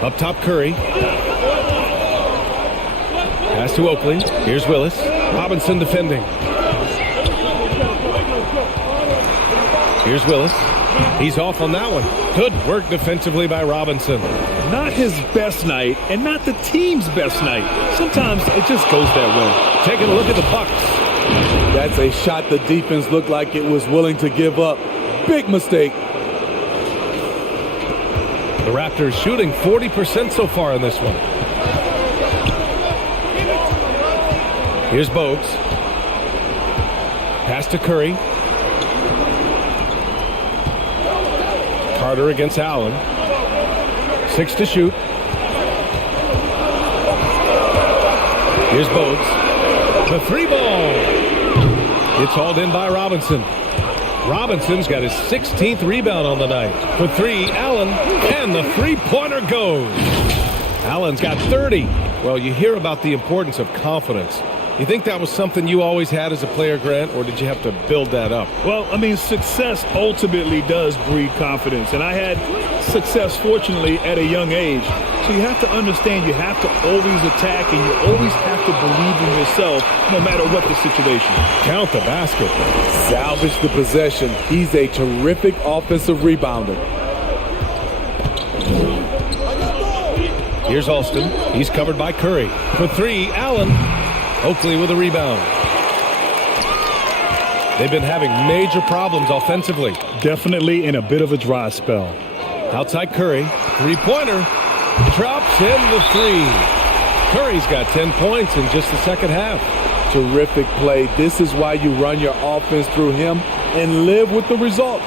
Up top, Curry. Pass to Oakley. Here's Willis. Robinson defending. Here's Willis. He's off on that one. Good work defensively by Robinson. Not his best night, and not the team's best night. Sometimes it just goes that way. Taking a look at the Bucks. That's a shot the defense looked like it was willing to give up. Big mistake. The Raptors shooting 40% so far in this one. Here's Bogues. Pass to Curry. Carter against Allen. 6 to shoot. Here's Bogues. The 3 ball. It's hauled in by Robinson. Robinson's got his 16th rebound on the night. For 3, Allen, and the three-pointer goes. Allen's got 30. Well, you hear about the importance of confidence. You think that was something you always had as a player, Grant, or did you have to build that up? Well, I mean, success ultimately does breed confidence, and I had success, fortunately, at a young age. So you have to understand you have to always attack, and you always have to believe in yourself no matter what the situation. Count the basket. Salvage the possession. He's a terrific offensive rebounder. Here's Alston. He's covered by Curry. For 3, Allen. Oakley with a rebound. They've been having major problems offensively. Definitely in a bit of a dry spell. Outside Curry. Three-pointer. Drops in the three. Curry's got 10 points in just the second half. Terrific play. This is why you run your offense through him and live with the results.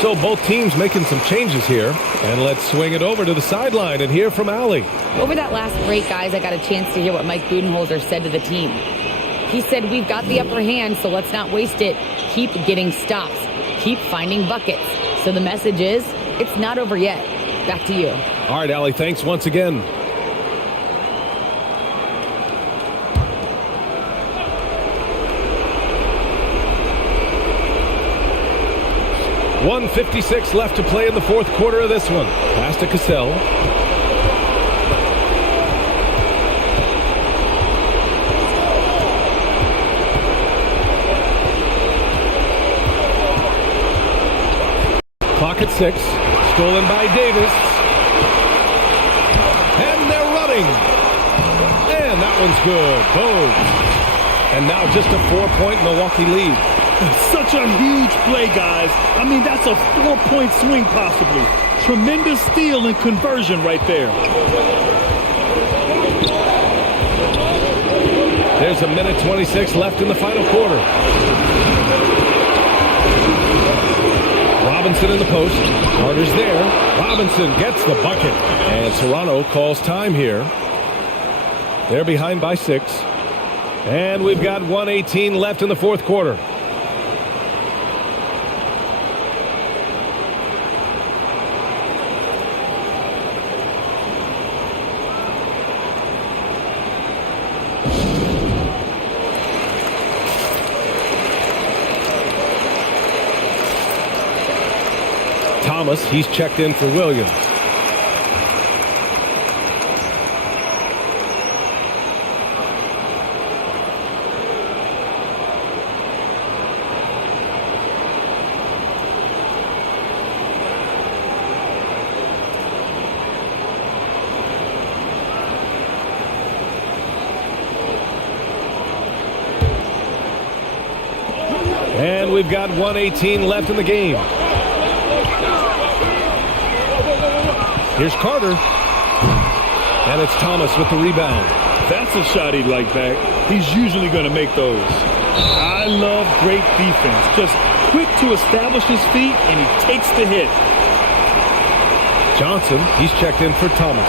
So both teams making some changes here. And let's swing it over to the sideline and hear from Allie. Over that last break, guys, I got a chance to hear what Mike Budenholzer said to the team. He said, we've got the upper hand, so let's not waste it. Keep getting stops. Keep finding buckets. So the message is, it's not over yet. Back to you. All right, Allie, thanks once again. .156 left to play in the fourth quarter of this one. Pass to Cassell. Clock at 6. Stolen by Davis. And they're running. And that one's good. Boom. And now just a 4-point Milwaukee lead. Such a huge play, guys. I mean, that's a 4-point swing possibly. Tremendous steal and conversion right there. There's a minute 26 left in the final quarter. Robinson in the post. Carter's there. Robinson gets the bucket. And Toronto calls time here. They're behind by 6. And we've got 1:18 left in the fourth quarter. Thomas, he's checked in for Williams. And we've got 1:18 left in the game. Here's Carter. And it's Thomas with the rebound. That's a shot he'd like back. He's usually going to make those. I love great defense. Just quick to establish his feet, and he takes the hit. Johnson, he's checked in for Thomas.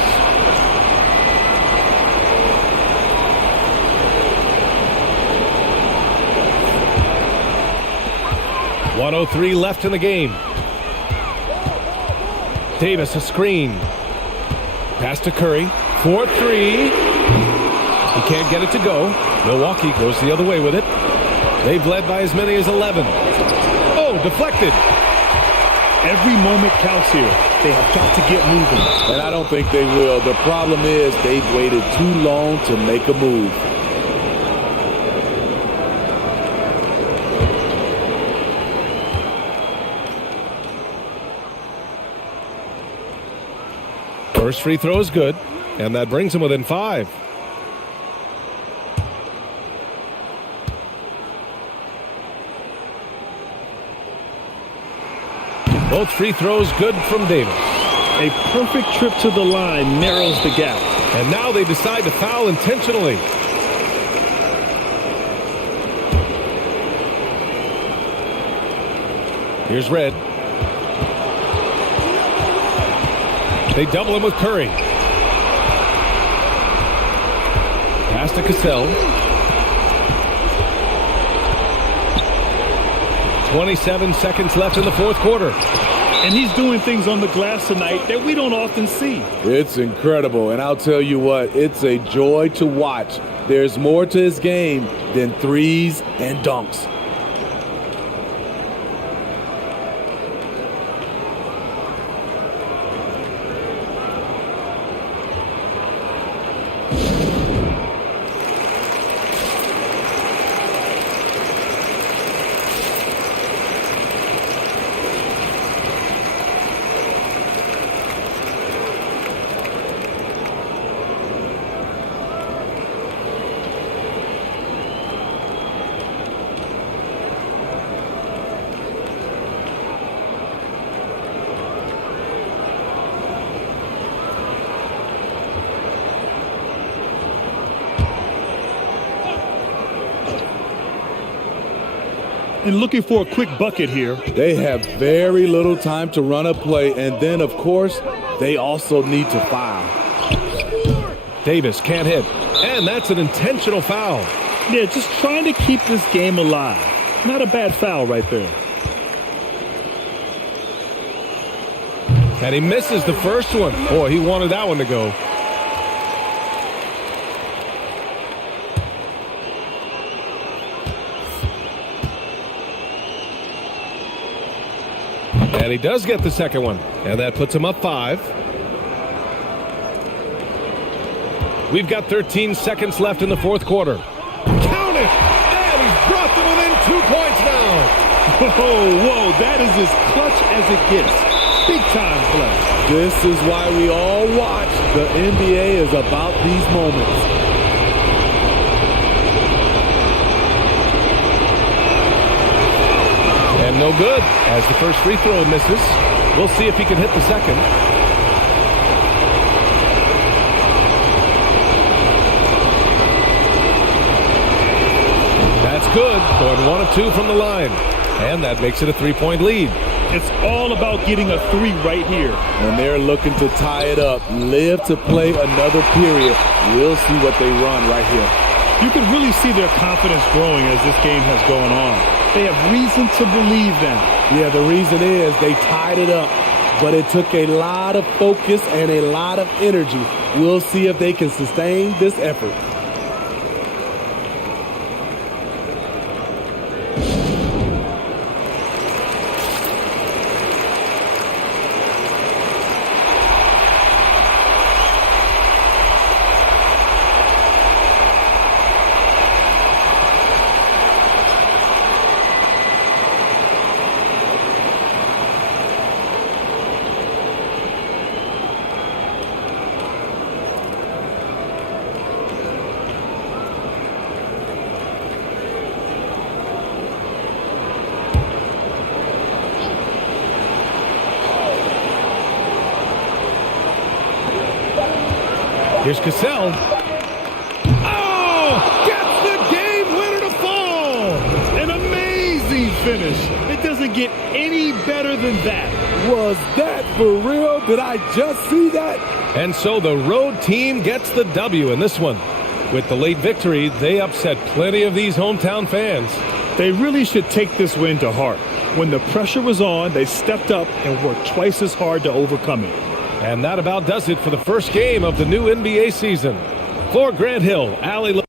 .103 left in the game. Davis, a screen. Pass to Curry. 4-3. He can't get it to go. Milwaukee goes the other way with it. They've led by as many as 11. Oh, deflected. Every moment counts here. They have got to get moving. And I don't think they will. The problem is they've waited too long to make a move. First free throw is good, and that brings him within 5. Both free throws good from Davis. A perfect trip to the line narrows the gap. And now they decide to foul intentionally. Here's Red. They double him with Curry. Pass to Cassell. 27 seconds left in the fourth quarter. And he's doing things on the glass tonight that we don't often see. It's incredible, and I'll tell you what, it's a joy to watch. There's more to his game than threes and dunks. and looking for a quick bucket here. They have very little time to run a play, and then, of course, they also need to foul. Davis can't hit, and that's an intentional foul. Yeah, just trying to keep this game alive. Not a bad foul right there. And he misses the first one. Boy, he wanted that one to go. And he does get the second one. And that puts him up 5. We've got 13 seconds left in the fourth quarter. Count it! And he's brought them within 2 points now. Whoa, that is as clutch as it gets. Big time play. This is why we all watch. The NBA is about these moments. And no good, as the first free throw misses. We'll see if he can hit the second. That's good, going 1 of 2 from the line. And that makes it a 3-point lead. It's all about getting a 3 right here. And they're looking to tie it up. Live to play another period. We'll see what they run right here. You can really see their confidence growing as this game has gone on. They have reason to believe that. Yeah, the reason is they tied it up, but it took a lot of focus and a lot of energy. We'll see if they can sustain this effort. Here's Cassell. Oh! Gets the game winner to fall! An amazing finish. It doesn't get any better than that. Was that for real? Did I just see that? And so the road team gets the W in this one. With the late victory, they upset plenty of these hometown fans. They really should take this win to heart. When the pressure was on, they stepped up and worked twice as hard to overcome it. And that about does it for the first game of the new NBA season. For Grant Hill, Allie.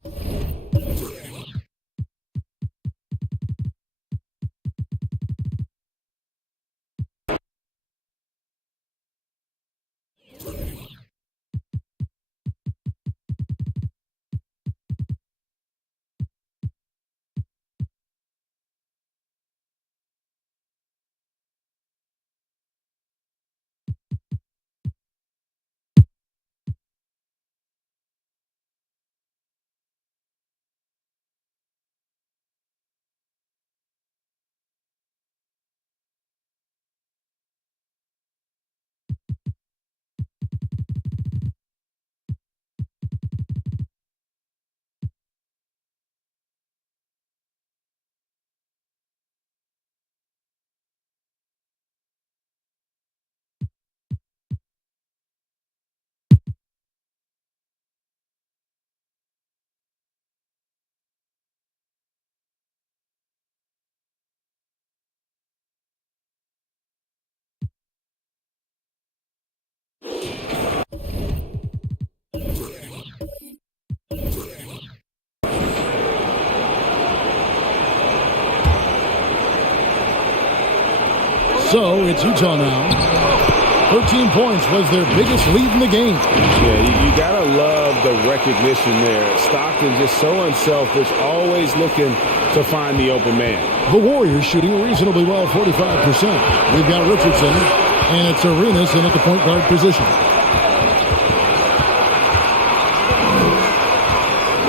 So it's Utah now. 13 points was their biggest lead in the game. Yeah, you got to love the recognition there. Stockton just so unselfish, always looking to find the open man. The Warriors shooting reasonably well, 45%. We've got Richardson, and it's Arenas in at the point guard position.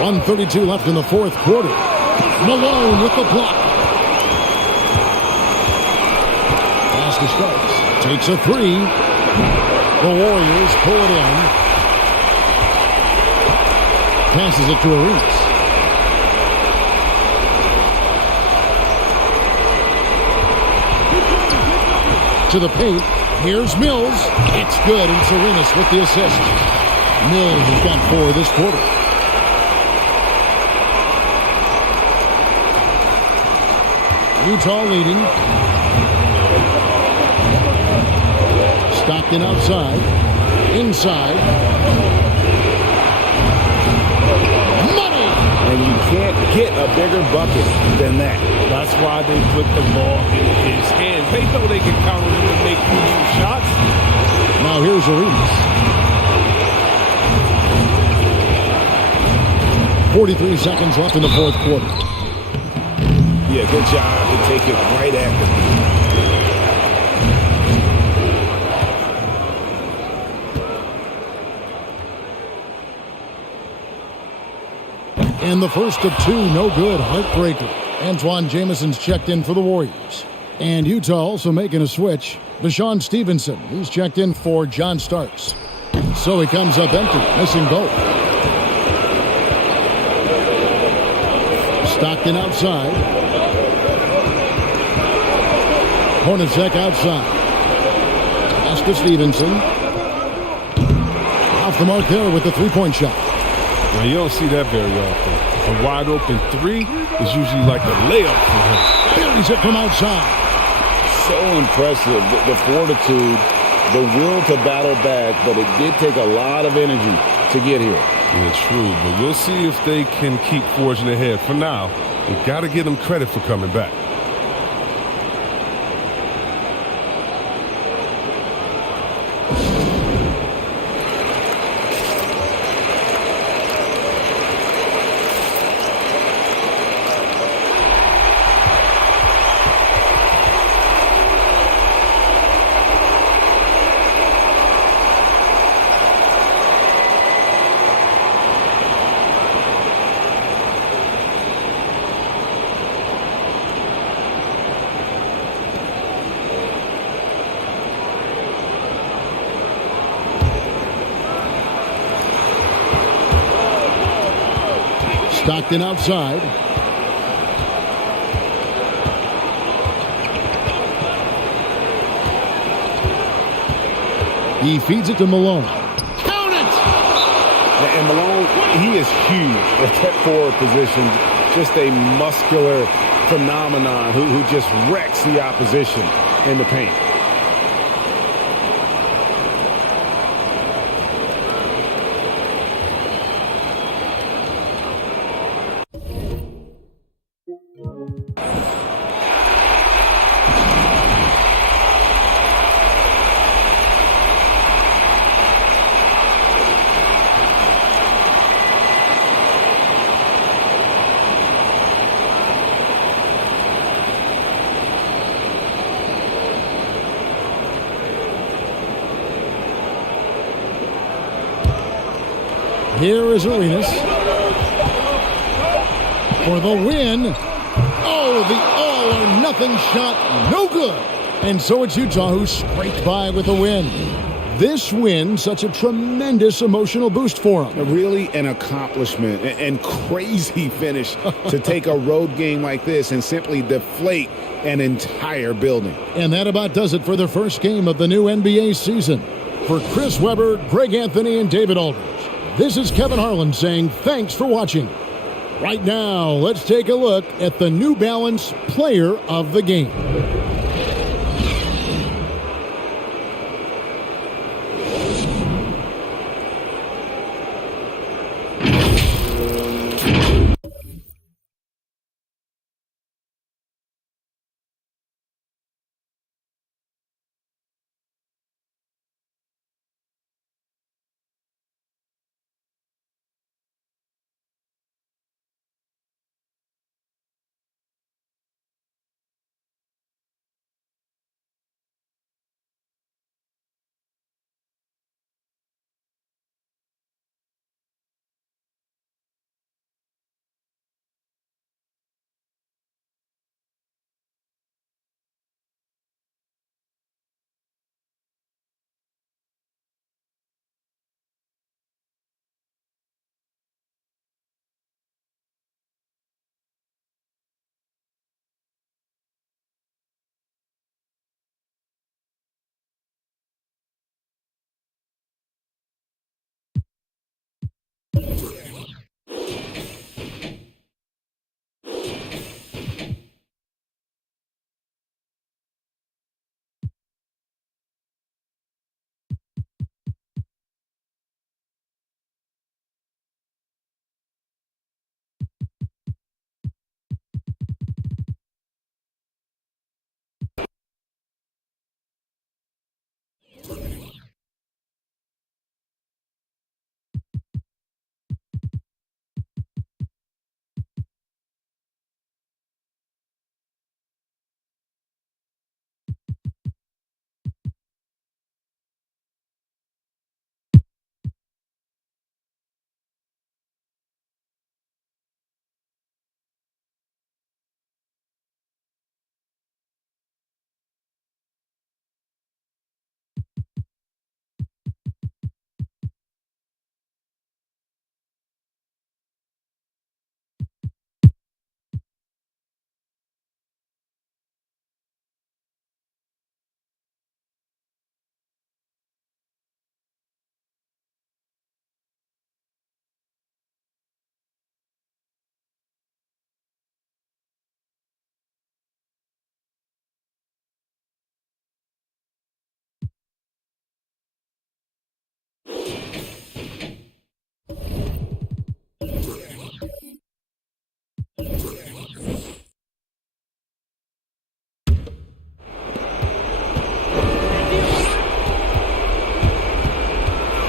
1:32 left in the fourth quarter. Malone with the block. Pass to Starks. Takes a three. The Warriors pull it in. Passes it to Arenas. to the paint. Here's Mills. It's good, and Serenas with the assist. Mills has got 4 this quarter. Utah leading. Stockton outside. Inside. Money! And you can't get a bigger bucket than that. That's why they put the ball in his hands. They know they can counter him and make crucial shots. Now here's Arenas. 43 seconds left in the fourth quarter. Yeah, good job to take it right at them. And the first of 2, no good. Heartbreaker. Antoine Jameson's checked in for the Warriors. And Utah also making a switch. Deshaun Stevenson, he's checked in for John Starks. So he comes up empty, missing both. Stockton outside. Hornacek outside. Pass to Stevenson. Off the mark there with the three-point shot. Now, you don't see that very often. A wide open 3 is usually like a layup for him. Buries it from outside. So impressive, the fortitude, the will to battle back, but it did take a lot of energy to get here. Yeah, true, but we'll see if they can keep forging ahead. For now, we've got to give them credit for coming back. Stockton outside. He feeds it to Malone. Count it! And Malone, he is huge at that forward position. Just a muscular phenomenon who just wrecks the opposition in the paint. Here is Arenas for the win. Oh, the all-or-nothing shot, no good. And so it's Utah who scraped by with a win. This win, such a tremendous emotional boost for them. Really an accomplishment and crazy finish to take a road game like this and simply deflate an entire building. And that about does it for the first game of the new NBA season. For Chris Webber, Greg Anthony, and David Aldridge, this is Kevin Harlan saying thanks for watching. Right now, let's take a look at the New Balance Player of the Game.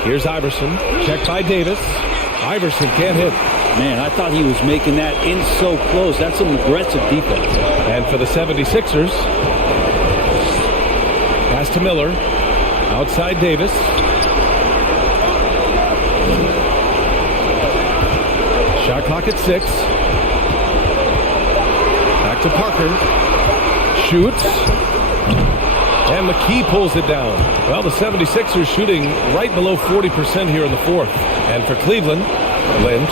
Here's Iverson. Checked by Davis. Iverson can't hit. Man, I thought he was making that in so close. That's some aggressive defense. And for the 76ers, pass to Miller. Outside Davis. Shot clock at 6. Back to Parker. Shoots. And McKee pulls it down. Well, the 76ers shooting right below 40% here in the fourth. And for Cleveland, Lynch.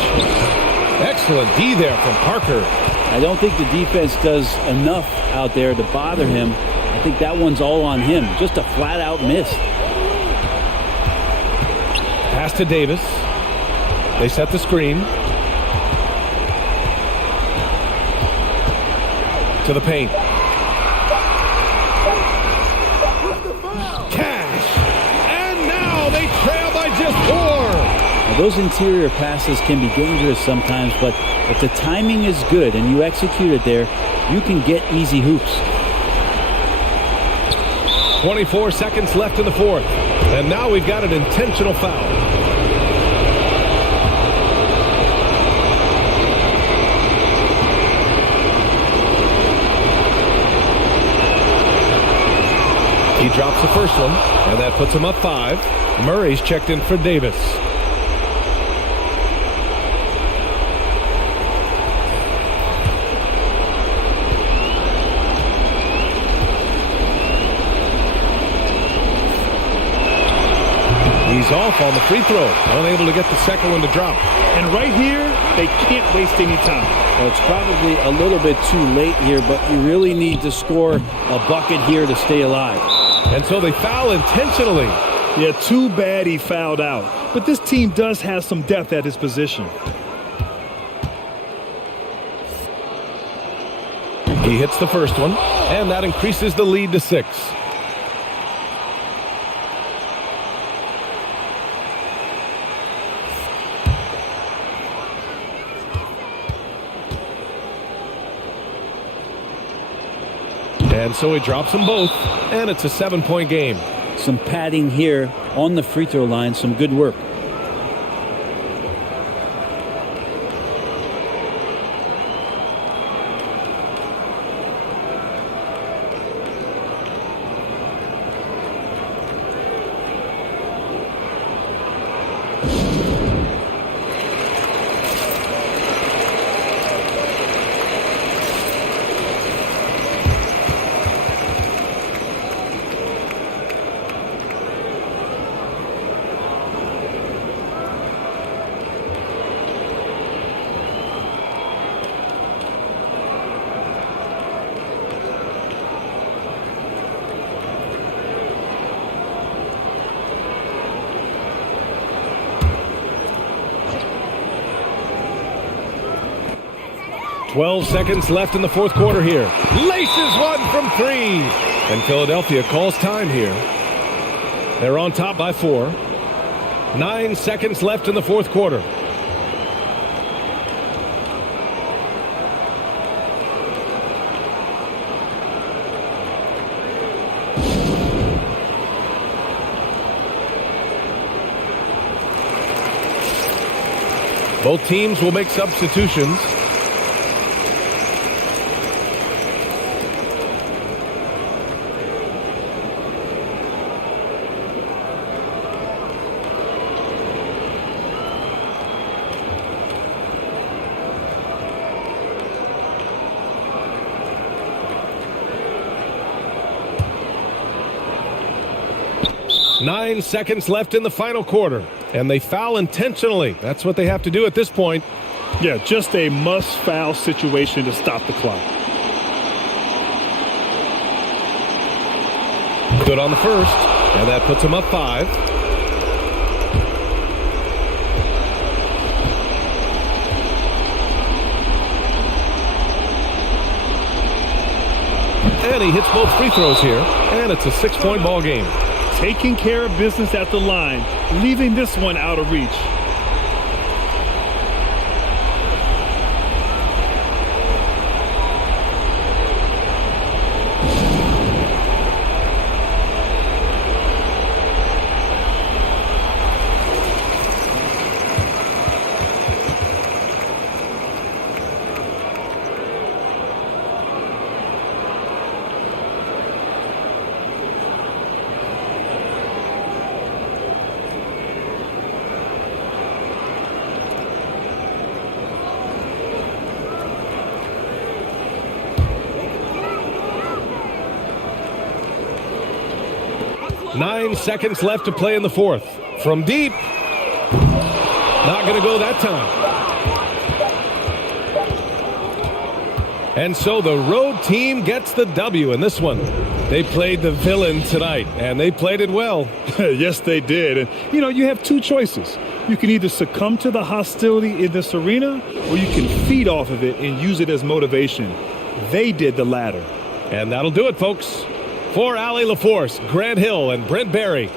Excellent D there from Parker. I don't think the defense does enough out there to bother him. I think that one's all on him. Just a flat-out miss. Pass to Davis. They set the screen. To the paint. Cash. And now they trail by just 4. Now, those interior passes can be dangerous sometimes, but if the timing is good and you execute it there, you can get easy hoops. 24 seconds left in the fourth. And now we've got an intentional foul. He drops the first one, and that puts him up 5. Murray's checked in for Davis. He's off on the free throw, unable to get the second one to drop. And right here, they can't waste any time. Well, it's probably a little bit too late here, but you really need to score a bucket here to stay alive. And so they foul intentionally. Yeah, too bad he fouled out. But this team does have some depth at his position. He hits the first one, and that increases the lead to 6. And so he drops them both, and it's a 7-point game. Some padding here on the free throw line, some good work. Twelve seconds left in the fourth quarter here. Laces one from 3. And Philadelphia calls time here. They're on top by 4. 9 seconds left in the fourth quarter. Both teams will make substitutions. Nine seconds left in the final quarter, and they foul intentionally. That's what they have to do at this point. Yeah, just a must-foul situation to stop the clock. Good on the first, and that puts them up 5. And he hits both free throws here, and it's a 6-point ball game. Taking care of business at the line, leaving this one out of reach. 9 seconds left to play in the fourth. From deep. Not going to go that time. And so the road team gets the W in this one. They played the villain tonight, and they played it well. Yes, they did. And, you have two choices. You can either succumb to the hostility in this arena, or you can feed off of it and use it as motivation. They did the latter. And that'll do it, folks. For Allie LaForce, Grant Hill, and Brent Barry.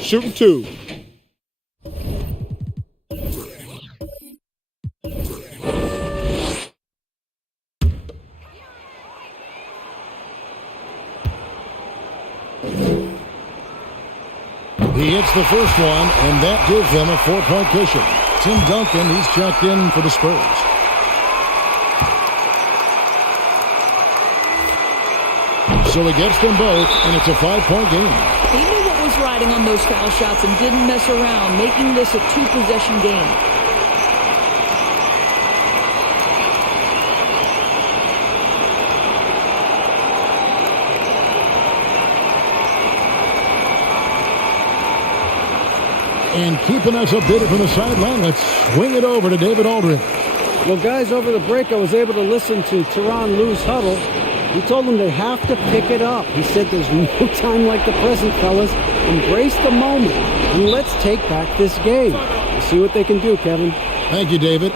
Shooting two. He hits the first one, and that gives them a 4-point cushion. Tim Duncan, he's checked in for the Spurs. So he gets them both, and it's a 5-point game. He knew what was riding on those foul shots and didn't mess around, making this a 2-possession game. And keeping us updated from the sideline, let's swing it over to David Aldridge. Well, guys, over the break, I was able to listen to Tyronn Lue's huddle. He told them they have to pick it up. He said there's no time like the present, fellas. Embrace the moment, and let's take back this game. We'll see what they can do, Kevin. Thank you, David.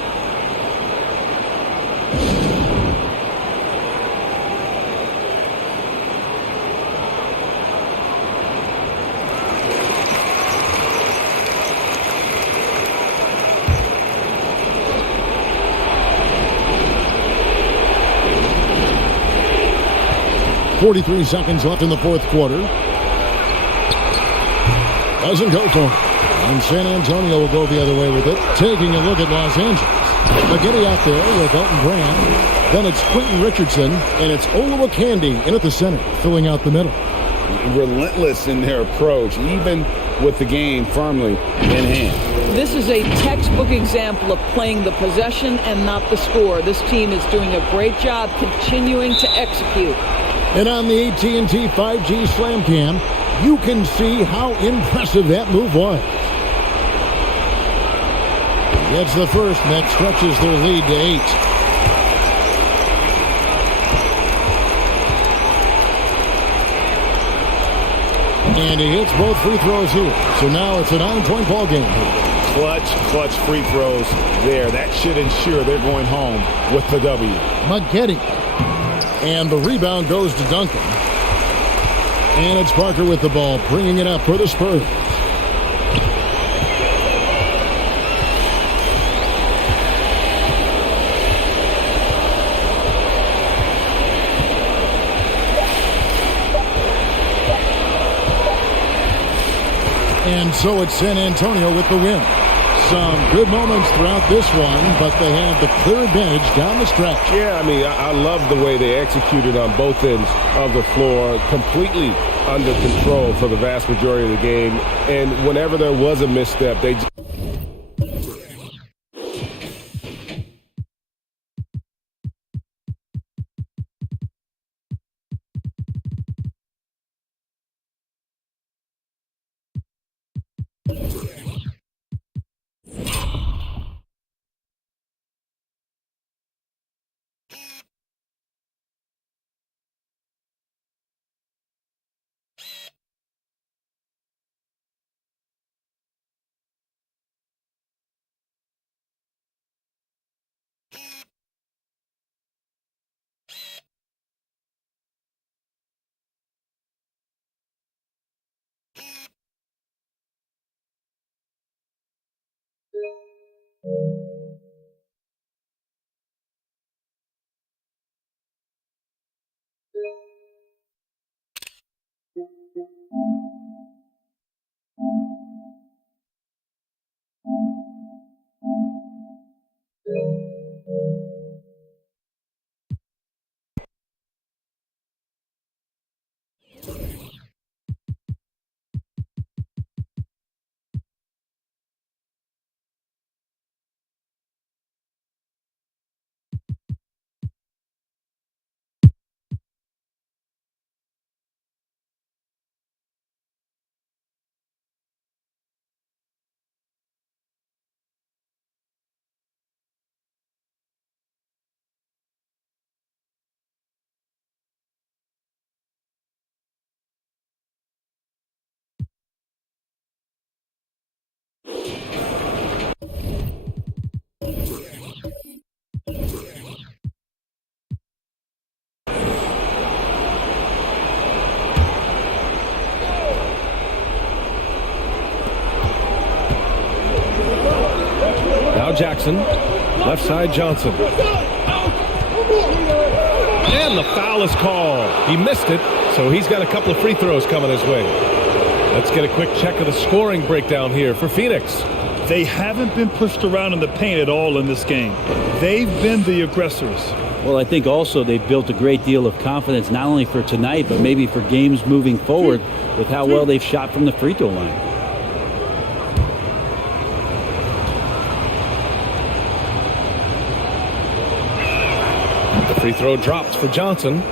.43 seconds left in the fourth quarter. Doesn't go for it. And San Antonio will go the other way with it. Taking a look at Los Angeles. Spaghetti out there with Elton Brand. Then it's Quentin Richardson. And it's Olowokandi in at the center, filling out the middle. Relentless in their approach, even with the game firmly in hand. This is a textbook example of playing the possession and not the score. This team is doing a great job continuing to execute. And on the AT&T 5G Slam Cam, you can see how impressive that move was. Gets the first, and that stretches their lead to 8. And he hits both free throws here. So now it's a 9-point ball game. Clutch free throws there. That should ensure they're going home with the W. Spaghetti. And the rebound goes to Duncan. And it's Parker with the ball, bringing it up for the Spurs. And so it's San Antonio with the win. Some good moments throughout this one, but they have the clear advantage down the stretch. Yeah, I mean, I love the way they executed on both ends of the floor, completely under control for the vast majority of the game. And whenever there was a misstep, they Jackson. Left side, Johnson. And the foul is called. He missed it, so he's got a couple of free throws coming his way. Let's get a quick check of the scoring breakdown here for Phoenix. They haven't been pushed around in the paint at all in this game. They've been the aggressors. Well, I think also they've built a great deal of confidence, not only for tonight, but maybe for games moving forward with how well they've shot from the free throw line. The free throw drops for Johnson.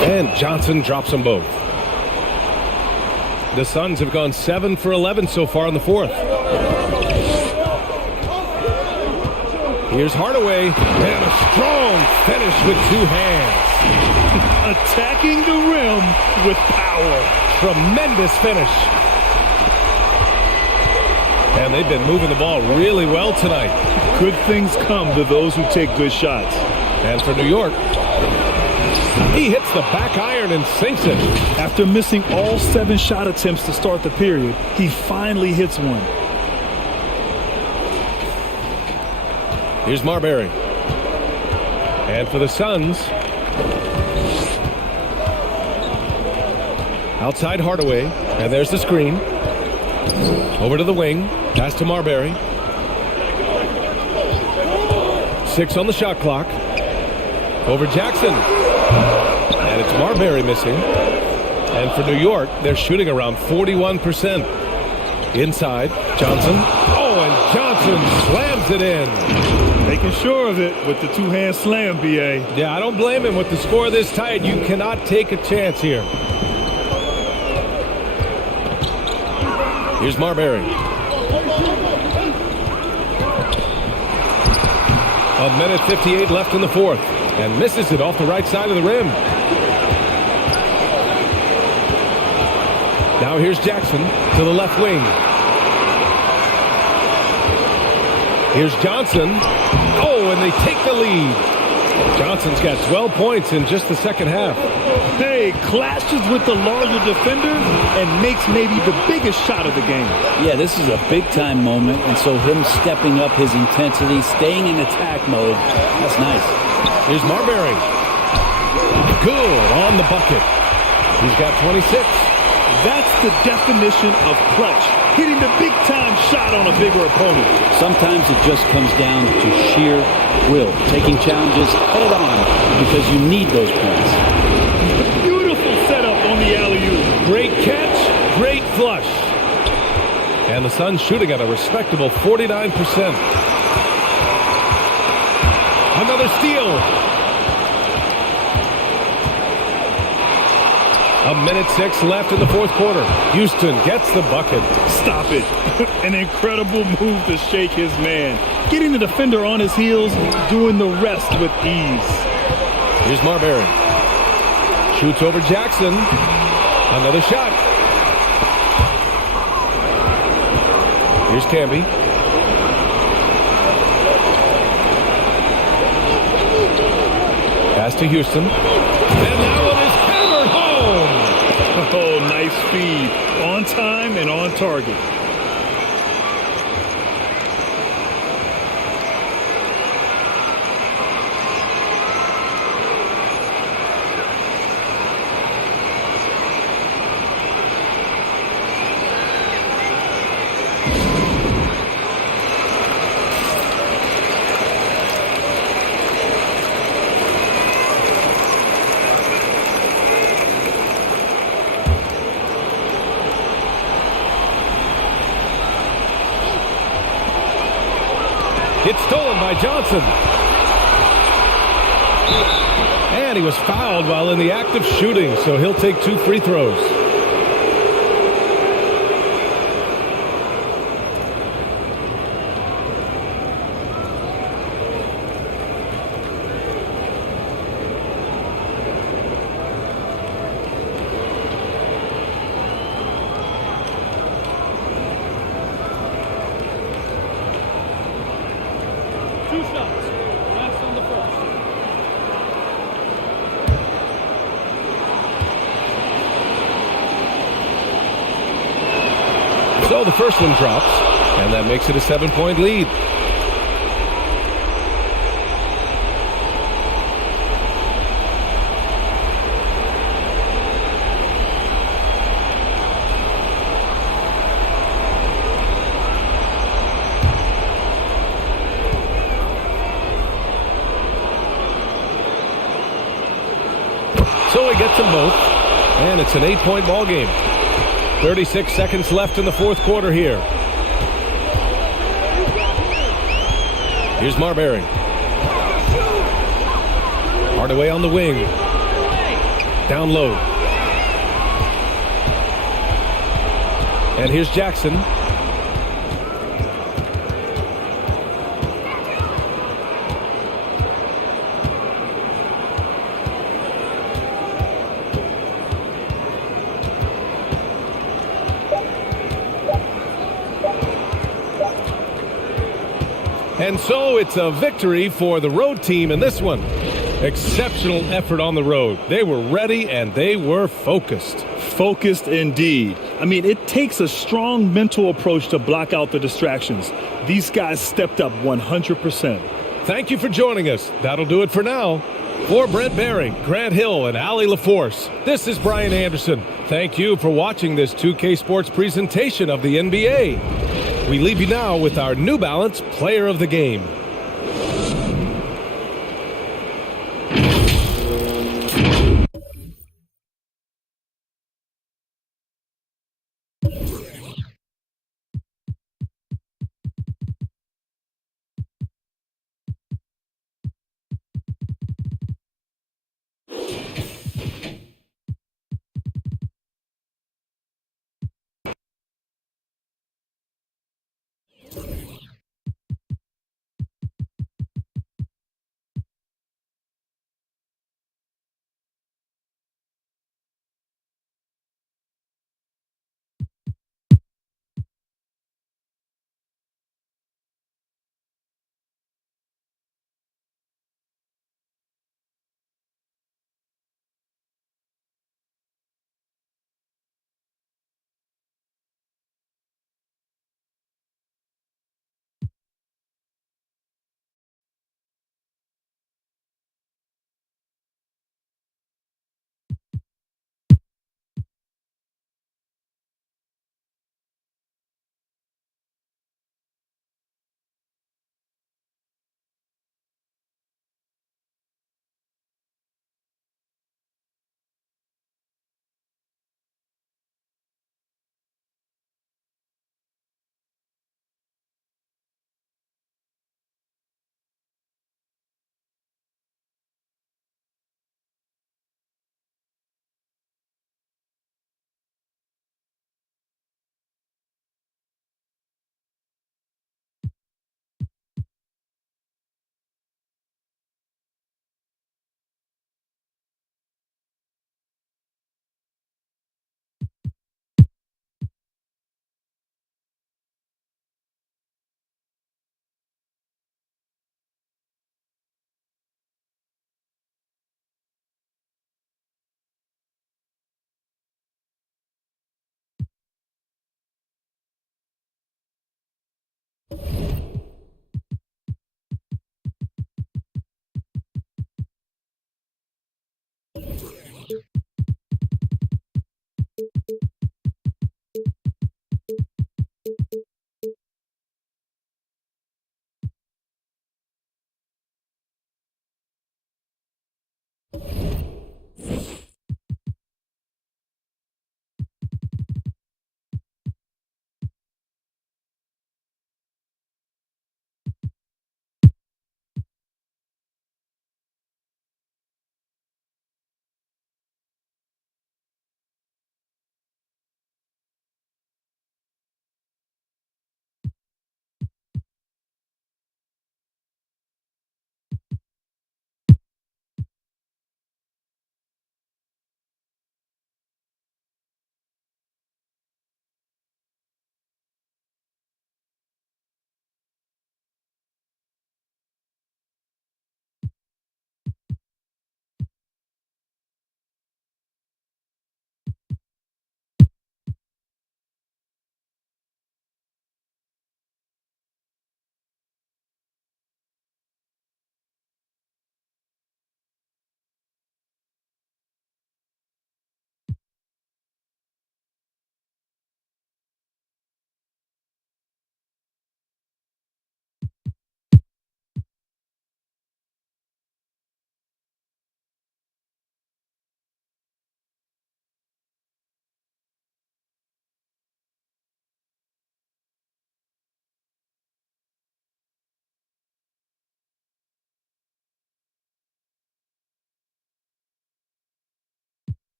And Johnson drops them both. The Suns have gone 7 for 11 so far in the fourth. Here's Hardaway, and a strong finish with two hands. Attacking the rim with power. Tremendous finish. And they've been moving the ball really well tonight. Good things come to those who take good shots. And for New York, he hits the back iron and sinks it. After missing all 7 shot attempts to start the period, he finally hits one. Here's Marbury. And for the Suns, outside Hardaway. And there's the screen. Over to the wing. Pass to Marbury. 6 on the shot clock. Over Jackson. And it's Marbury missing. And for New York, they're shooting around 41%. Inside, Johnson. Oh, and Johnson slams it in. Making sure of it with the two-hand slam, B.A. Yeah, I don't blame him. With the score this tight, you cannot take a chance here. Here's Marbury. A minute 58 left in the fourth. And misses it off the right side of the rim. Now here's Jackson to the left wing. Here's Johnson. Oh, and they take the lead. Johnson's got 12 points in just the second half. Hey, clashes with the larger defender and makes maybe the biggest shot of the game. Yeah, this is a big-time moment, and so him stepping up his intensity, staying in attack mode, that's nice. Here's Marbury. Good on the bucket. He's got 26. That's the definition of clutch. Hitting the big-time shot on a bigger opponent. Sometimes it just comes down to sheer will. Taking challenges head on because you need those points. Beautiful setup on the alley-oop. Great catch, great flush. And the Suns shooting at a respectable 49%. Another steal. A minute 6 left in the fourth quarter. Houston gets the bucket. Stop it. An incredible move to shake his man. Getting the defender on his heels, doing the rest with ease. Here's Marbury. Shoots over Jackson. Another shot. Here's Camby. Pass to Houston. And that one is hammered home. Oh, nice feed. On time and on target. It's stolen by Johnson. And he was fouled while in the act of shooting, so he'll take 2 free throws. 2 shots. Last on the first. So the first one drops, and that makes it a 7-point lead. So he gets them both, and it's an 8-point ball game. 36 seconds left in the fourth quarter here. Here's Marbury. Hardaway on the wing. Down low. And here's Jackson. And so it's a victory for the road team in this one. Exceptional effort on the road. They were ready and they were focused. Focused indeed. I mean, it takes a strong mental approach to block out the distractions. These guys stepped up 100%. Thank you for joining us. That'll do it for now. For Brent Barry, Grant Hill, and Allie LaForce, this is Brian Anderson. Thank you for watching this 2K Sports presentation of the NBA. We leave you now with our New Balance Player of the Game.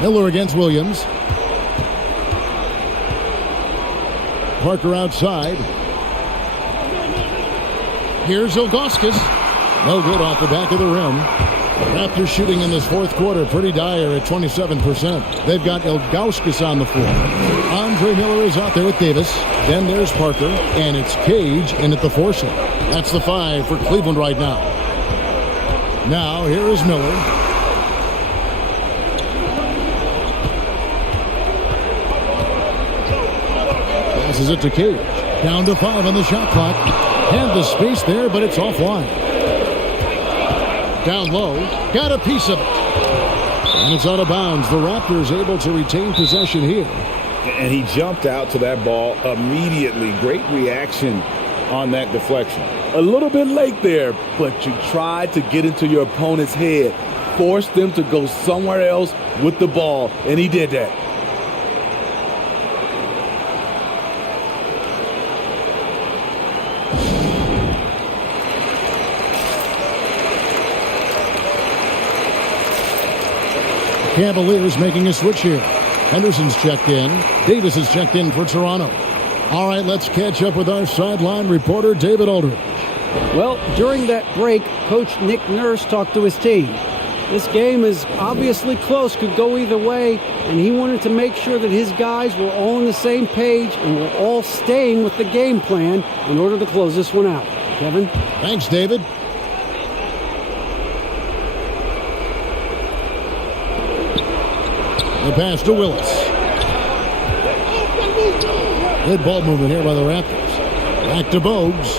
Miller against Williams. Parker outside. Here's Ilgauskas. No good off the back of the rim. Raptors shooting in this fourth quarter pretty dire at 27%. They've got Ilgauskas on the floor. Andre Miller is out there with Davis. Then there's Parker, and it's Cage in at the 4 slot. That's the 5 for Cleveland right now. Now, here is Miller. Passes it to Cage. Down to 5 on the shot clock. Had the space there, but it's offline. Down low. Got a piece of it. And it's out of bounds. The Raptors able to retain possession here. And he jumped out to that ball immediately. Great reaction on that deflection. A little bit late there, but you tried to get into your opponent's head. Force them to go somewhere else with the ball, and he did that. Cavaliers making a switch here. Henderson's checked in. Davis is checked in for Toronto. All right, let's catch up with our sideline reporter, David Aldridge. Well, during that break, Coach Nick Nurse talked to his team. This game is obviously close, could go either way, and he wanted to make sure that his guys were all on the same page and were all staying with the game plan in order to close this one out. Kevin? Thanks, David. The pass to Willis. Good ball movement here by the Raptors. Back to Bogues.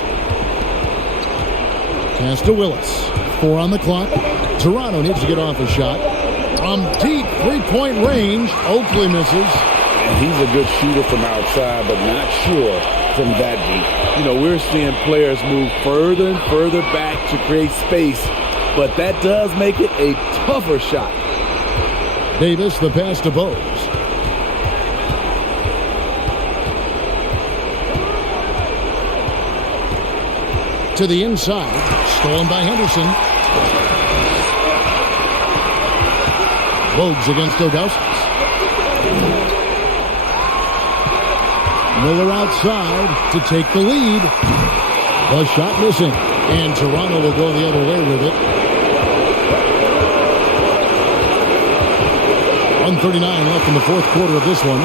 Pass to Willis. 4 on the clock. Toronto needs to get off a shot. From deep three-point range, Oakley misses. And he's a good shooter from outside, but not sure from that deep. You know, we're seeing players move further and further back to create space, but that does make it a tougher shot. Davis, the pass to Bogues. To the inside. Stolen by Henderson. Bogues against Ilgauskas. Miller outside to take the lead. The shot missing. And Toronto will go the other way with it. 1:39 left in the fourth quarter of this one.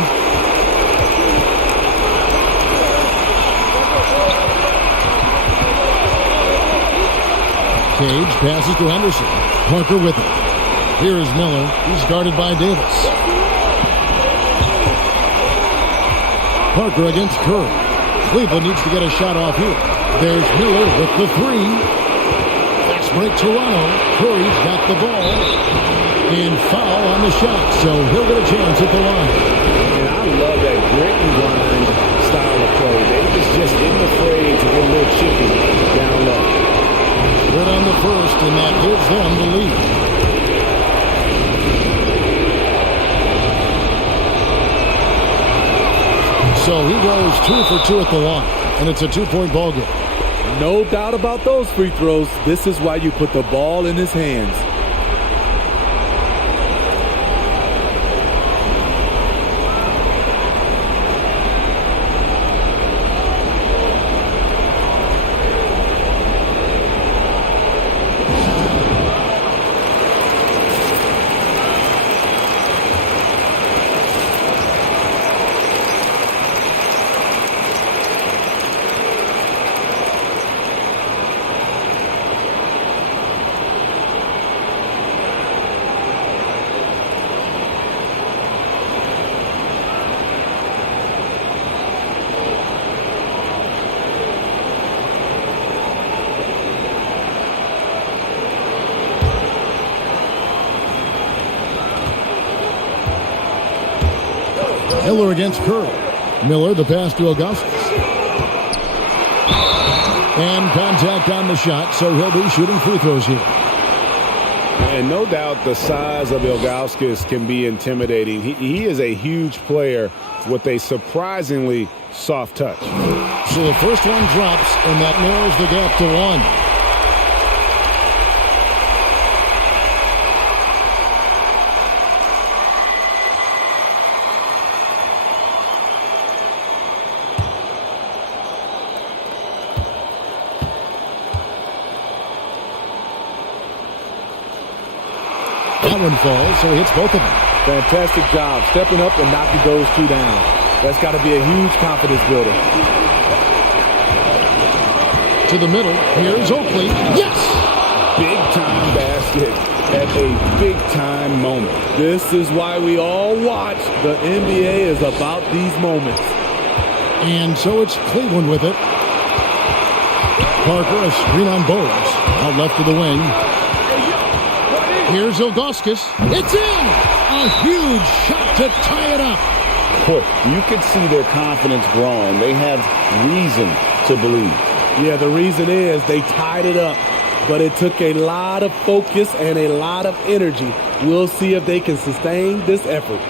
Cage passes to Henderson. Parker with it. Here is Miller. He's guarded by Davis. Parker against Curry. Cleveland needs to get a shot off here. There's Miller with the 3. Fast break Toronto. Curry's got the ball. And foul on the shot, so he'll get a chance at the line. And I love that grit and grind style of play. Davis just isn't afraid to get a little chippy down low. Good on the first, and that gives them the lead. So he goes 2 for 2 at the line, and it's a 2-point ball game. No doubt about those free throws. This is why you put the ball in his hands. Miller against Curry. Miller, the pass to Ilgauskas. And contact on the shot, so he'll be shooting free throws here. And no doubt the size of Ilgauskas can be intimidating. He is a huge player with a surprisingly soft touch. So the first one drops, and that narrows the gap to 1. That one falls, so he hits both of them. Fantastic job stepping up and knocking those two down. That's got to be a huge confidence builder. To the middle. Here's Oakley. Yes! Big time basket at a big time moment. This is why we all watch. The NBA is about these moments. And so it's Cleveland with it. Parker, a screen on Bowles. Out left to the wing. Here's Ilgauskas. It's in! A huge shot to tie it up. Boy, you could see their confidence growing. They have reason to believe. Yeah, the reason is they tied it up, but it took a lot of focus and a lot of energy. We'll see if they can sustain this effort.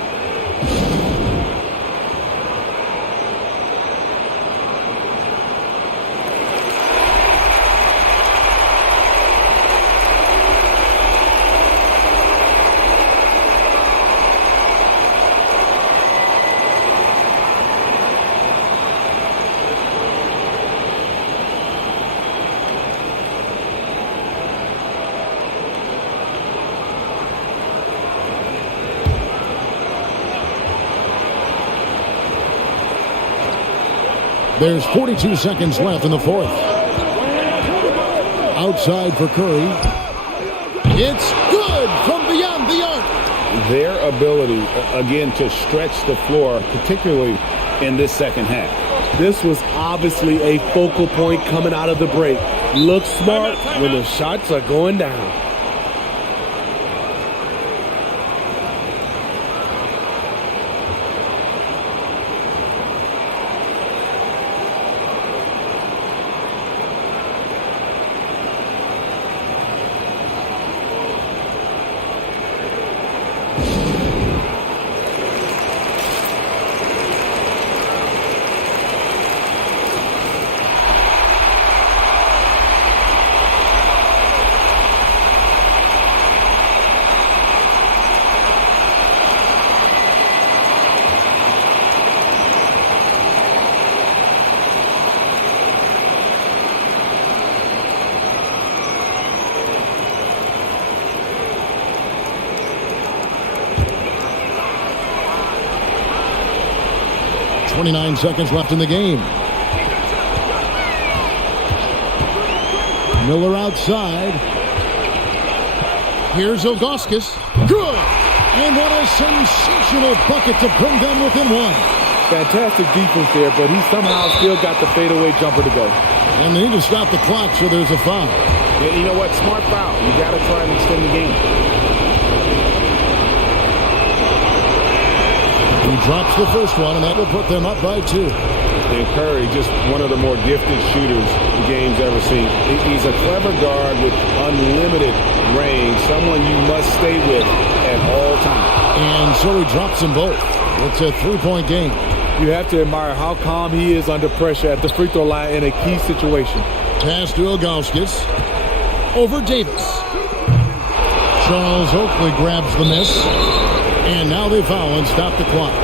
There's 42 seconds left in the fourth. Outside for Curry. It's good from beyond the arc. Their ability, again, to stretch the floor, particularly in this second half. This was obviously a focal point coming out of the break. Look smart when the shots are going down. .29 seconds left in the game. Miller outside. Here's Ilgauskas. Good! And what a sensational bucket to bring them within one. Fantastic defense there, but he somehow still got the fadeaway jumper to go. And they need to stop the clock, so there's a foul. Yeah, you know what? Smart foul. You got to try and extend the game. He drops the first one, and that will put them up by 2. And Curry, just one of the more gifted shooters the game's ever seen. He's a clever guard with unlimited range, someone you must stay with at all times. And so he drops them both. It's a 3-point game. You have to admire how calm he is under pressure at the free throw line in a key situation. Pass to Ilgauskas. Over Davis. Charles Oakley grabs the miss. And now they foul and stop the clock.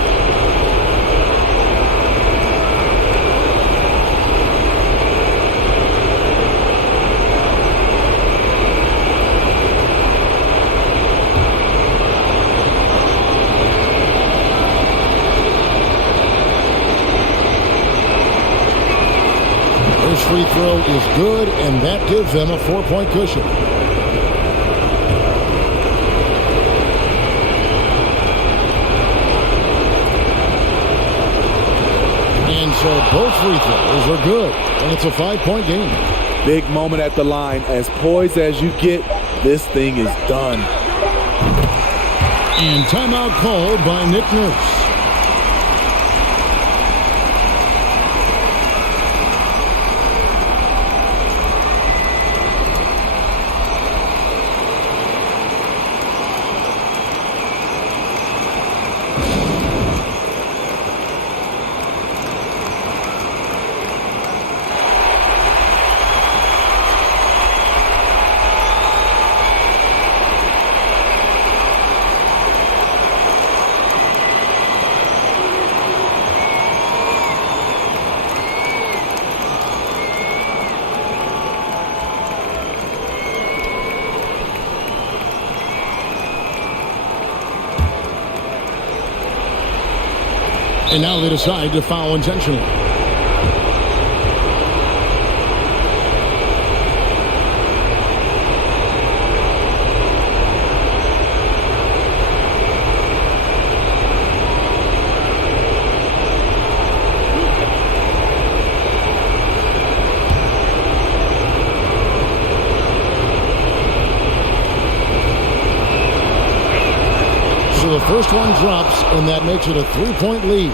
First free throw is good, and that gives them a 4-point cushion. So both free throws are good, and it's a 5-point game. Big moment at the line. As poised as you get, this thing is done. And timeout called by Nick Nurse. And now they decide to foul intentionally. So the first one drops, and that makes it a 3-point lead.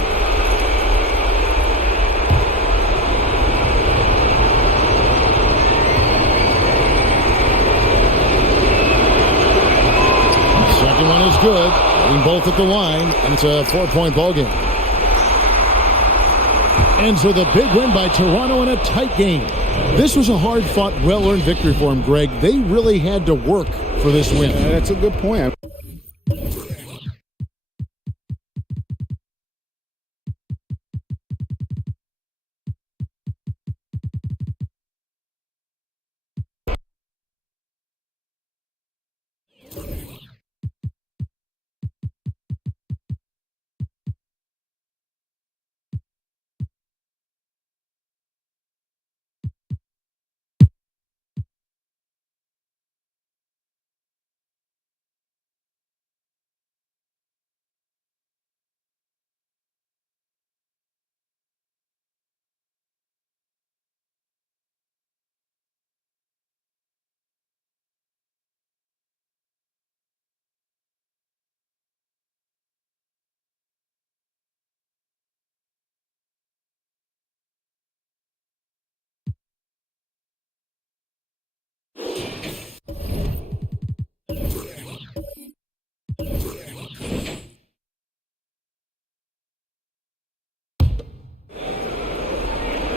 Second one is good. Hitting both at the line, and it's a 4-point ball game. Ends with a big win by Toronto in a tight game. This was a hard-fought, well-earned victory for them, Greg. They really had to work for this win. That's a good point.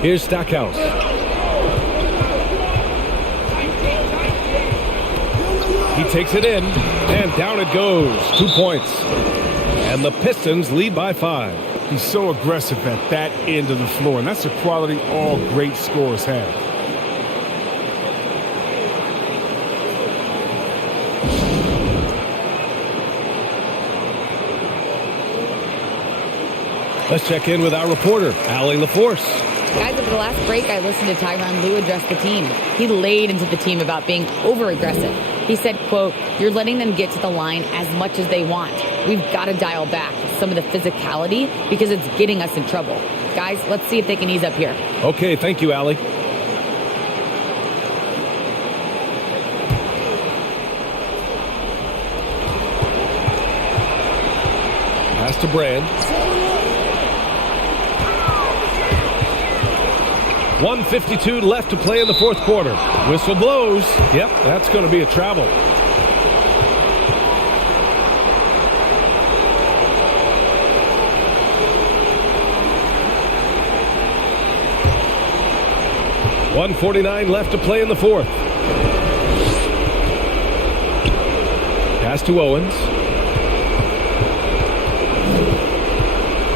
Here's Stackhouse. He takes it in, and down it goes. 2 points. And the Pistons lead by 5. He's so aggressive at that end of the floor, and that's a quality all great scorers have. Let's check in with our reporter, Allie LaForce. Guys, over the last break, I listened to Tyronn Lue address the team. He laid into the team about being over-aggressive. He said, quote, "You're letting them get to the line as much as they want. We've got to dial back some of the physicality because it's getting us in trouble. Guys, let's see if they can ease up here." Okay, thank you, Allie. Pass to Brand. 1:52 left to play in the fourth quarter. Whistle blows. Yep, that's going to be a travel. .149 left to play in the fourth. Pass to Owens.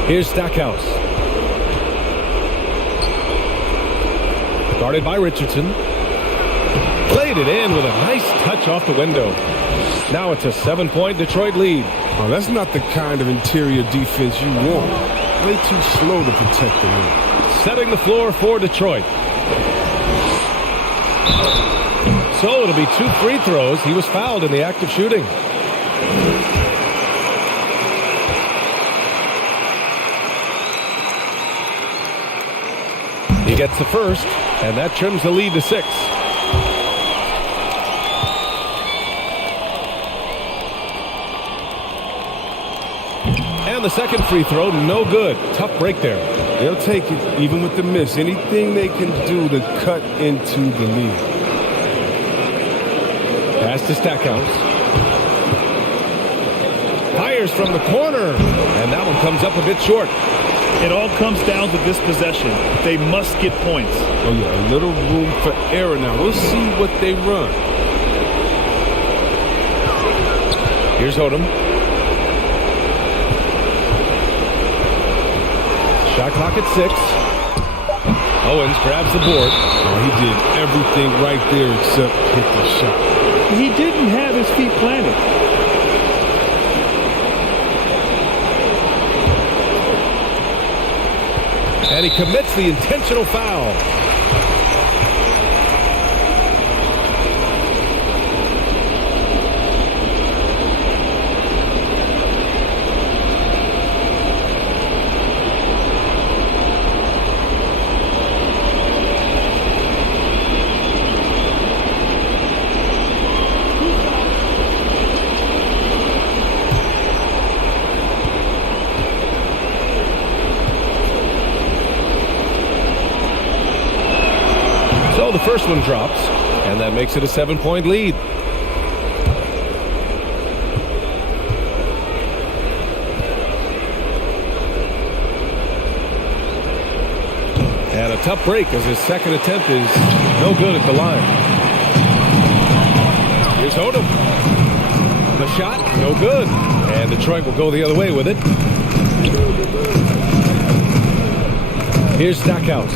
Here's Stackhouse. Guarded by Richardson. Played it in with a nice touch off the window. Now it's a 7-point Detroit lead. Oh, that's not the kind of interior defense you want. Way too slow to protect the rim. Setting the floor for Detroit. So it'll be 2 free throws. He was fouled in the act of shooting. He gets the first, and that trims the lead to 6. And the second free throw, no good. Tough break there. They'll take it, even with the miss. Anything they can do to cut into the lead. Pass to Stackhouse. Fires from the corner, and that one comes up a bit short. It all comes down to this possession. They must get points. Oh, yeah, a little room for error now. We'll see what they run. Here's Odom. Shot clock at 6. Owens grabs the board. Oh, he did everything right there except hit the shot. He didn't have his feet planted. he commits the intentional foul. So the first one drops, and that makes it a 7-point lead. And a tough break as his second attempt is no good at the line. Here's Odom. The shot, no good. And Detroit will go the other way with it. Here's Stackhouse.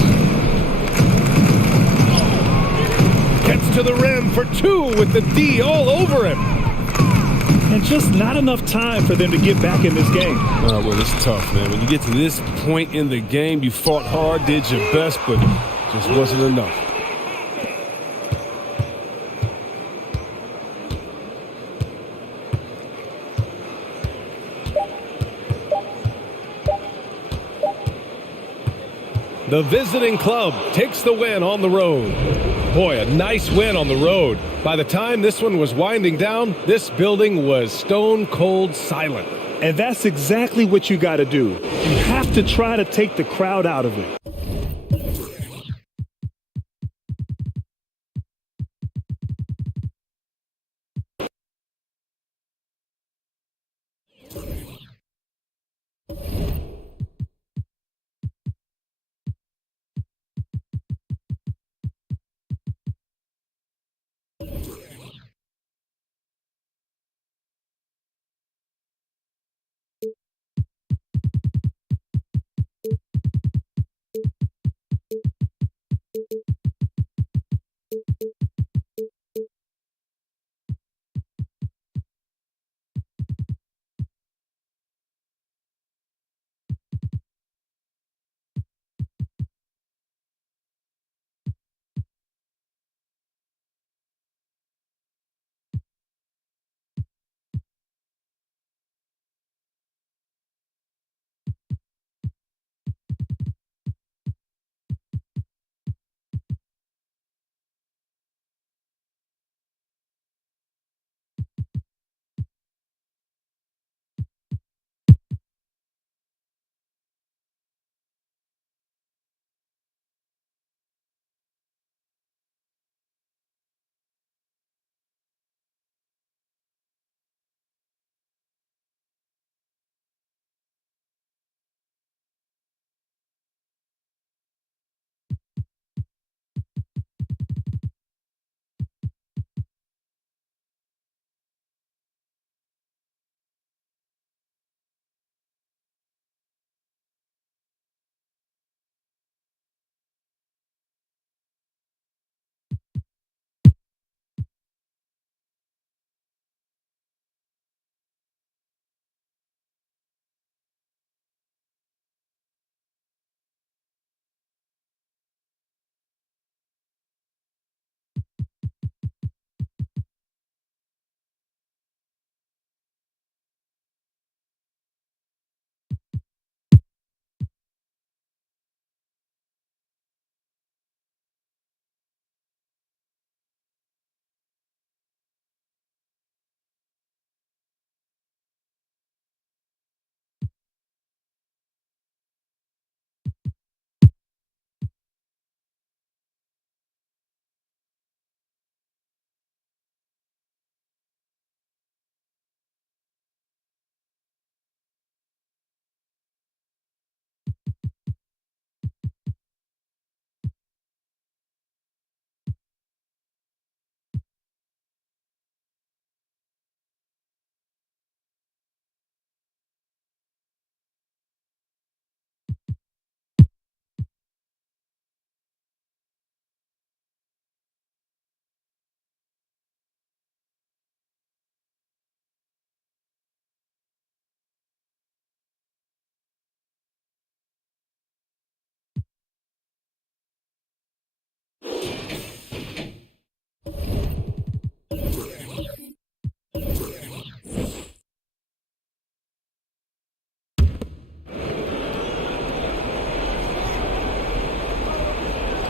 Gets to the rim for two with the D all over him. And just not enough time for them to get back in this game. Well, it's tough, man. When you get to this point in the game, you fought hard, did your best, but just wasn't enough. The visiting club takes the win on the road. Boy, a nice win on the road. By the time this one was winding down, this building was stone cold silent. And that's exactly what you got to do. You have to try to take the crowd out of it.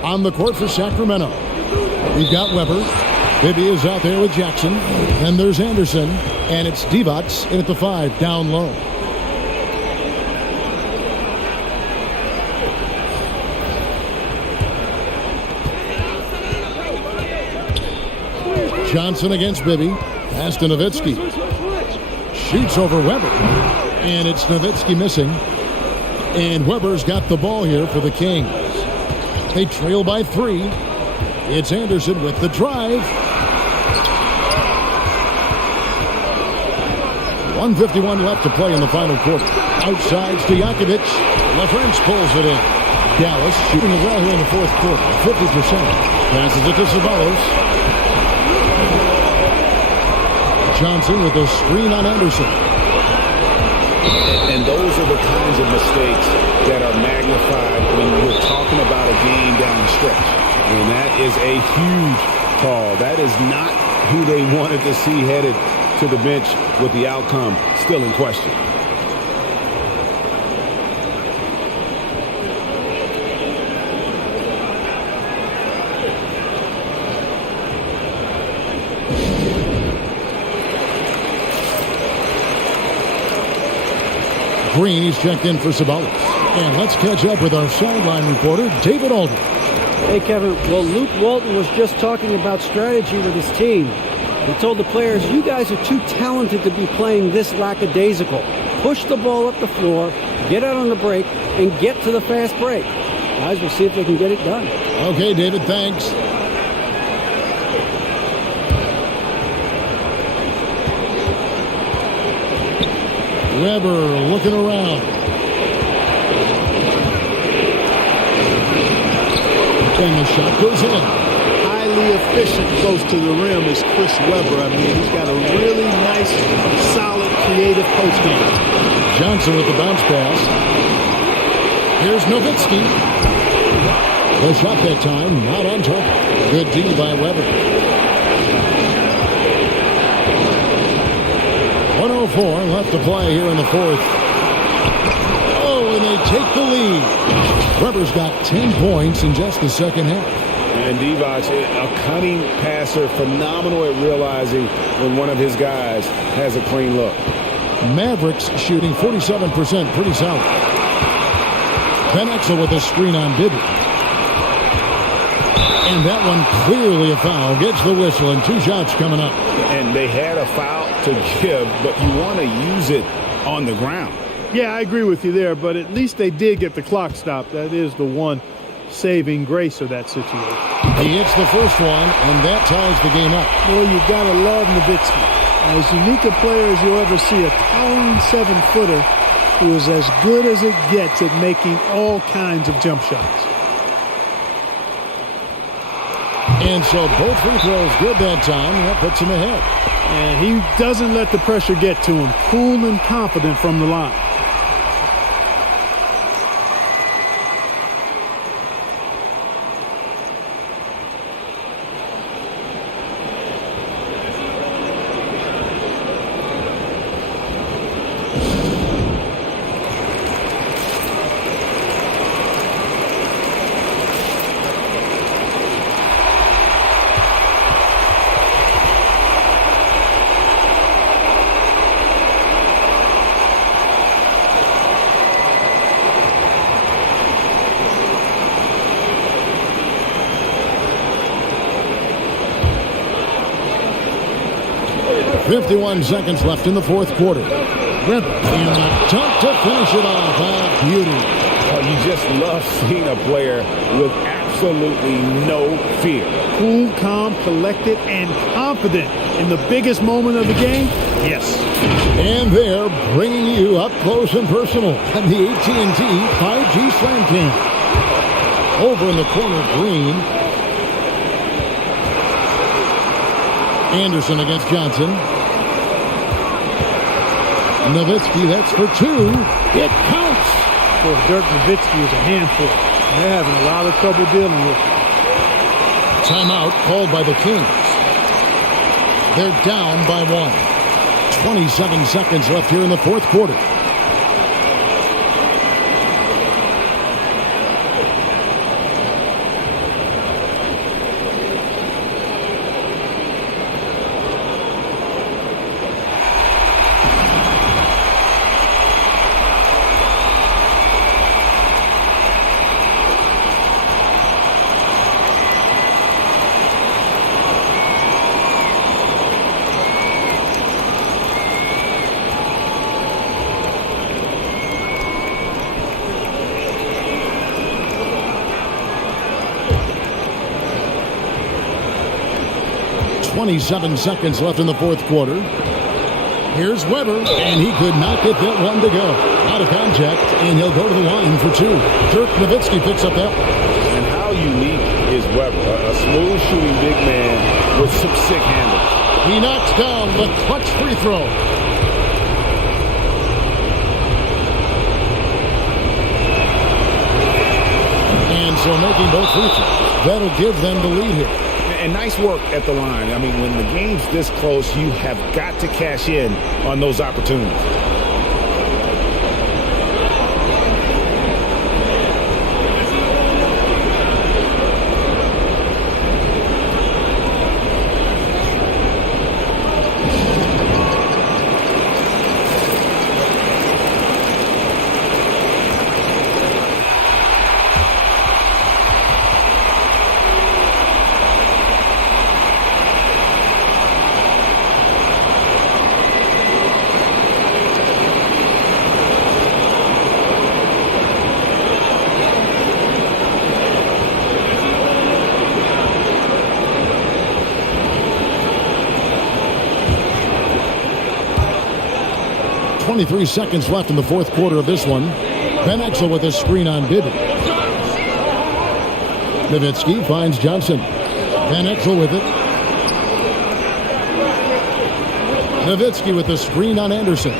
on the court for Sacramento. We've got Weber. Bibby is out there with Jackson. Then there's Anderson. And it's Divac in at the 5, down low. Johnson against Bibby. Pass to Nowitzki. Shoots over Weber. And it's Nowitzki missing. And Weber's got the ball here for the Kings. They trail by 3. It's Anderson with the drive. 1:51 left to play in the final quarter. Outside Stojakovic. LaFrance pulls it in. Dallas shooting it well here in the fourth quarter. 50%. Passes it to Ceballos. Johnson with a screen on Anderson. And those are the kinds of mistakes that are magnified when we're talking about a game down the stretch. And that is a huge call. That is not who they wanted to see headed to the bench with the outcome still in question. Green, he's checked in for Ceballos. And let's catch up with our sideline reporter, David Aldridge. Hey, Kevin. Well, Luke Walton was just talking about strategy with his team. He told the players, you guys are too talented to be playing this lackadaisical. Push the ball up the floor, get out on the break, and get to the fast break. Guys, we'll see if they can get it done. Okay, David, thanks. Weber looking around. And the shot goes in. Highly efficient close to the rim is Chris Weber. I mean, he's got a really nice, solid, creative post game. Johnson with the bounce pass. Here's Nowitzki. The shot that time, not on target. Good D by Weber. 1:04 left to play here in the fourth. Oh, and they take the lead. Weber's got 10 points in just the second half. And Divac, a cunning passer, phenomenal at realizing when one of his guys has a clean look. Mavericks shooting 47%, pretty solid. Van Exel with a screen on Bibby. And that one clearly a foul. Gets the whistle and 2 shots coming up. And they had a foul to give, but you want to use it on the ground. Yeah, I agree with you there, but at least they did get the clock stopped. That is the one saving grace of that situation. He hits the first one, and that ties the game up. Boy, you got to love Nowitzki. As unique a player as you'll ever see, a towering 7-footer who is as good as it gets at making all kinds of jump shots. And so both free throws good that time. That puts him ahead. And he doesn't let the pressure get to him. Cool and confident from the line. .51 seconds left in the fourth quarter. Weber and the dunk to finish it off. Ah, beauty. Oh, you just love seeing a player with absolutely no fear. Cool, calm, collected, and confident in the biggest moment of the game. Yes. And they're bringing you up close and personal on the AT&T 5G Slam Cam. Over in the corner, Green. Anderson against Johnson. Nowitzki, that's for 2. It counts. Boy, Dirk Nowitzki is a handful. They're having a lot of trouble dealing with him. Timeout called by the Kings. They're down by 1. 27 seconds left here in the fourth quarter. 27 seconds left in the fourth quarter. Here's Weber, and he could not get that one to go. Out of contact, and he'll go to the line for two. Dirk Nowitzki picks up that one. And how unique is Weber? A smooth shooting big man with some sick handles. He knocks down the clutch free throw. And so making both free throws, that'll give them the lead here. And nice work at the line. I mean, when the game's this close, you have got to cash in on those opportunities. .23 seconds left in the fourth quarter of this one. Van Exel with a screen on Bibby. Nowitzki finds Johnson. Van Exel with it. Nowitzki with the screen on Anderson.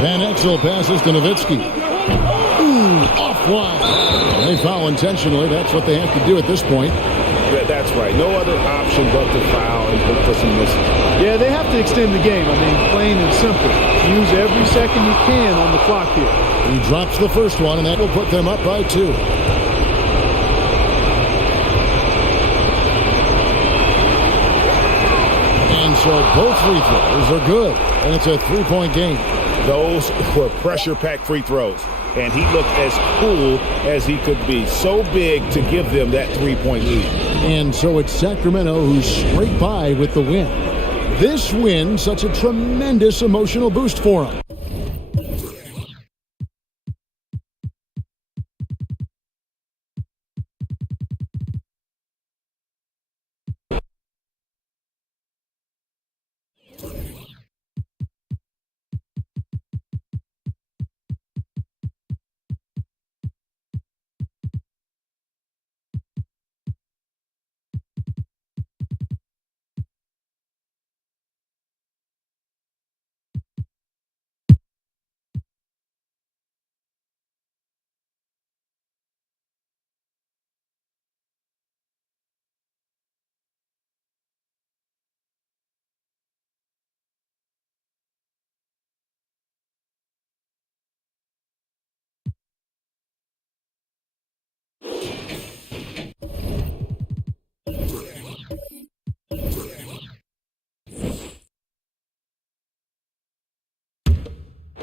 Van Exel passes to Nowitzki. Ooh, offline. They foul intentionally. That's what they have to do at this point. That's right. No other option but to foul and hope for some misses. Yeah, they have to extend the game. I mean, plain and simple. Use every second you can on the clock here. He drops the first one, and that will put them up by two. And so both free throws are good, and it's a three-point game. Those were pressure-packed free throws, and he looked as cool as he could be. So big to give them that three-point lead. And so it's Sacramento who's straight by with the win. This win, such a tremendous emotional boost for them.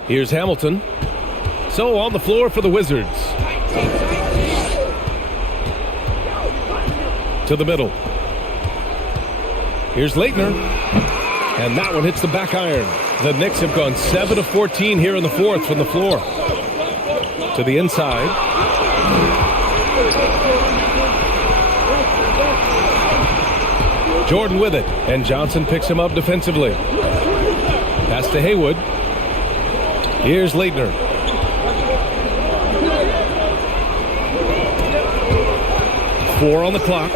Here's Hamilton. So on the floor for the Wizards. To the middle. Here's Leitner. And that one hits the back iron. The Knicks have gone 7 of 14 here in the fourth from the floor. To the inside. Jordan with it. And Johnson picks him up defensively. Pass to Haywood. Here's Leitner. Four on the clock.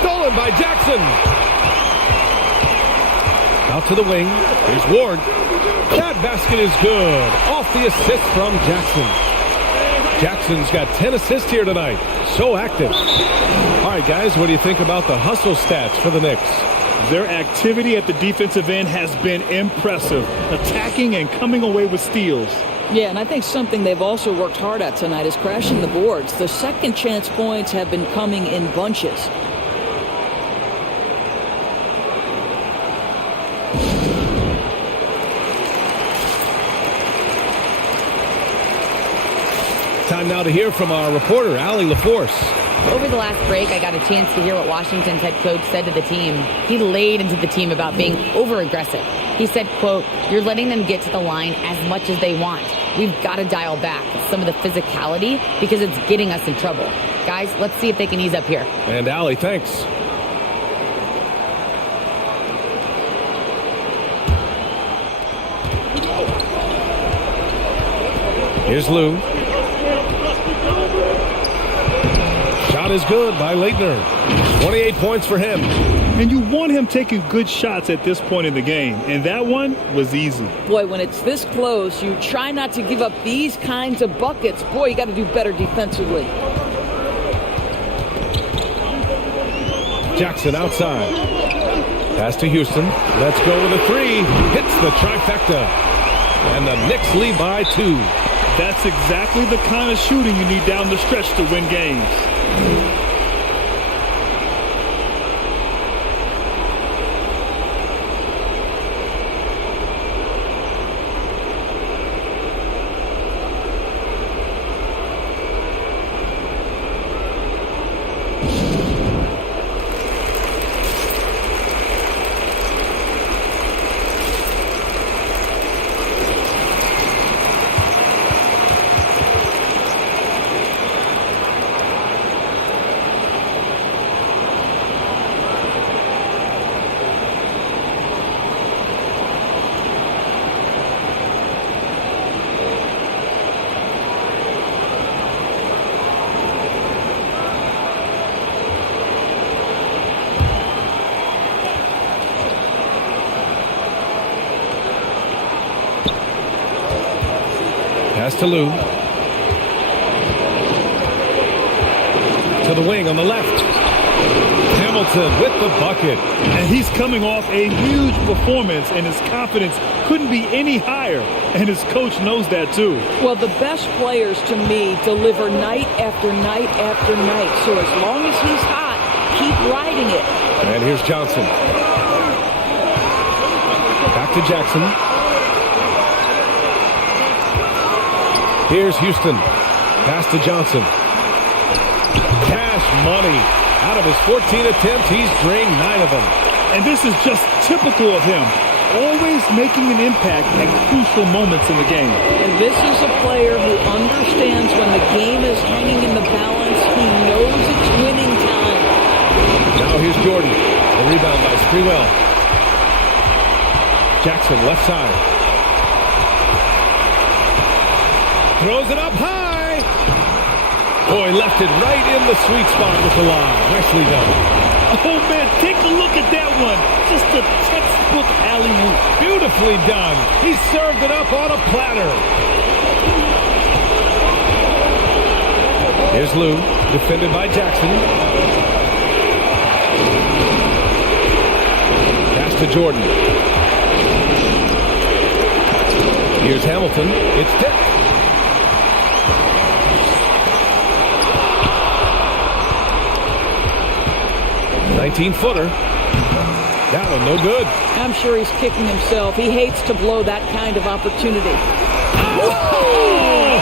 Stolen by Jackson. Out to the wing. Here's Ward. That basket is good. Off the assist from Jackson. Jackson's got 10 assists here tonight. So active. All right, guys, what do you think about the hustle stats for the Knicks? Their activity at the defensive end has been impressive, attacking and coming away with steals. Yeah, and I think something they've also worked hard at tonight is crashing the boards. The second chance points have been coming in bunches. Time now to hear from our reporter, Allie LaForce. Over the last break, I got a chance to hear what Washington's head coach said to the team. He laid into the team about being over-aggressive. He said, quote, "You're letting them get to the line as much as they want. We've got to dial back some of the physicality because it's getting us in trouble. Guys, let's see if they can ease up here." And Allie, thanks. Here's Lou. Shot is good by Leitner. 28 points for him. And you want him taking good shots at this point in the game. And that one was easy. Boy, when it's this close, you try not to give up these kinds of buckets. Boy, you got to do better defensively. Jackson outside. Pass to Houston. Let's go with a three. Hits the trifecta. And the Knicks lead by 2. That's exactly the kind of shooting you need down the stretch to win games. Pass to Lou. To the wing on the left. Hamilton with the bucket. And he's coming off a huge performance, and his confidence couldn't be any higher. And his coach knows that too. Well, the best players to me deliver night after night after night. So as long as he's hot, keep riding it. And here's Johnson. Back to Jackson. Here's Houston. Pass to Johnson. Cash money. Out of his 14 attempts, he's drained 9 of them. And this is just typical of him. Always making an impact at crucial moments in the game. And this is a player who understands when the game is hanging in the balance. He knows it's winning time. Now here's Jordan. The rebound by Sprewell. Jackson left side. Throws it up high. Boy, left it right in the sweet spot with the lob. Nicely done. Oh, man, take a look at that one. Just a textbook alley-oop. Beautifully done. He served it up on a platter. Here's Lou, defended by Jackson. Pass to Jordan. Here's Hamilton. It's tipped. 19-footer. That one no good. I'm sure he's kicking himself. He hates to blow that kind of opportunity. Oh!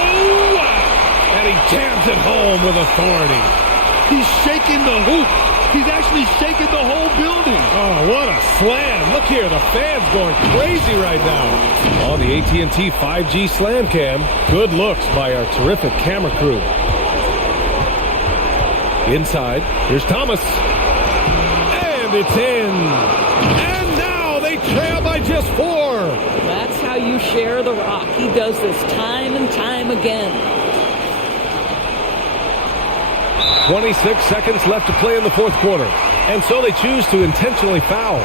And he jams it home with authority. He's shaking the hoop. He's actually shaking the whole building. Oh, what a slam. Look here, the fans going crazy right now. On the AT&T 5G Slam Cam, good looks by our terrific camera crew. Inside, here's Thomas. And it's in. And now they trail by just 4. That's how you share the rock. He does this time and time again. 26 seconds left to play in the fourth quarter. And so they choose to intentionally foul.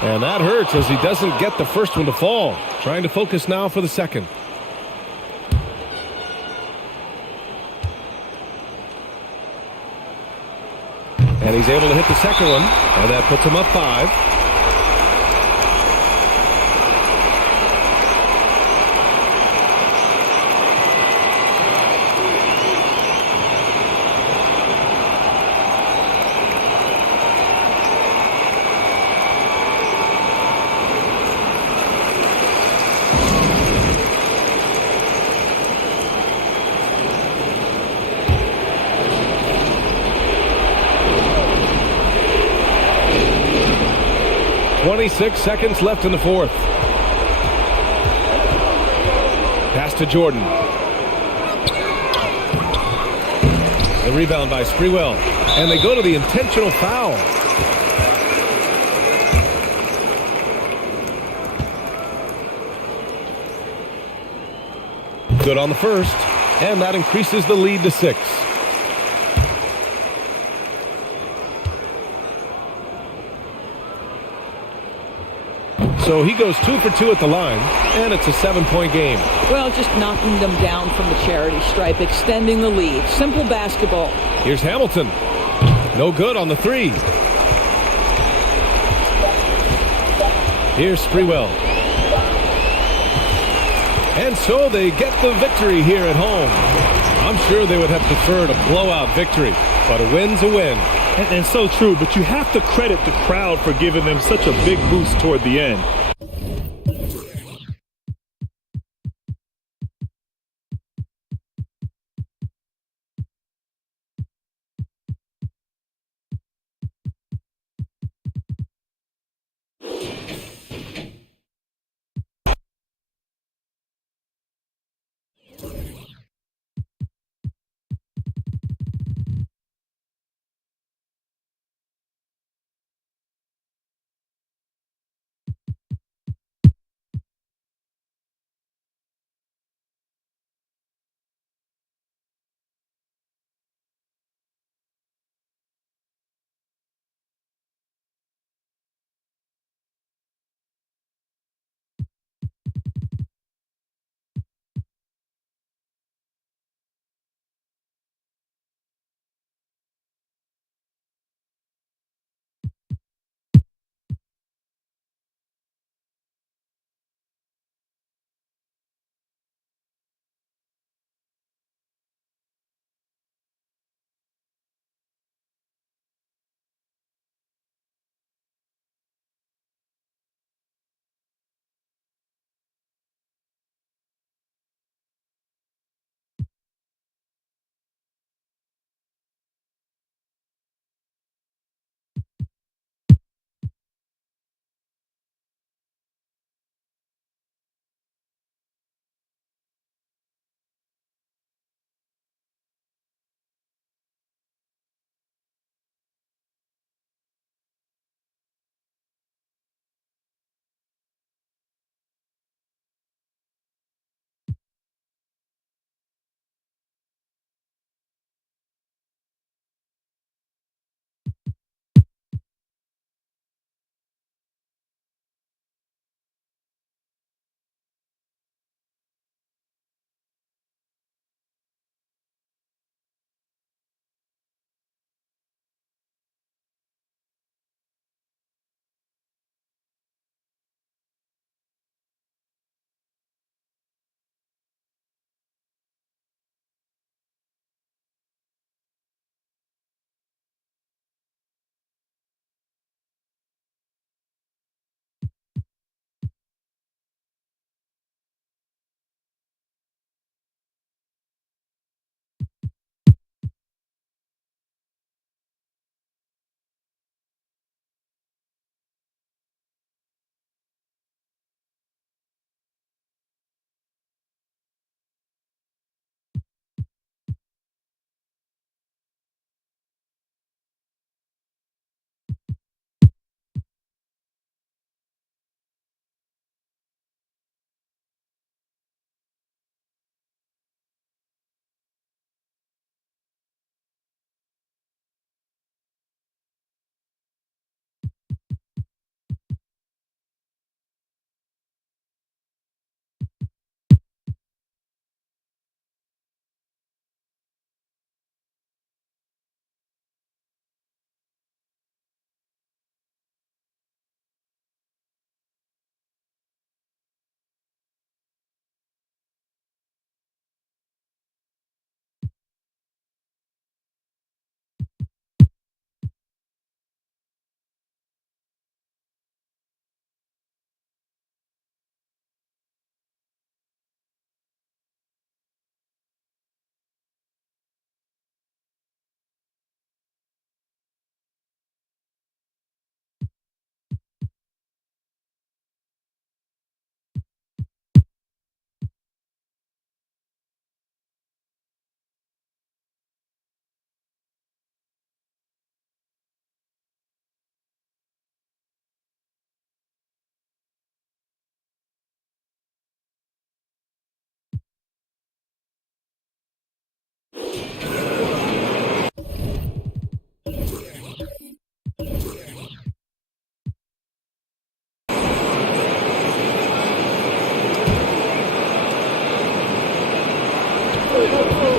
And that hurts as he doesn't get the first one to fall. Trying to focus now for the second. And he's able to hit the second one. And that puts him up 5. Six seconds left in the fourth. Pass to Jordan. The rebound by Sprewell. And they go to the intentional foul. Good on the first. And that increases the lead to 6. So he goes 2 for 2 at the line, and it's a 7-point game. Well, just knocking them down from the charity stripe, extending the lead. Simple basketball. Here's Hamilton. No good on the 3. Here's Sprewell. And so they get the victory here at home. I'm sure they would have preferred a blowout victory, but a win's a win. And so true, but you have to credit the crowd for giving them such a big boost toward the end.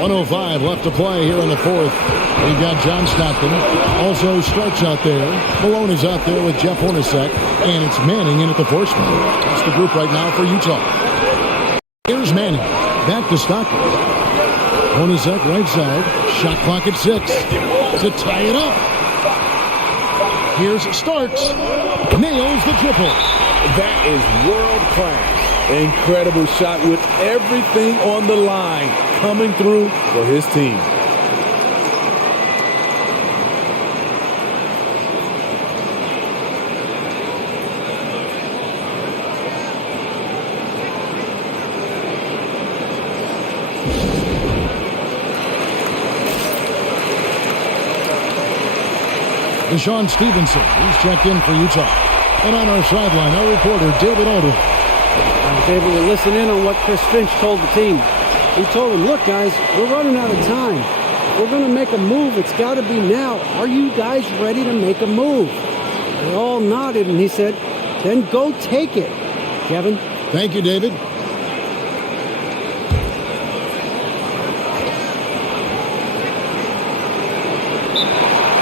1:05 left to play here in the fourth. We've got John Stockton. Also starts out there. Maloney's out there with Jeff Hornacek. And it's Manning in at the fourth spot. That's the group right now for Utah. Here's Manning. Back to Stockton. Hornacek right side. Shot clock at 6. To tie it up. Here's Starks. Nails the triple. That is world class. Incredible shot with everything on the line coming through for his team. Deshaun Stevenson, he's checked in for Utah. And on our sideline, our reporter, David Aldridge. I was able to listen in on what Chris Finch told the team. He told them, look, guys, we're running out of time. If we're going to make a move, it's got to be now. Are you guys ready to make a move? They all nodded, and he said, then go take it. Kevin? Thank you, David.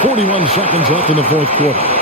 .41 seconds left in the fourth quarter.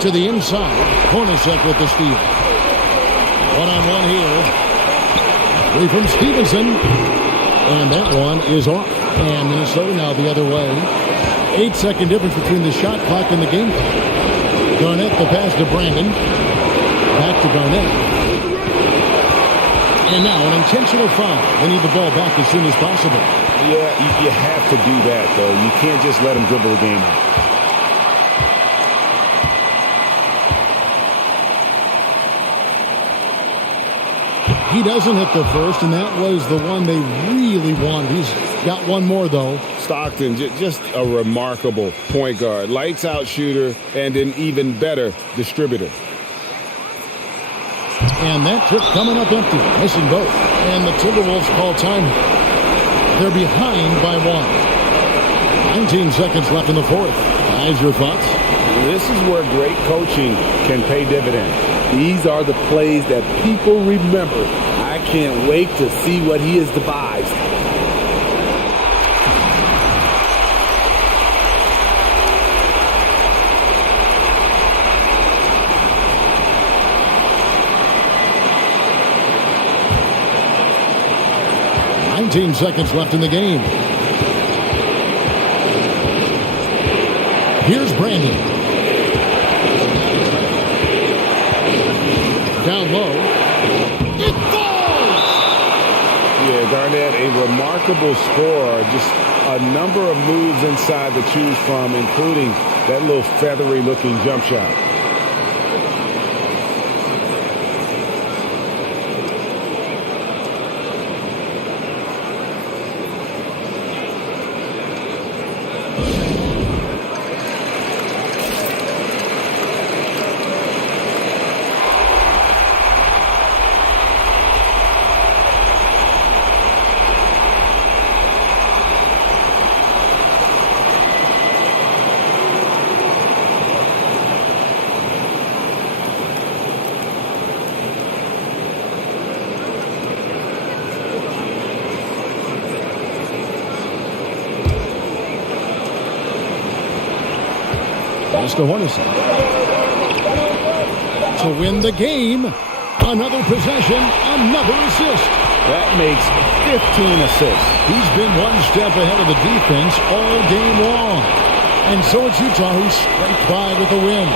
To the inside. Hornacek with the steal. One-on-one here. Three from Stevenson. And that one is off. And Minnesota now the other way. 8-second difference between the shot clock and the game clock. Garnett the pass to Brandon. Back to Garnett. And now an intentional foul. They need the ball back as soon as possible. Yeah, you have to do that, though. You can't just let them dribble the game out. He doesn't hit the first, and that was the one they really wanted. He's got one more, though. Stockton, just a remarkable point guard. Lights out shooter and an even better distributor. And that trip coming up empty, missing both. And the Timberwolves call time. They're behind by 1. 19 seconds left in the fourth. Guys, your thoughts? This is where great coaching can pay dividends. These are the plays that people remember. I can't wait to see what he has devised. Seconds left in the game. Here's Brandon. Down low. It falls! Yeah, Garnett, a remarkable scorer. Just a number of moves inside to choose from, including that little feathery-looking jump shot. To Hornacek. To win the game. Another possession, another assist. That makes 15 assists. He's been one step ahead of the defense all game long. And so it's Utah who scraped by with the win.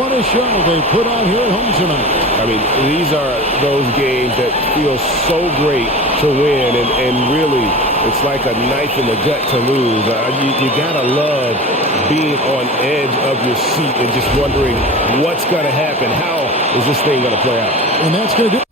What a show they put on here at home tonight. I mean, these are those games that feel so great to win, and really, it's like a knife in the gut to lose. You gotta love being on edge of your seat and just wondering what's gonna happen. How is this thing gonna play out? And that's going to do it.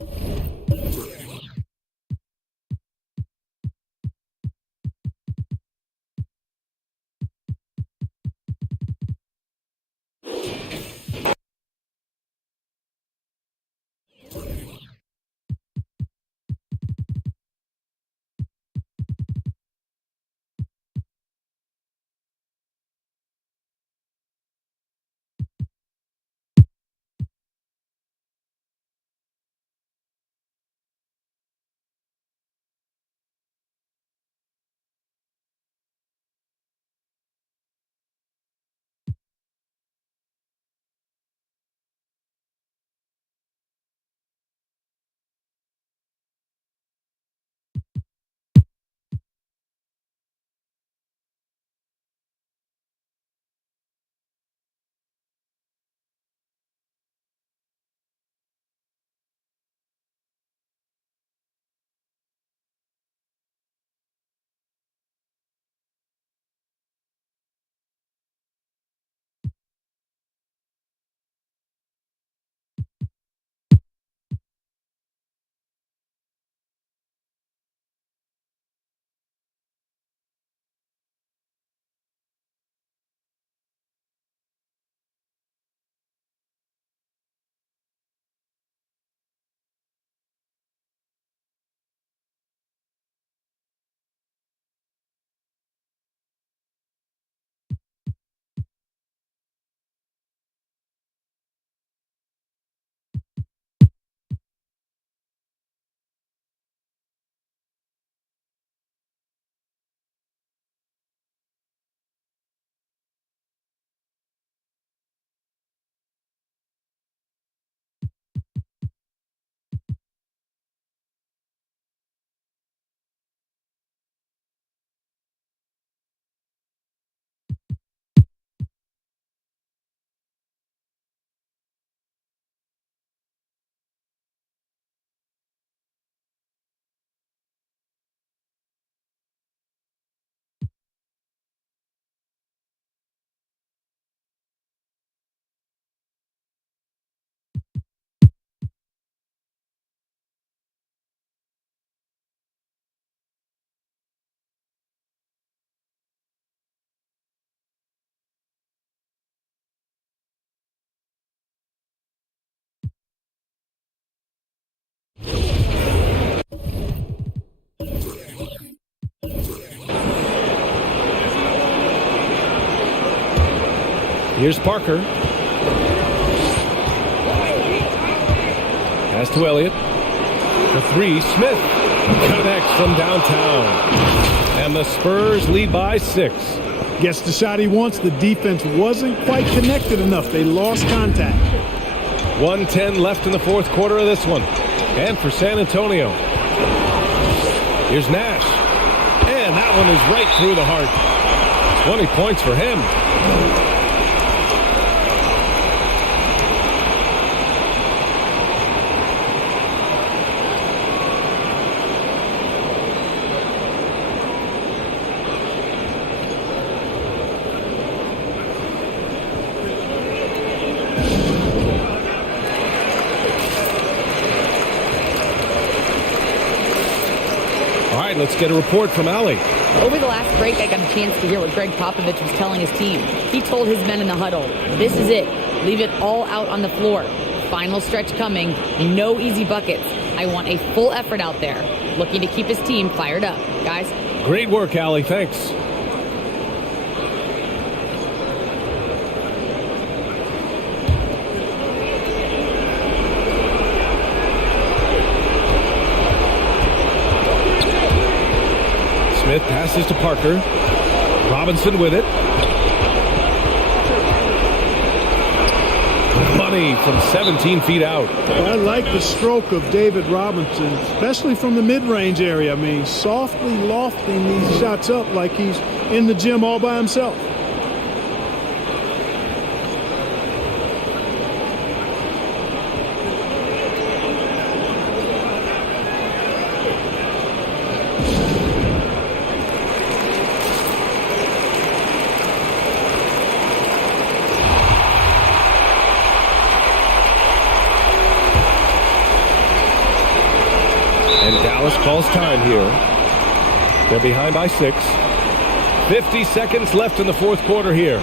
Here's Parker. Pass to Elliott. The three, Smith connects from downtown. And the Spurs lead by 6. Gets the shot he wants. The defense wasn't quite connected enough. They lost contact. 1:10 left in the fourth quarter of this one. And for San Antonio, here's Nash. And that one is right through the heart. 20 points for him. Let's get a report from Allie. Over the last break, I got a chance to hear what Greg Popovich was telling his team. He told his men in the huddle, this is it. Leave it all out on the floor. Final stretch coming. No easy buckets. I want a full effort out there. Looking to keep his team fired up. Guys. Great work, Allie. Thanks. Smith passes to Parker. Robinson with it. Money from 17 feet out. I like the stroke of David Robinson, especially from the mid-range area. I mean, softly lofting these shots up like he's in the gym all by himself. And Dallas calls time here. They're behind by 6. 50 seconds left in the fourth quarter here.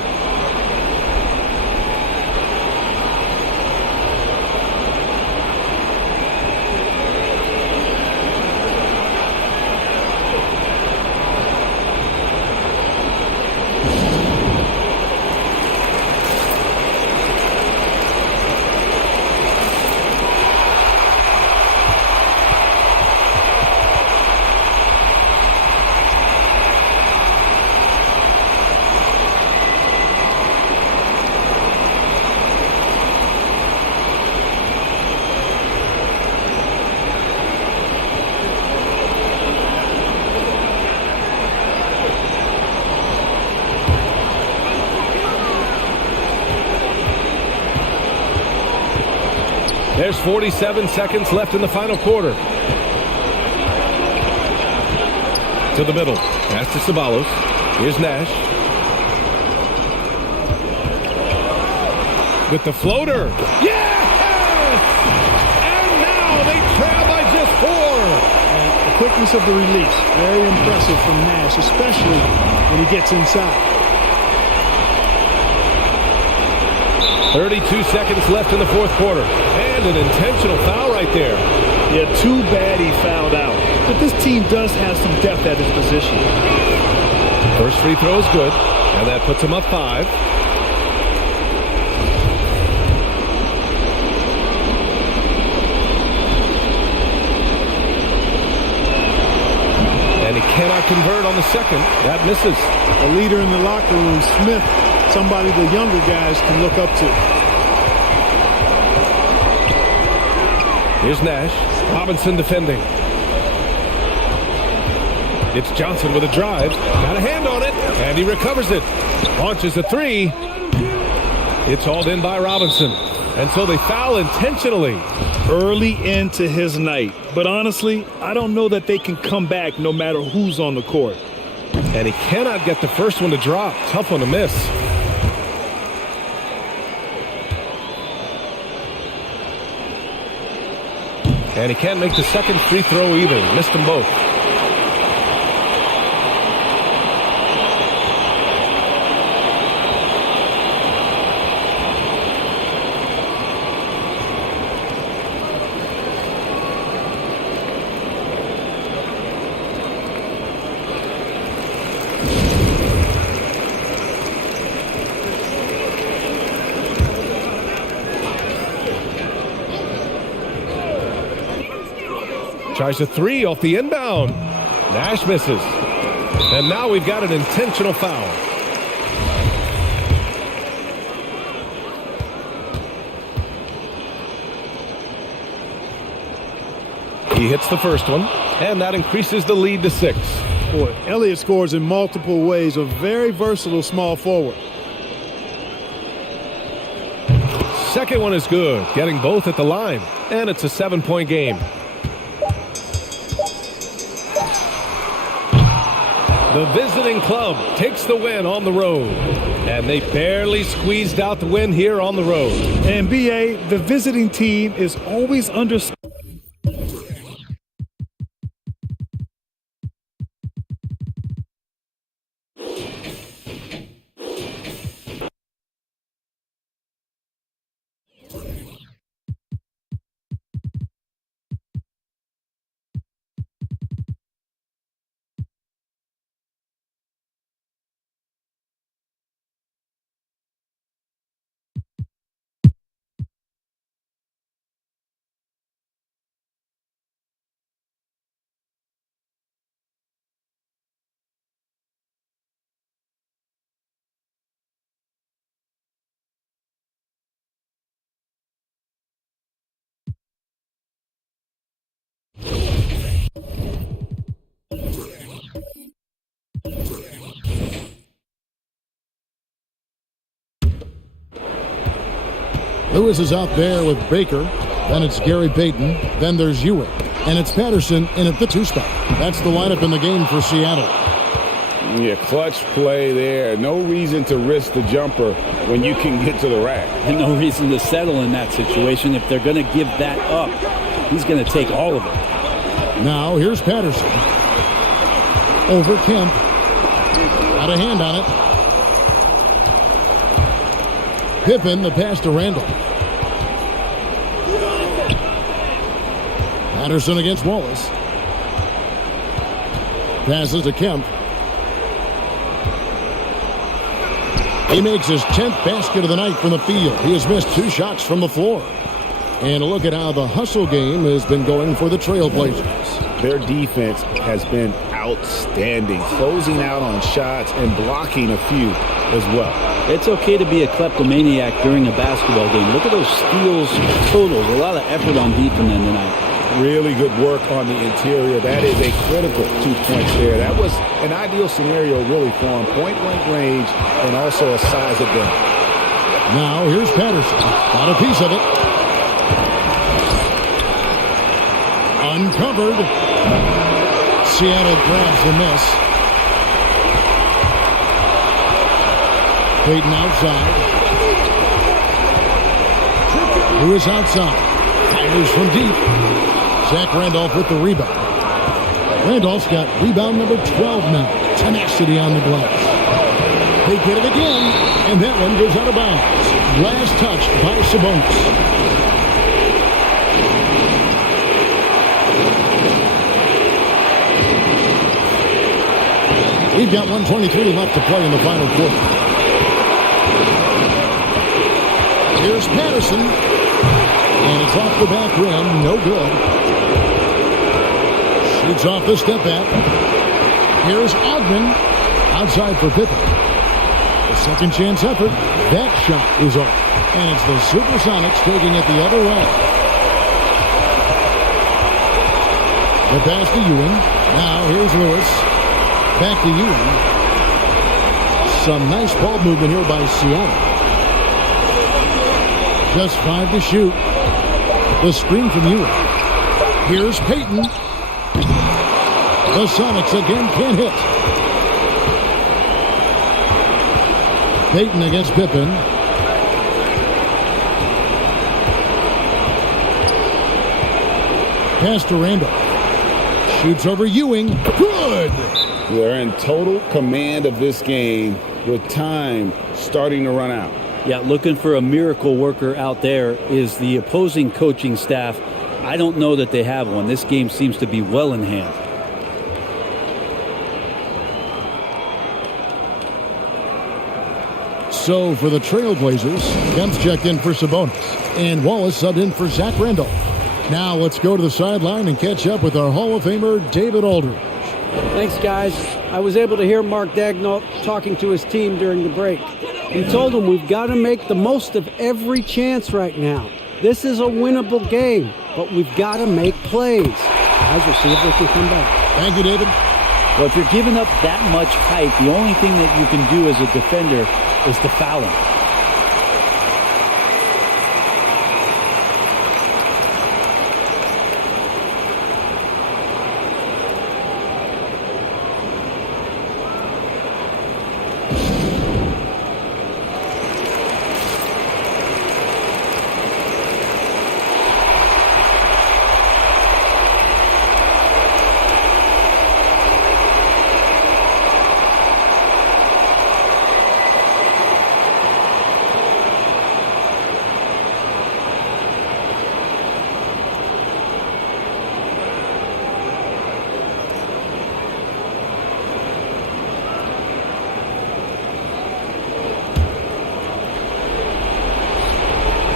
There's 47 seconds left in the final quarter. To the middle. Pass to Ceballos. Here's Nash. With the floater. Yes! And now they trail by just 4. And the quickness of the release. Very impressive from Nash, especially when he gets inside. 32 seconds left in the fourth quarter. And an intentional foul right there. Yeah, too bad he fouled out. But this team does have some depth at his position. First free throw is good. And that puts him up 5. And he cannot convert on the second. That misses. A leader in the locker room, Smith. Somebody the younger guys can look up to. Here's Nash. Robinson defending. It's Johnson with a drive. Got a hand on it. And he recovers it. Launches a 3. It's hauled in by Robinson. And so they foul intentionally. Early into his night. But honestly, I don't know that they can come back no matter who's on the court. And he cannot get the first one to drop. Tough one to miss. And he can't make the second free throw either. Missed them both. Tries a 3 off the inbound. Nash misses. And now we've got an intentional foul. He hits the first one, and that increases the lead to 6. Boy, Elliott scores in multiple ways. A very versatile small forward. Second one is good, getting both at the line. And it's a 7-point game. The visiting club takes the win on the road. And they barely squeezed out the win here on the road. And BA, the visiting team is always under. Lewis is out there with Baker. Then it's Gary Payton. Then there's Ewing. And it's Patterson in at the 2 spot. That's the lineup in the game for Seattle. Yeah, clutch play there. No reason to risk the jumper when you can get to the rack. And no reason to settle in that situation. If they're going to give that up, he's going to take all of it. Now here's Patterson. Over Kemp. Got a hand on it. Pippen, the pass to Randall. Patterson against Wallace. Passes to Kemp. He makes his 10th basket of the night from the field. He has missed 2 shots from the floor. And look at how the hustle game has been going for the Trailblazers. Their defense has been outstanding, closing out on shots and blocking a few as well. It's okay to be a kleptomaniac during a basketball game. Look at those steals totals. A lot of effort on deep from them tonight. Really good work on the interior. That is a critical 2 points there. That was an ideal scenario really for him. Point-blank range and also a size advantage. Now here's Patterson. Got a piece of it. Uncovered. Seattle grabs the miss. Peyton outside. Lewis outside. Fires from deep. Zach Randolph with the rebound. Randolph's got rebound number 12 now. Tenacity on the glass. They get it again, and that one goes out of bounds. Last touched by Sabonis. We've got 1:23 left to play in the final quarter. Here's Patterson. And it's off the back rim. No good. Shoots off the step back. Here's Ogden. Outside for Pippen. A second chance effort. That shot is off. And it's the Supersonics taking it the other way. The pass to Ewing. Now here's Lewis. Back to Ewing. Some nice ball movement here by Seattle. Just 5 to shoot. The screen from Ewing. Here's Peyton. The Sonics again can't hit. Peyton against Pippen. Pass to Randolph. Shoots over Ewing. Good! They're in total command of this game with time starting to run out. Yeah, looking for a miracle worker out there is the opposing coaching staff. I don't know that they have one. This game seems to be well in hand. So for the Trailblazers, Kemp's checked in for Sabonis, and Wallace subbed in for Zach Randolph. Now let's go to the sideline and catch up with our Hall of Famer, David Aldridge. Thanks, guys. I was able to hear Mark Daigneault talking to his team during the break. He told them we've got to make the most of every chance right now. This is a winnable game, but we've got to make plays. Guys, we'll see if they can come back. Thank you, David. Well, if you're giving up that much height, the only thing that you can do as a defender is to foul him.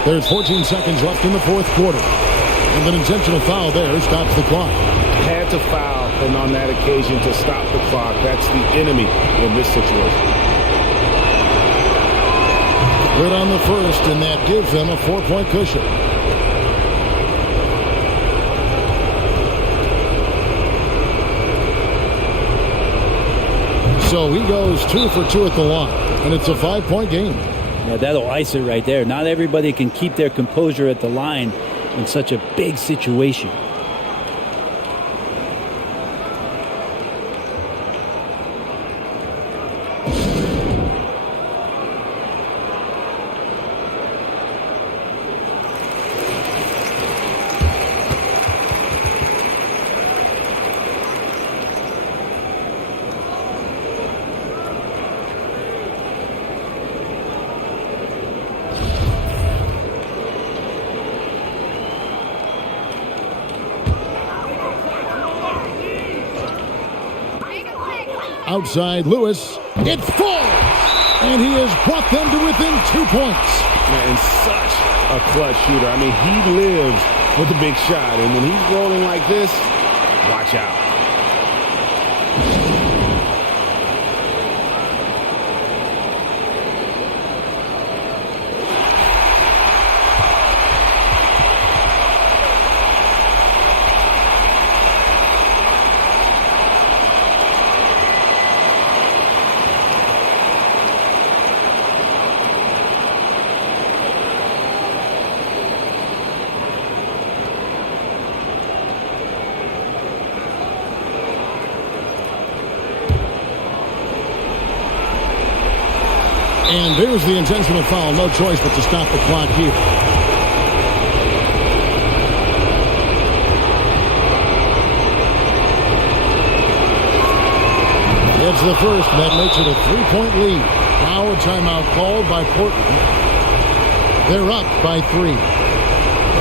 There's 14 seconds left in the fourth quarter. And an intentional foul there stops the clock. Had to foul, and on that occasion to stop the clock. That's the enemy in this situation. Good on the first, and that gives them a 4-point cushion. So he goes 2 for 2 at the line, and it's a 5-point game. Yeah, that'll ice it right there. Not everybody can keep their composure at the line in such a big situation. Outside Lewis. It falls! And he has brought them to within 2 points. And such a clutch shooter. I mean, he lives with a big shot. And when he's rolling like this, watch out. And there's the intentional foul. No choice but to stop the clock here. It's the first. That makes it a 3-point lead. Now a timeout called by Portland. They're up by 3.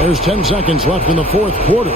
There's 10 seconds left in the fourth quarter.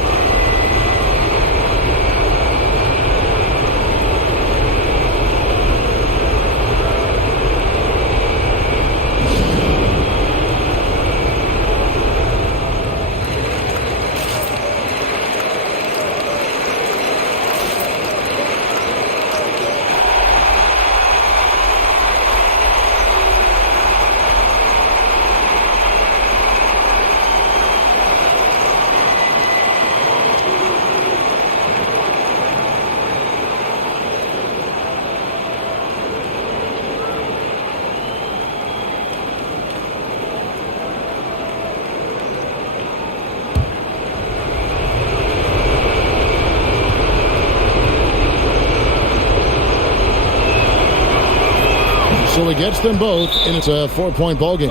So he gets them both, and it's a 4-point ball game.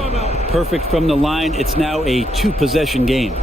Perfect from the line. It's now a 2-possession game.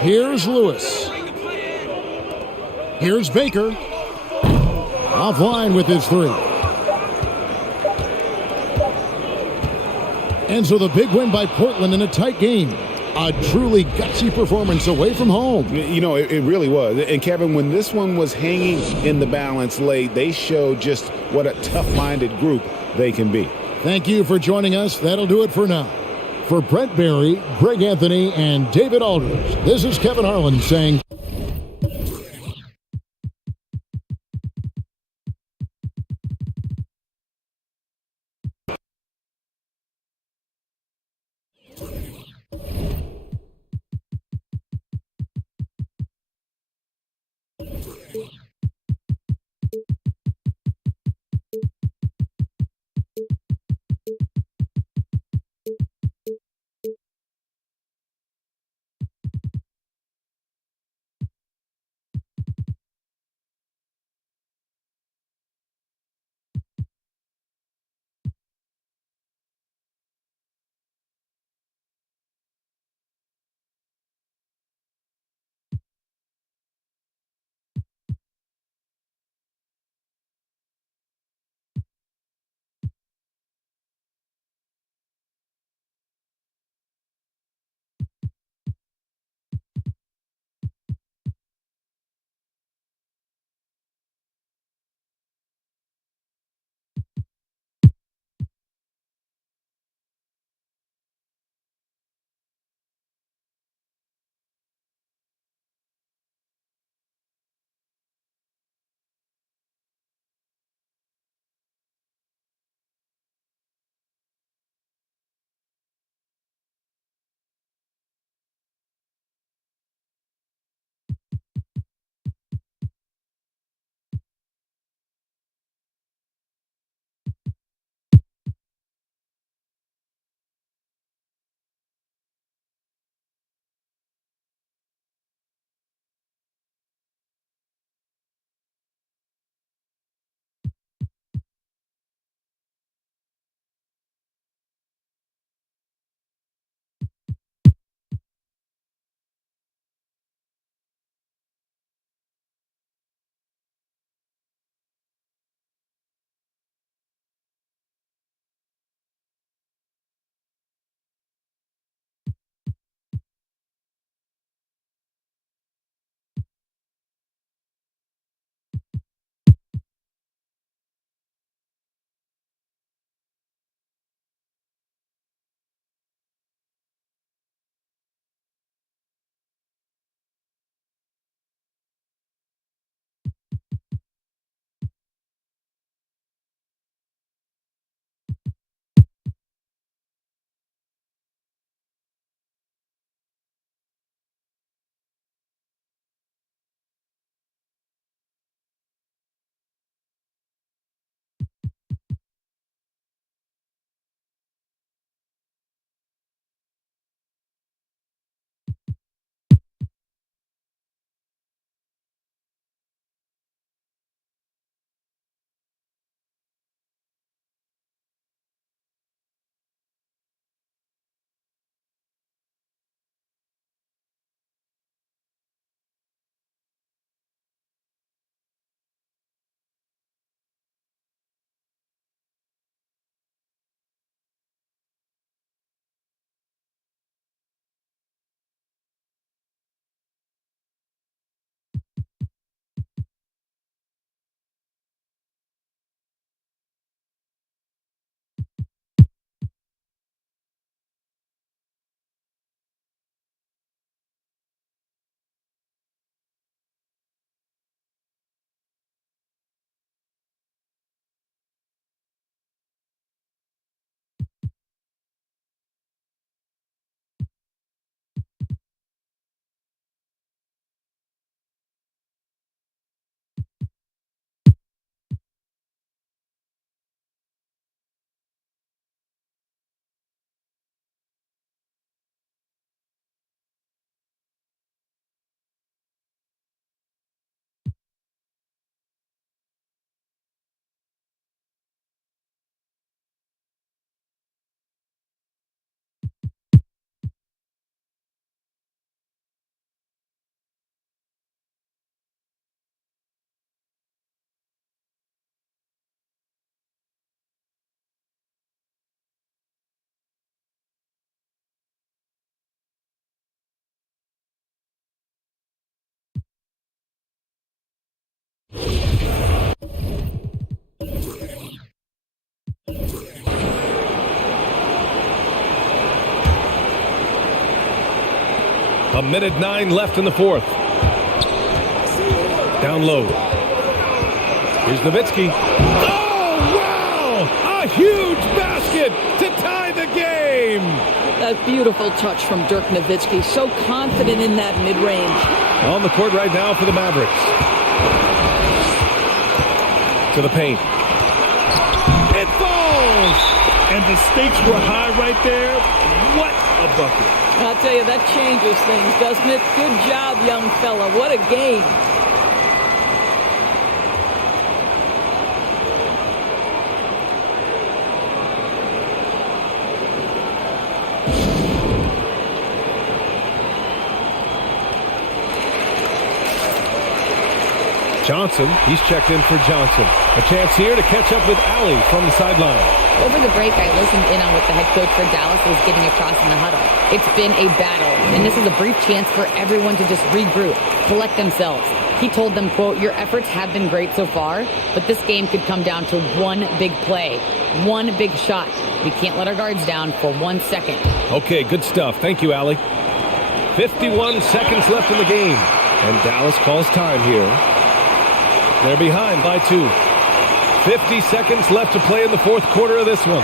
Here's Lewis. Here's Baker. Offline with his 3. And so the big win by Portland in a tight game. A truly gutsy performance away from home. You know, it really was. And Kevin, when this one was hanging in the balance late, they showed just what a tough-minded group they can be. Thank you for joining us. That'll do it for now. For Brent Barry, Greg Anthony, and David Aldridge, this is Kevin Harlan saying 1:09 left in the fourth. Down low. Here's Nowitzki. Oh, wow! A huge basket to tie the game! That beautiful touch from Dirk Nowitzki. So confident in that mid-range. On the court right now for the Mavericks. To the paint. It falls! And the stakes were high right there. What a bucket. I'll tell you, that changes things, doesn't it? Good job, young fella. What a game. Johnson, he's checked in for Johnson. A chance here to catch up with Allie from the sideline. Over the break, I listened in on what the head coach for Dallas was getting across in the huddle. It's been a battle, and this is a brief chance for everyone to just regroup, collect themselves. He told them, quote, "Your efforts have been great so far, but this game could come down to one big play, one big shot. We can't let our guards down for 1 second." Okay, good stuff. Thank you, Allie. 51 seconds left in the game, and Dallas calls time here. They're behind by 2. 50 seconds left to play in the fourth quarter of this one.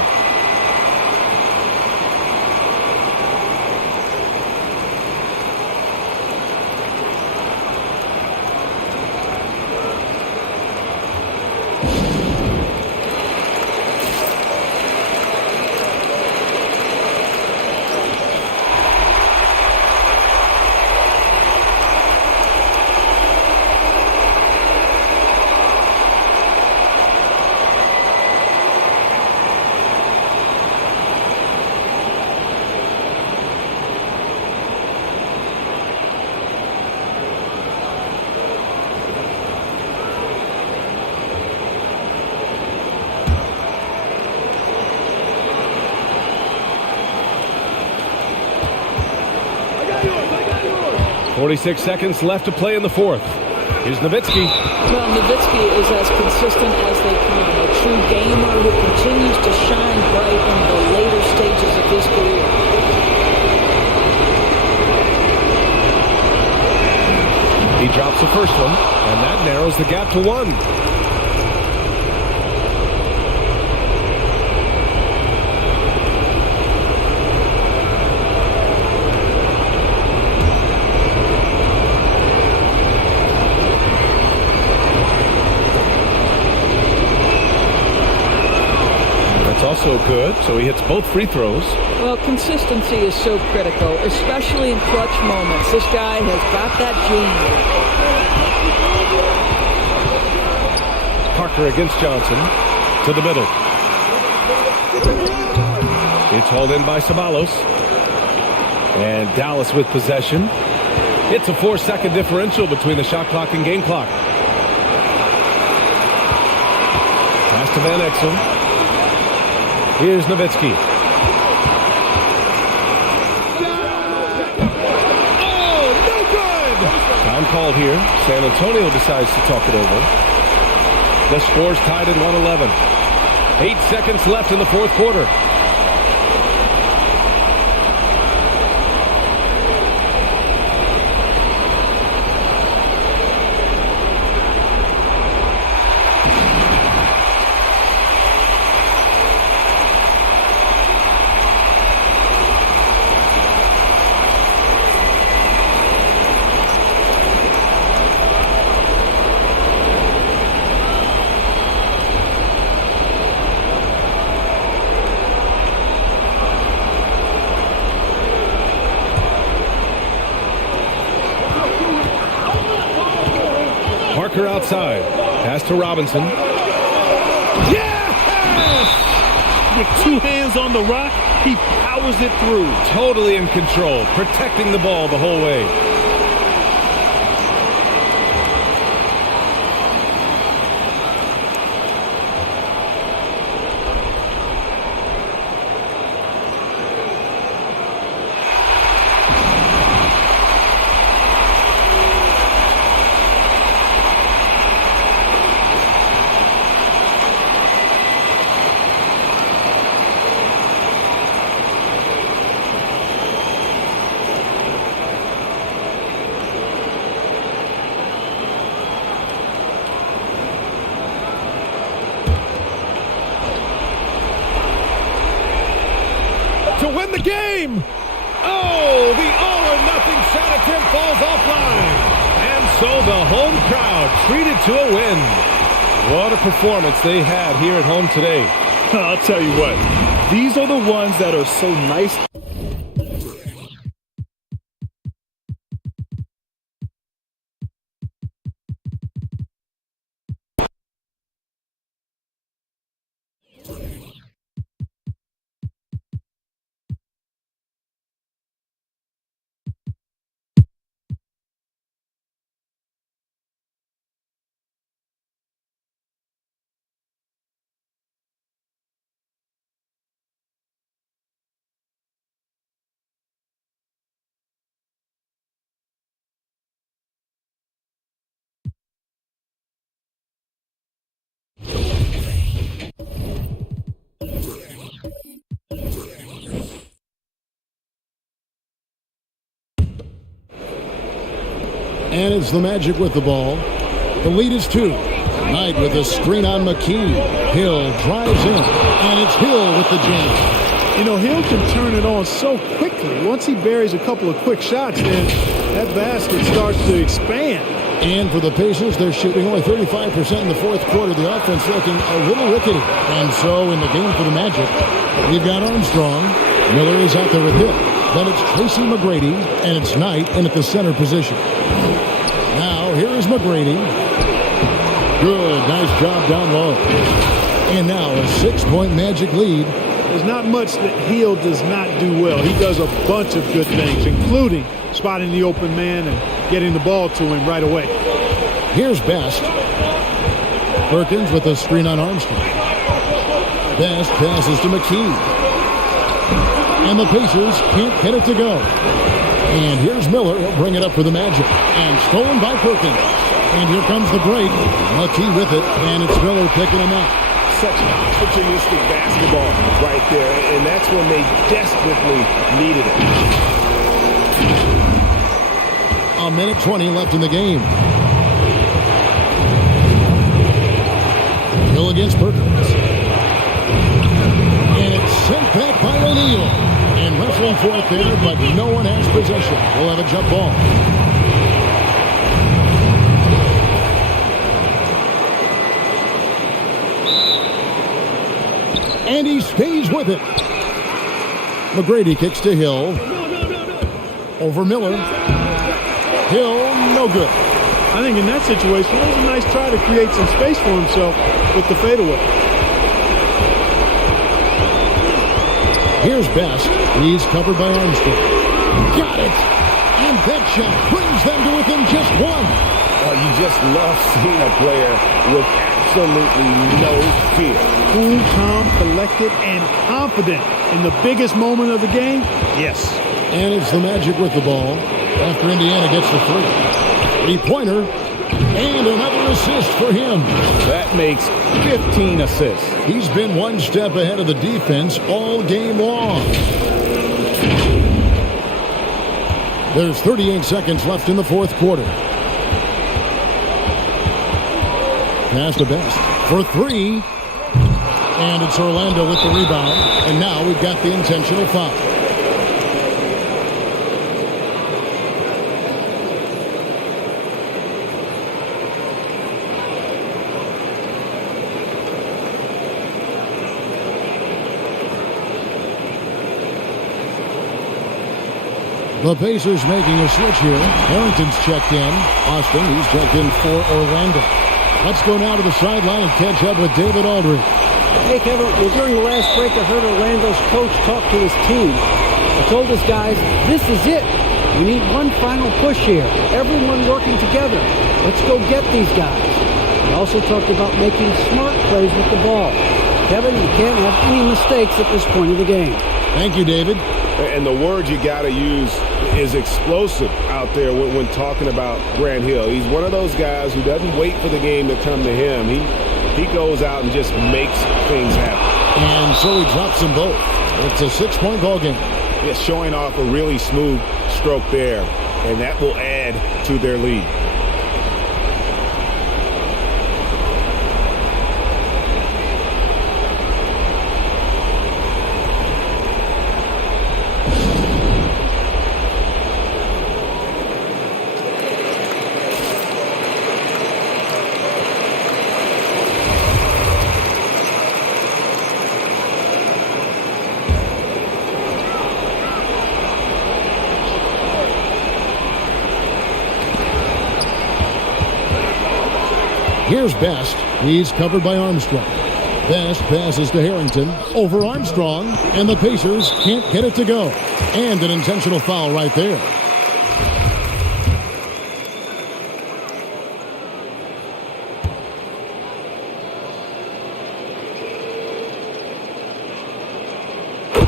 Yours. 46 seconds left to play in the fourth. Here's Nowitzki. Well, Nowitzki is as consistent as they come. A true gamer who continues to shine bright in the later stages of his career. He drops the first one, and that narrows the gap to 1. Also good, so he hits both free throws. Well, consistency is so critical, especially in clutch moments. This guy has got that gene. Parker against Johnson to the middle. It's hauled in by Ceballos. And Dallas with possession. It's a 4-second differential between the shot clock and game clock. Pass to Van Exel. Here's Nowitzki. Oh, no good! Time called here. San Antonio decides to talk it over. The score's tied at 111. 8 seconds left in the fourth quarter. Parker outside. Pass to Robinson. Yes! With 2 hands on the rock, he powers it through. Totally in control, protecting the ball the whole way. win the game. Oh, the all-or-nothing shot attempt falls offline. And so the home crowd treated to a win. What a performance they had here at home today. I'll tell you what, these are the ones that are so nice. And it's the Magic with the ball. The lead is 2. Knight with a screen on McKee. Hill drives in, and it's Hill with the jam. You know, Hill can turn it on so quickly. Once he buries a couple of quick shots, then that basket starts to expand. And for the Pacers, they're shooting only 35% in the fourth quarter. The offense looking a little rickety. And so in the game for the Magic, we've got Armstrong. Miller is out there with Hill. Then it's Tracy McGrady, and it's Knight in at the center position. Now, here is McGrady. Good, nice job down low. And now a 6-point Magic lead. There's not much that Hill does not do well. He does a bunch of good things, including spotting the open man and getting the ball to him right away. Here's Best. Perkins with a screen on Armstrong. Best passes to McKee. And the Pacers can't get it to go. And here's Miller. He'll bring it up for the Magic. And stolen by Perkins. And here comes the break. McKee with it. And it's Miller picking him up. Such opportunistic basketball right there. And that's when they desperately needed it. A minute 20 left in the game. Hill against Perkins. And it's sent back by O'Neal. And wrestling for it there, but no one has possession. We'll have a jump ball. And he stays with it. McGrady kicks to Hill. Over Miller. Hill, no good. I think in that situation, it was a nice try to create some space for himself with the fadeaway. Here's Best. He's covered by Armstrong. Got it. And that shot brings them to within just 1. Oh, you just love seeing a player with absolutely no fear. Cool, calm, collected, and confident in the biggest moment of the game. Yes. And it's the Magic with the ball after Indiana gets the 3. 3-pointer. And another assist for him. That makes 15 assists. He's been one step ahead of the defense all game long. There's 38 seconds left in the fourth quarter. Pass to Best for 3. And it's Orlando with the rebound. And now we've got the intentional foul. The Pacers making a switch here. Harrington's checked in. Austin, he's checked in for Orlando. Let's go now to the sideline and catch up with David Aldridge. Hey, Kevin, well, during the last break, I heard Orlando's coach talk to his team. I told his guys, this is it. We need one final push here. Everyone working together. Let's go get these guys. He also talked about making smart plays with the ball. Kevin, you can't have any mistakes at this point of the game. Thank you, David. And the word you got to use is explosive out there when talking about Grant Hill. He's one of those guys who doesn't wait for the game to come to him. He goes out and just makes things happen. And so he drops them both. It's a 6-point ball game. Yeah, showing off a really smooth stroke there, and that will add to their lead. Here's Best. He's covered by Armstrong. Best passes to Harrington over Armstrong, and the Pacers can't get it to go. And an intentional foul right there.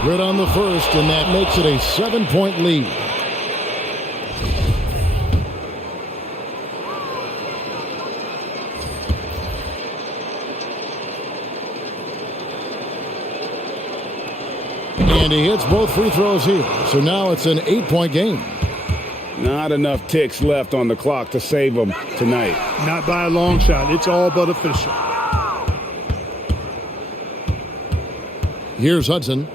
Good on the first, and that makes it a 7-point lead. And he hits both free throws here. So now it's an 8-point game. Not enough ticks left on the clock to save them tonight. Not by a long shot. It's all but official. Here's Hudson.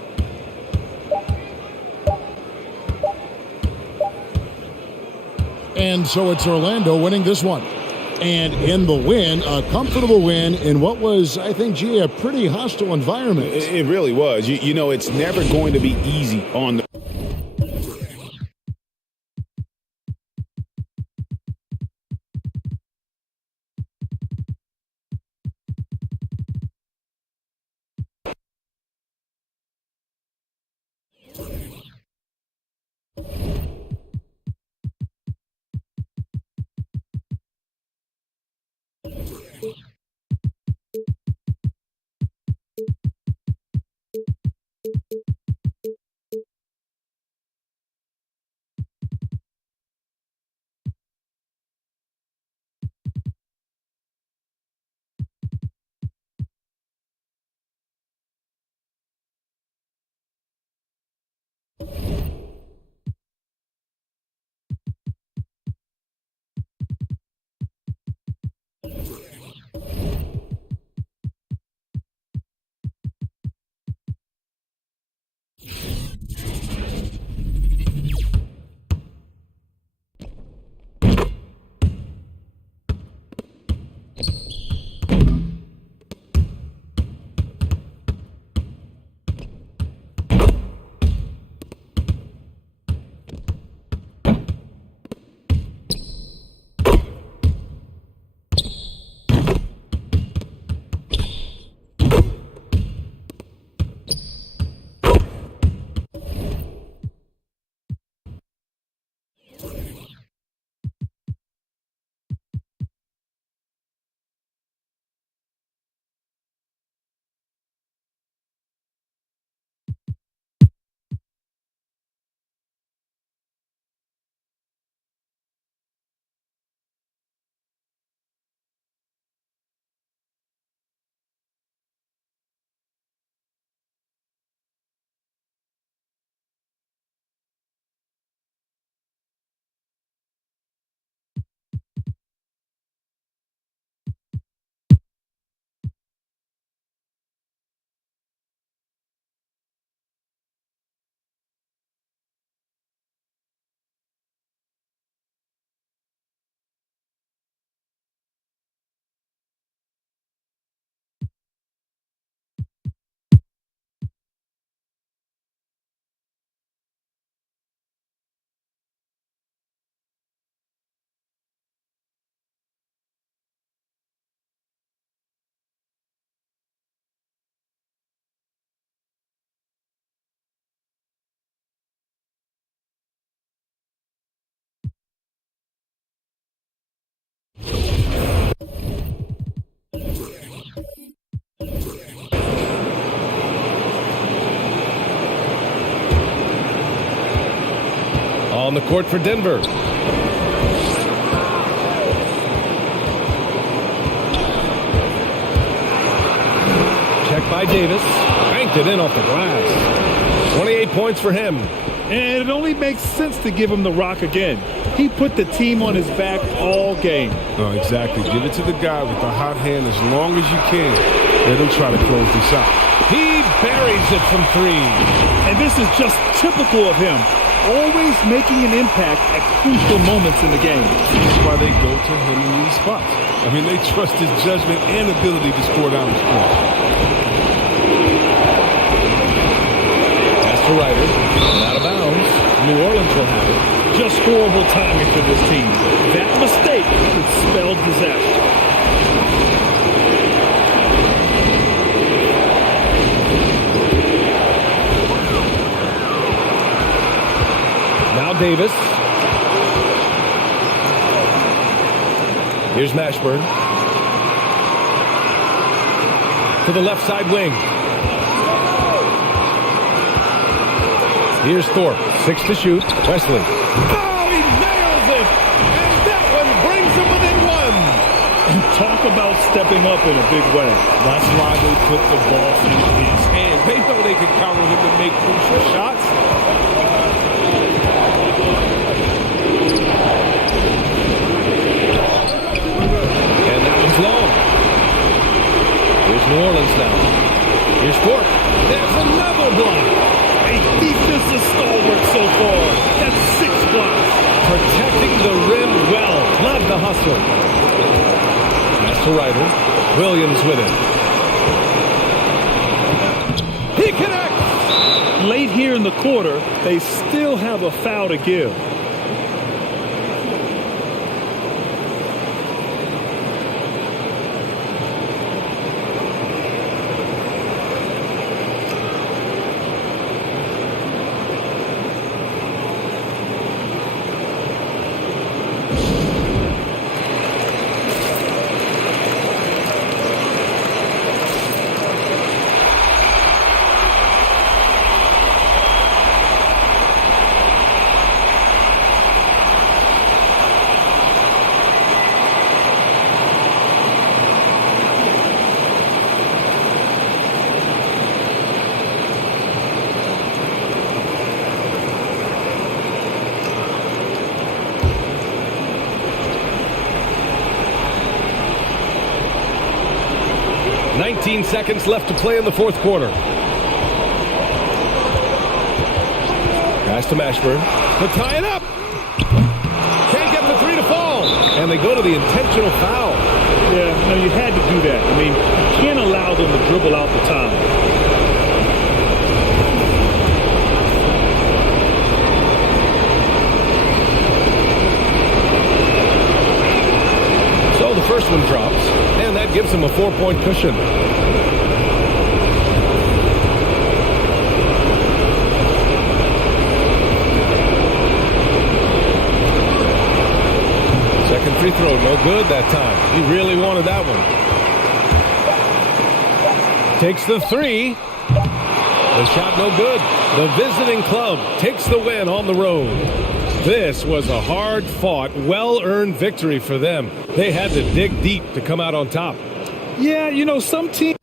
And so it's Orlando winning this one. And in the win, a comfortable win in what was, I think, G, a pretty hostile environment. It really was. You know, it's never going to be easy on the... On the court for Denver. Check by Davis. Banked it in off the glass. 28 points for him. And it only makes sense to give him the rock again. He put the team on his back all game. Oh, exactly. Give it to the guy with the hot hand as long as you can. Let him try to close this out. He buries it from three. And this is just typical of him. Always making an impact at crucial moments in the game. That's why they go to him in these spots. I mean, they trust his judgment and ability to score down the stretch. Pass to Ryder. Out of bounds. New Orleans will have it. Just horrible timing for this team. That mistake could spell disaster. Davis. Here's Mashburn. To the left side wing. Here's Thorpe. 6 to shoot. Wesley. Oh, he nails it! And that one brings him within 1. Talk about stepping up in a big way. That's why they put the ball in his hand. They know they can count on him to make crucial shots. And that one's long. Here's New Orleans now. Here's Thorpe. There's another block. A defensive stalwart so far. That's 6 blocks. Protecting the rim well. Love the hustle. Pass to Ryder. Williams with it. He connects. Late here in the quarter, they still have a foul to give. Seconds left to play in the fourth quarter. Pass to Mashburn. To tie it up. Can't get the 3 to fall. And they go to the intentional foul. Yeah, no, you had to do that. I mean, you can't allow them to dribble out the time. So the first one drops, and that gives them a 4-point cushion. Second free throw, no good that time. He really wanted that one. Takes the 3. The shot no good. The visiting club takes the win on the road. This was a hard-fought, well-earned victory for them. They had to dig deep to come out on top. Yeah, you know, some teams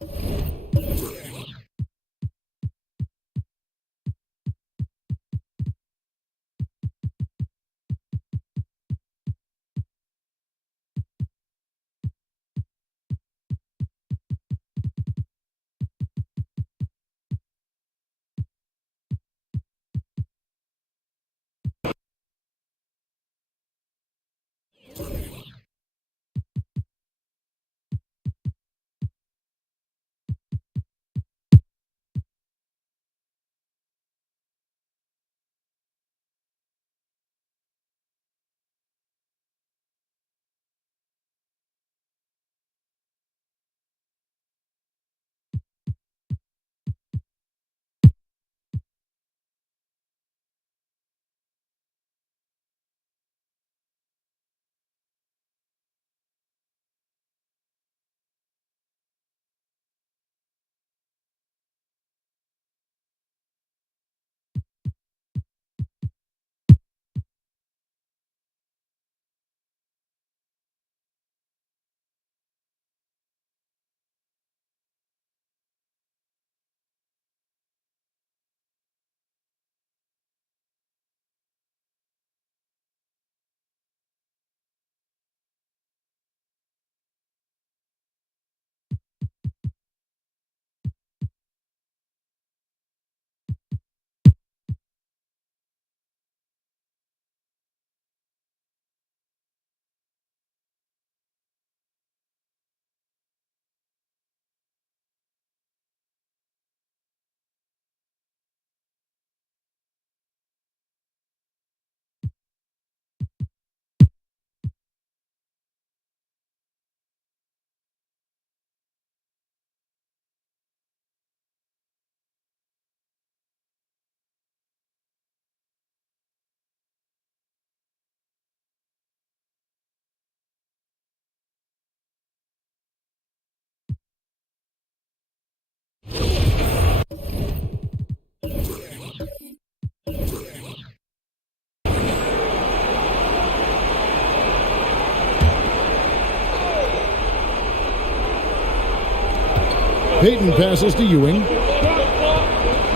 Peyton passes to Ewing.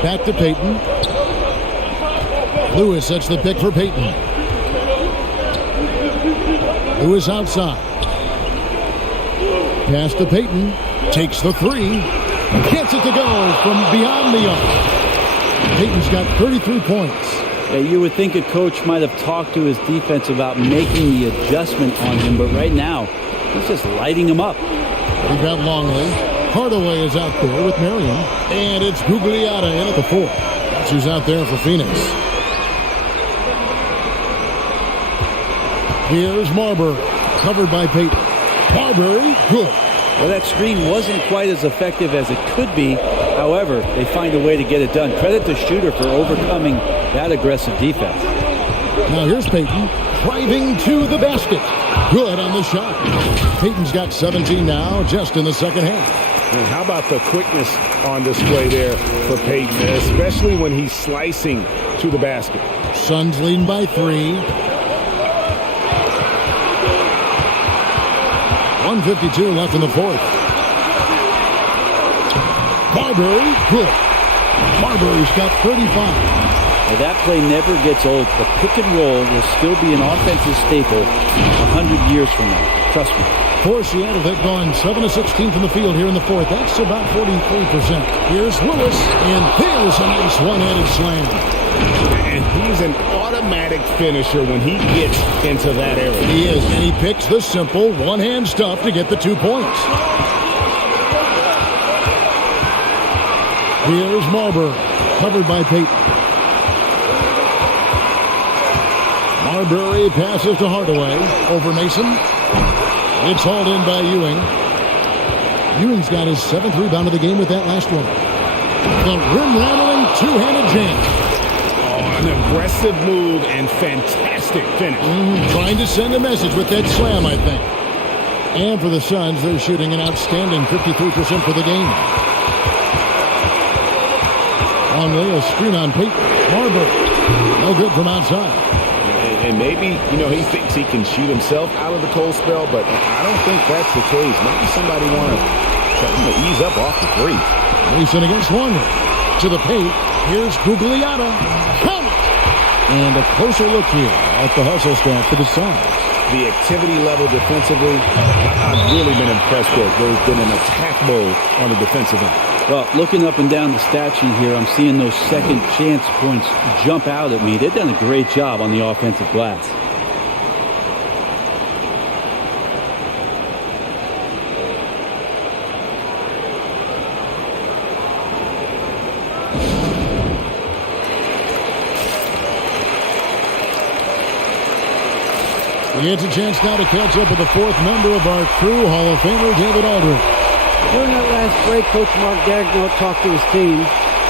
Back to Peyton. Lewis sets the pick for Peyton. Lewis outside. Pass to Peyton. Takes the three. Gets it to go from beyond the arc. Peyton's got 33 points. Yeah, you would think a coach might have talked to his defense about making the adjustment on him, but right now, he's just lighting him up. We've got Longley. Hardaway is out there with Marion. And it's Gugliotta in at the 4. That's who's out there for Phoenix. Here's Marbury. Covered by Peyton. Marbury, good. Well, that screen wasn't quite as effective as it could be. However, they find a way to get it done. Credit the shooter for overcoming that aggressive defense. Now here's Peyton driving to the basket. Good on the shot. Peyton's got 17 now, just in the second half. And how about the quickness on display there for Peyton, especially when he's slicing to the basket. Suns leading by 3. 1:52 left in the fourth. Marbury, good. Marbury's got 35. Well, that play never gets old. The pick and roll will still be an offensive staple 100 years from now. Trust me. For Seattle, they've gone 7 of 16 from the field here in the fourth. That's about 43%. Here's Lewis, and there's a nice one-handed slam. And he's an automatic finisher when he gets into that area. He is, and he picks the simple one-hand stuff to get the 2 points. Here's Marbury, covered by Peyton. Marbury passes to Hardaway, over Mason. It's hauled in by Ewing. Ewing's got his 7th rebound of the game with that last one. The rim-rattling two-handed jam. An aggressive move and fantastic finish. Trying to send a message with that slam, I think. And for the Suns, they're shooting an outstanding 53% for the game. Longley, a screen on Peyton. Marbury, no good from outside. And maybe, he thinks he can shoot himself out of the cold spell, but I don't think that's the case. Maybe somebody want to ease up off the three. Mason against Longley. To the paint. Here's Gugliotta. Count it! And a closer look here at the hustle stat for the Suns. The activity level defensively, I've really been impressed with. There's been an attack mode on the defensive end. Well, looking up and down the stat sheet here, I'm seeing those second chance points jump out at me. They've done a great job on the offensive glass. He gets a chance now to catch up with the 4th member of our crew, Hall of Famer David Aldridge. During that last break, Coach Mark Daigneault talked to his team.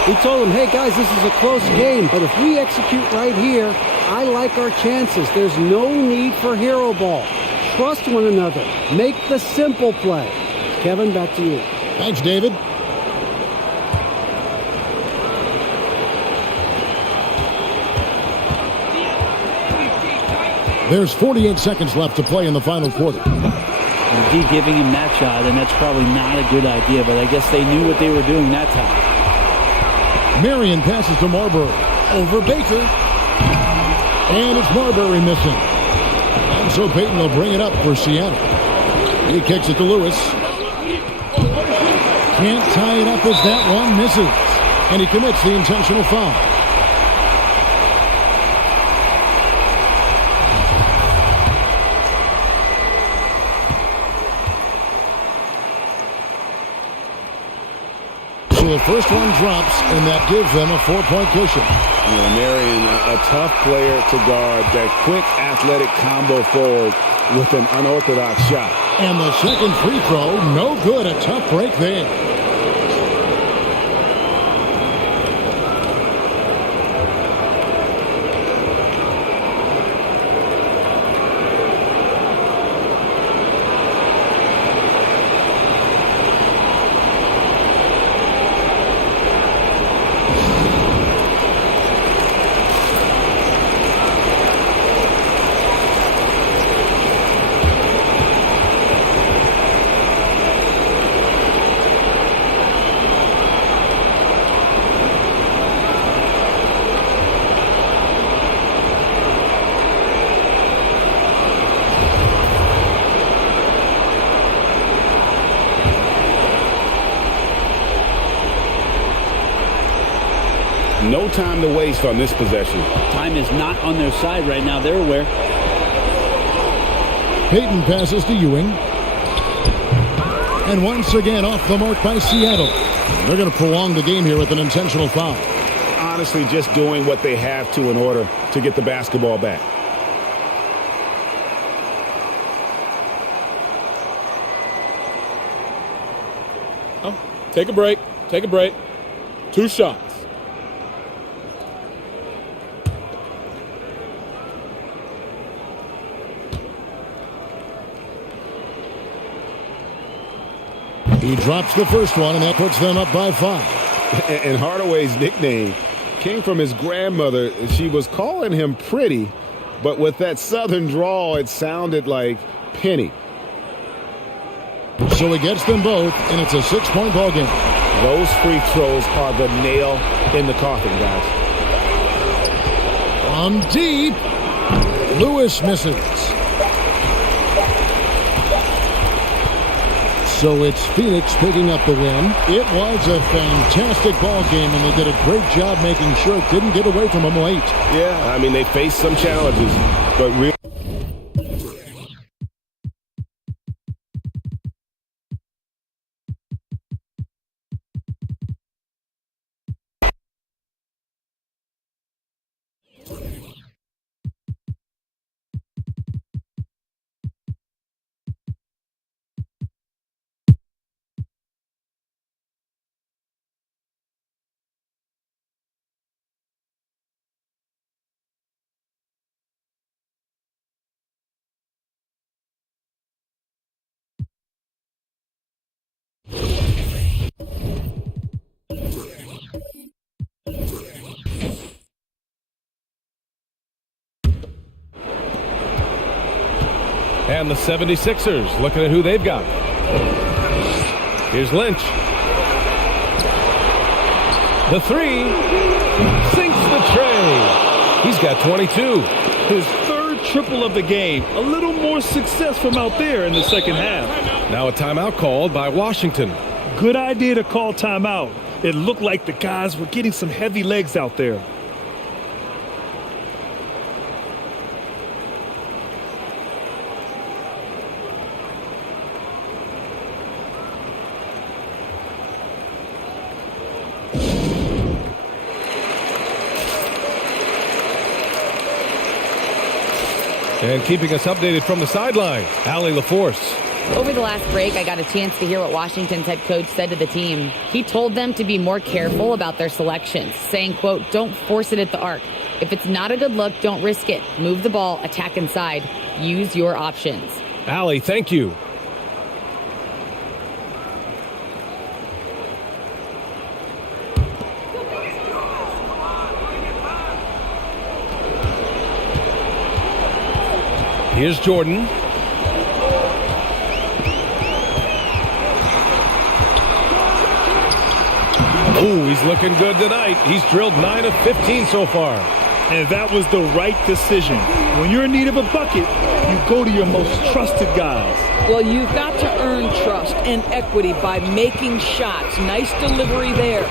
He told them, hey, guys, this is a close game, but if we execute right here, I like our chances. There's no need for hero ball. Trust one another. Make the simple play. Kevin, back to you. Thanks, David. There's 48 seconds left to play in the final quarter. D giving him that shot, and that's probably not a good idea, but I guess they knew what they were doing that time. Marion passes to Marbury. Over Baker. And it's Marbury missing. And so Peyton will bring it up for Seattle. He kicks it to Lewis. Can't tie it up as that one misses. And he commits the intentional foul. So the first one drops, and that gives them a 4-point cushion. Marion, a tough player to guard. That quick, athletic combo forward with an unorthodox shot. And the second free throw, no good. A tough break there. No time to waste on this possession. Time is not on their side right now. They're aware. Peyton passes to Ewing. And once again off the mark by Seattle. They're going to prolong the game here with an intentional foul. Honestly, just doing what they have to in order to get the basketball back. Oh, take a break. Take a break. 2 shots. He drops the first one, and that puts them up by 5. And Hardaway's nickname came from his grandmother. She was calling him Pretty, but with that southern drawl, it sounded like Penny. So he gets them both, and it's a 6-point ball game. Those free throws are the nail in the coffin, guys. From deep, Lewis misses. So it's Phoenix picking up the win. It was a fantastic ball game, and they did a great job making sure it didn't get away from them late. Yeah, I mean, they faced some challenges, but really. And the 76ers looking at who they've got. Here's Lynch. The 3 sinks the tray. He's got 22. His third triple of the game. A little more success from out there in the second half. Now a timeout called by Washington. Good idea to call timeout. It looked like the guys were getting some heavy legs out there. And keeping us updated from the sideline, Allie LaForce. Over the last break, I got a chance to hear what Washington's head coach said to the team. He told them to be more careful about their selections, saying, quote, don't force it at the arc. If it's not a good look, don't risk it. Move the ball, attack inside. Use your options. Allie, thank you. Here's Jordan. Ooh, he's looking good tonight. He's drilled 9 of 15 so far. And that was the right decision. When you're in need of a bucket, you go to your most trusted guys. Well, you've got to earn trust and equity by making shots. Nice delivery there.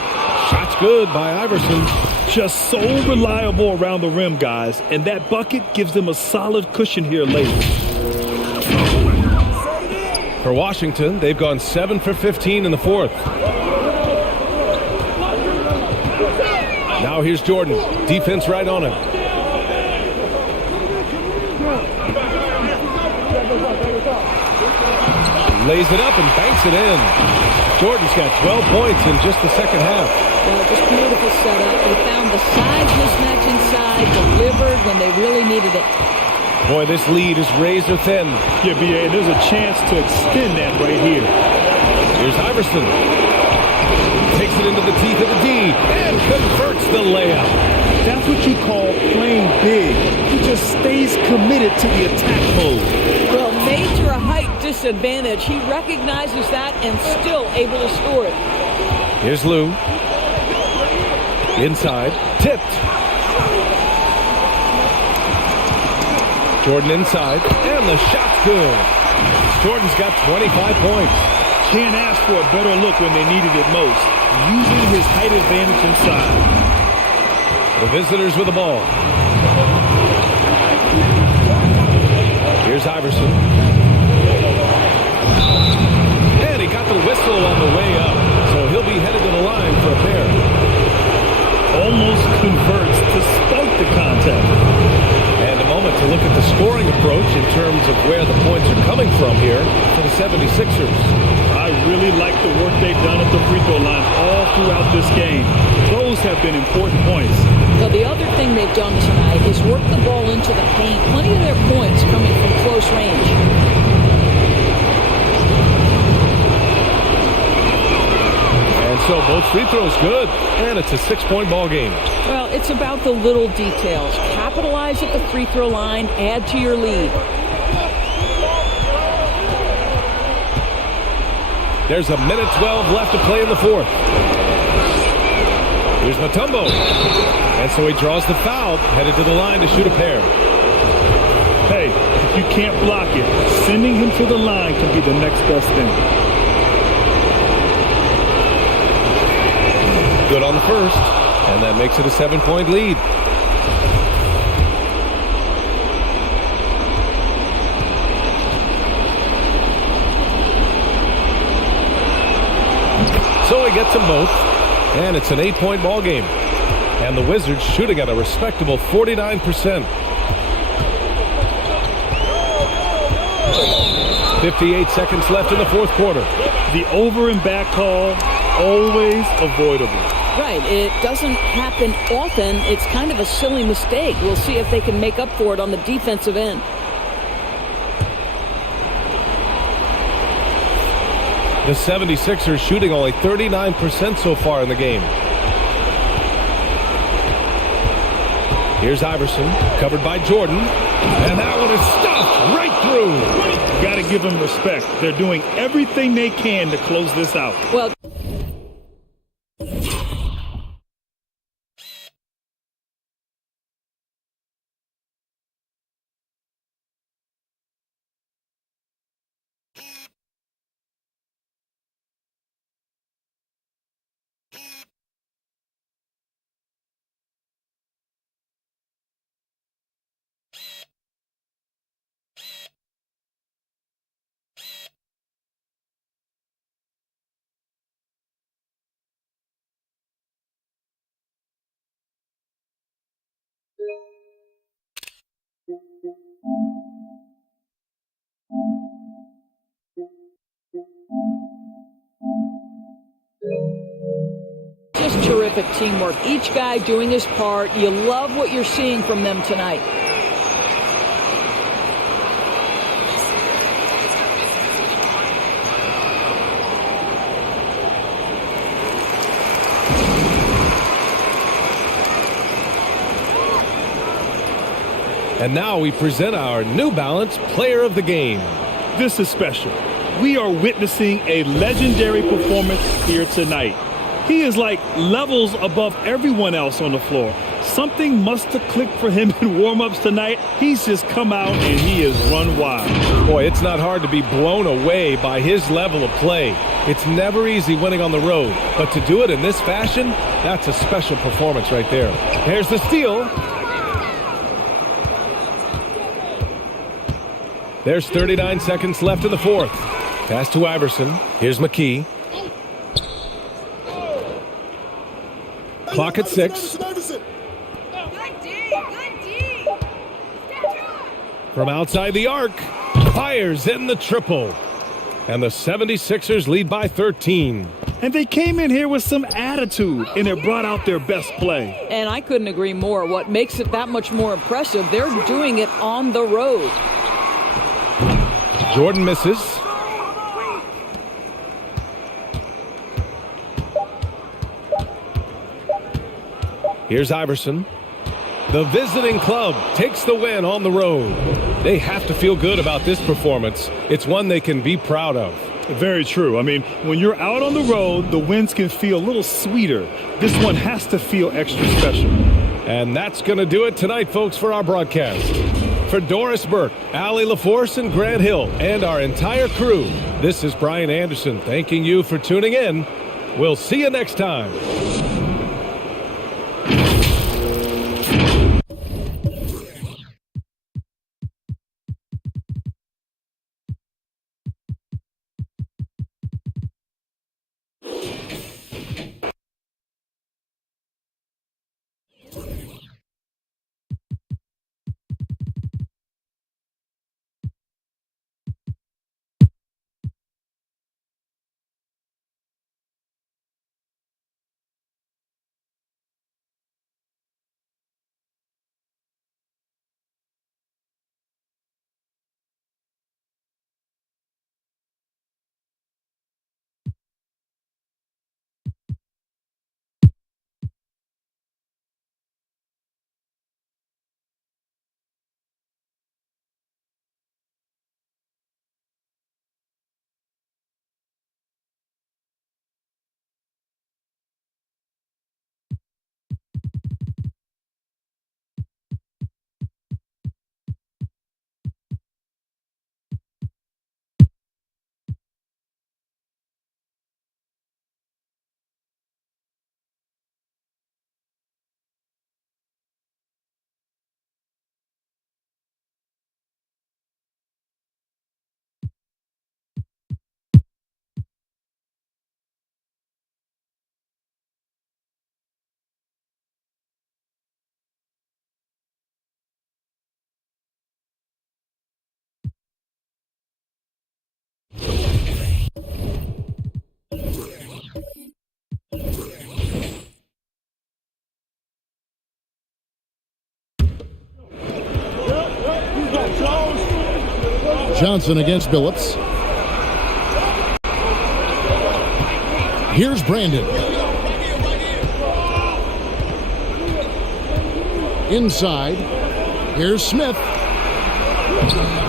Shots good by Iverson. Just so reliable around the rim, guys. And that bucket gives them a solid cushion here late. For Washington, they've gone 7 for 15 in the fourth. Now here's Jordan. Defense right on him. Lays it up and banks it in. Jordan's got 12 points in just the second half. Well, just beautiful setup. They found the size mismatch inside, delivered when they really needed it. Boy, this lead is razor thin. Yeah, B.A., there's a chance to extend that right here. Here's Iverson. Takes it into the teeth of the D and converts the layup. That's what you call playing big. He just stays committed to the attack mode. Well, major height disadvantage. He recognizes that and still able to score it. Here's Lou. Inside. Tipped. Jordan inside. And the shot's good. Jordan's got 25 points. Can't ask for a better look when they needed it most. Using his height advantage inside. The visitors with the ball. Here's Iverson. And he got the whistle on the way up, so he'll be headed to the line for a pair. Almost converts despite the contact. And a moment to look at the scoring approach in terms of where the points are coming from here for the 76ers. I really like the work they've done at the free throw line all throughout this game. Those have been important points. Now, the other thing they've done tonight is work the ball into the paint. Plenty of their points coming from close range. And so both free throws good, and it's a 6-point ball game. Well, it's about the little details. Capitalize at the free throw line, add to your lead. There's a minute 12 left to play in the fourth. Here's Mutombo. And so he draws the foul, headed to the line to shoot a pair. Hey, if you can't block it, sending him to the line can be the next best thing. Good on the first, and that makes it a 7-point lead. So he gets them both, and it's an 8-point ball game. And the Wizards shooting at a respectable 49%. 58 seconds left in the fourth quarter. The over and back call, always avoidable. Right, it doesn't happen often. It's kind of a silly mistake. We'll see if they can make up for it on the defensive end. The 76ers shooting only 39% so far in the game. Here's Iverson, covered by Jordan. And that one is stuffed right through. Got to give them respect. They're doing everything they can to close this out. Well, just terrific teamwork. Each guy doing his part. You love what you're seeing from them tonight. And now we present our New Balance Player of the Game. This is special. We are witnessing a legendary performance here tonight. He is like levels above everyone else on the floor. Something must have clicked for him in warm-ups tonight. He's just come out and he has run wild. Boy, it's not hard to be blown away by his level of play. It's never easy winning on the road, but to do it in this fashion, that's a special performance right there. There's the steal. There's 39 seconds left in the fourth. Pass to Iverson. Here's McKee. Clock at 6. From outside the arc, fires in the triple. And the 76ers lead by 13. And they came in here with some attitude, and it brought out their best play. And I couldn't agree more. What makes it that much more impressive, they're doing it on the road. Jordan misses. Here's Iverson. The visiting club takes the win on the road. They have to feel good about this performance. It's one they can be proud of. Very true. I mean, when you're out on the road, the wins can feel a little sweeter. This one has to feel extra special. And that's going to do it tonight, folks, for our broadcast. For Doris Burke, Allie LaForce, and Grant Hill, and our entire crew, this is Brian Anderson thanking you for tuning in. We'll see you next time. Johnson against Billups. Here's Brandon. Inside. Here's Smith.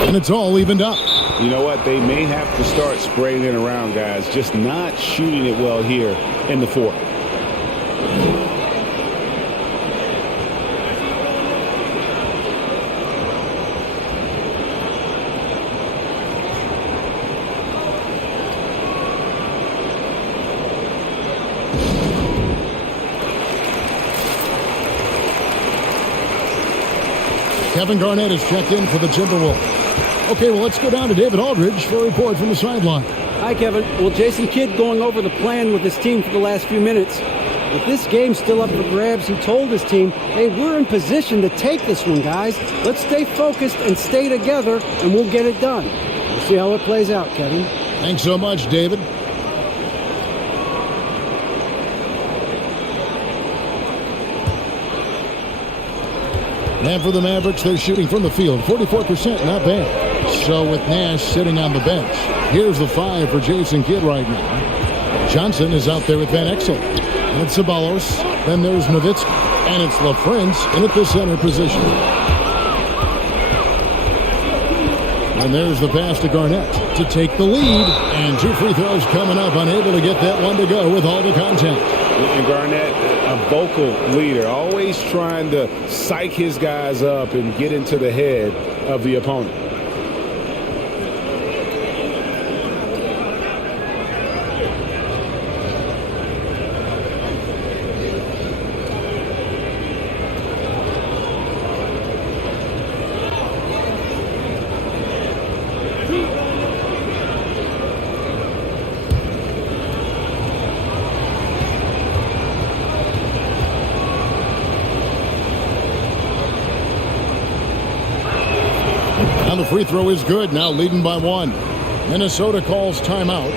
And it's all evened up. You know what? They may have to start spraying it around, guys. Just not shooting it well here in the fourth. Kevin Garnett is checked in for the Timberwolves. Okay, well, let's go down to David Aldridge for a report from the sideline. Hi, Kevin. Well, Jason Kidd going over the plan with his team for the last few minutes. With this game still up for grabs, he told his team, hey, we're in position to take this one, guys. Let's stay focused and stay together, and we'll get it done. We'll see how it plays out, Kevin. Thanks so much, David. And for the Mavericks, they're shooting from the field. 44%, not bad. So with Nash sitting on the bench, here's the 5 for Jason Kidd right now. Johnson is out there with Van Exel. And it's Ceballos. Then there's Nowitzki. And it's LaFrance in at the center position. And there's the pass to Garnett to take the lead. And 2 free throws coming up. Unable to get that one to go with all the contact. And Garnett, a vocal leader, always trying to psych his guys up and get into the head of the opponent. The free throw is good, now leading by 1. Minnesota calls timeout.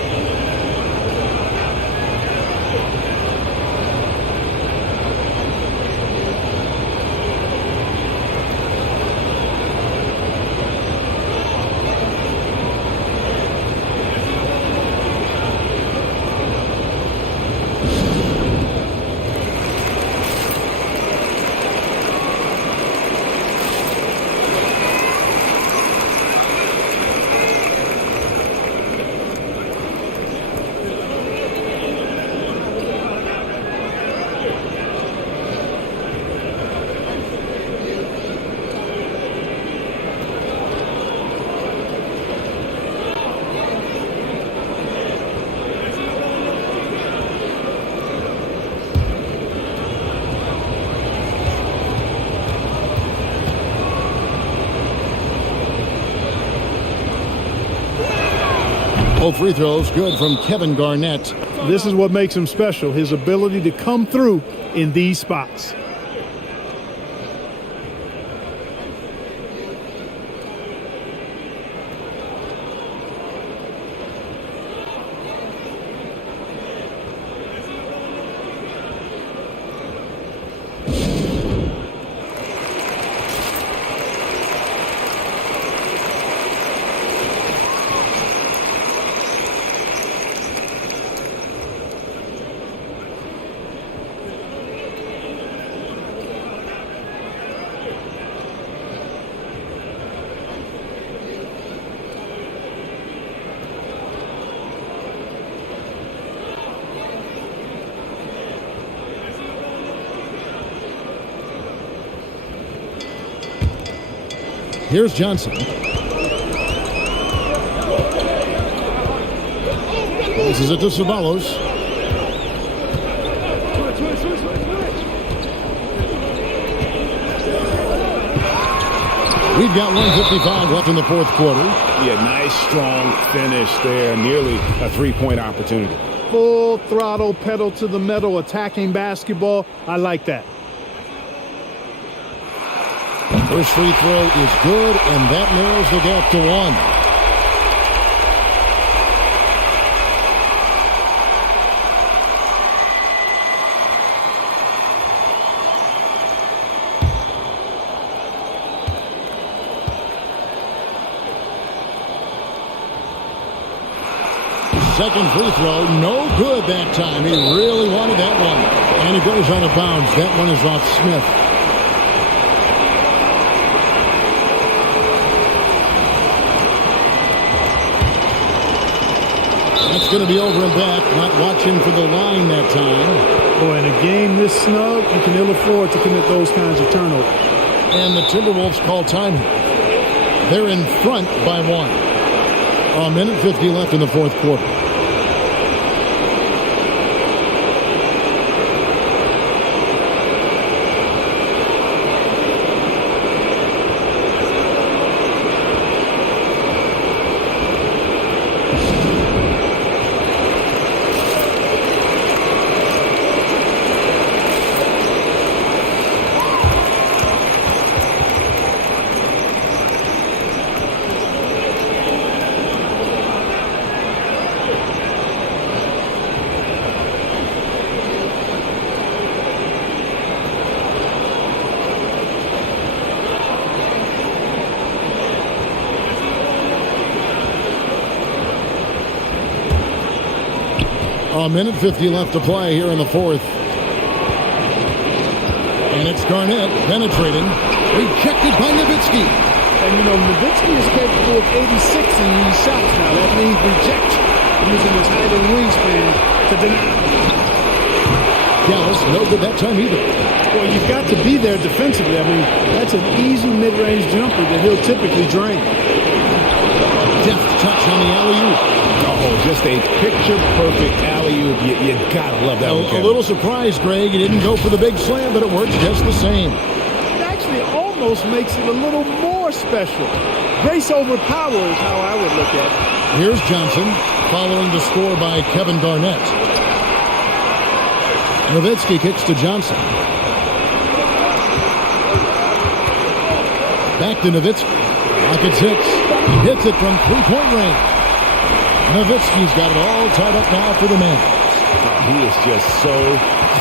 Both free throws good from Kevin Garnett. This is what makes him special, his ability to come through in these spots. Here's Johnson. Passes it to Ceballos. We've got 1:55 left in the fourth quarter. Yeah, nice, strong finish there. Nearly a three-point opportunity. Full throttle, pedal to the metal, attacking basketball. I like that. First free throw is good, and that narrows the gap to 1. second free throw, no good that time. He really wanted that one. And he goes out of bounds. That one is off Smith. That's going to be over and back. Not watching for the line that time. Boy, in a game this snug, you can ill afford to commit those kinds of turnovers. And the Timberwolves call time. They're in front by 1. A minute 50 left in the fourth quarter. A minute 50 left to play here in the fourth. And it's Garnett penetrating. Rejected by Nowitzki. And, you know, Nowitzki is capable of 86 in these shots now. That means reject, using his height and wingspan to deny. Dallas, no good that time either. Well, you've got to be there defensively. I mean, that's an easy mid-range jumper that he'll typically drain. Deft touch on the alley-oop. Oh, just a picture-perfect alley-oop. You gotta love that one, Kevin. A little surprised, Greg. He didn't go for the big slam, but it works just the same. It actually almost makes it a little more special. Grace over power is how I would look at it. Here's Johnson, following the score by Kevin Garnett. Nowitzki kicks to Johnson. Back to Nowitzki. Rockets hits. Hits it from three-point range. Nowitzki's got it all tied up now for the man. He is just so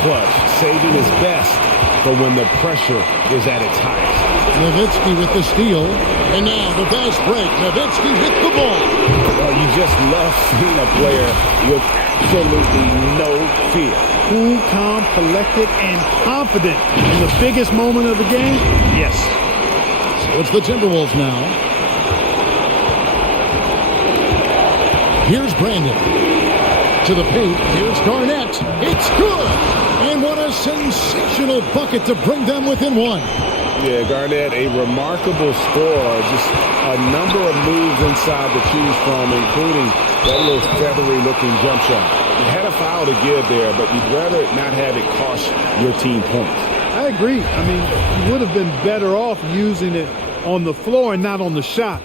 clutch, saving his best for when the pressure is at its highest. Nowitzki with the steal. And now the fast break. Nowitzki with the ball. Oh, you just love seeing a player with absolutely no fear. Cool, calm, collected, and confident in the biggest moment of the game? Yes. So it's the Timberwolves now. Here's Brandon. To the paint. Here's Garnett. It's good. And what a sensational bucket to bring them within 1. Yeah, Garnett, a remarkable scorer. Just a number of moves inside to choose from, including that little feathery-looking jump shot. It had a foul to give there, but you'd rather not have it cost your team points. I agree. I mean, you would have been better off using it on the floor and not on the shot.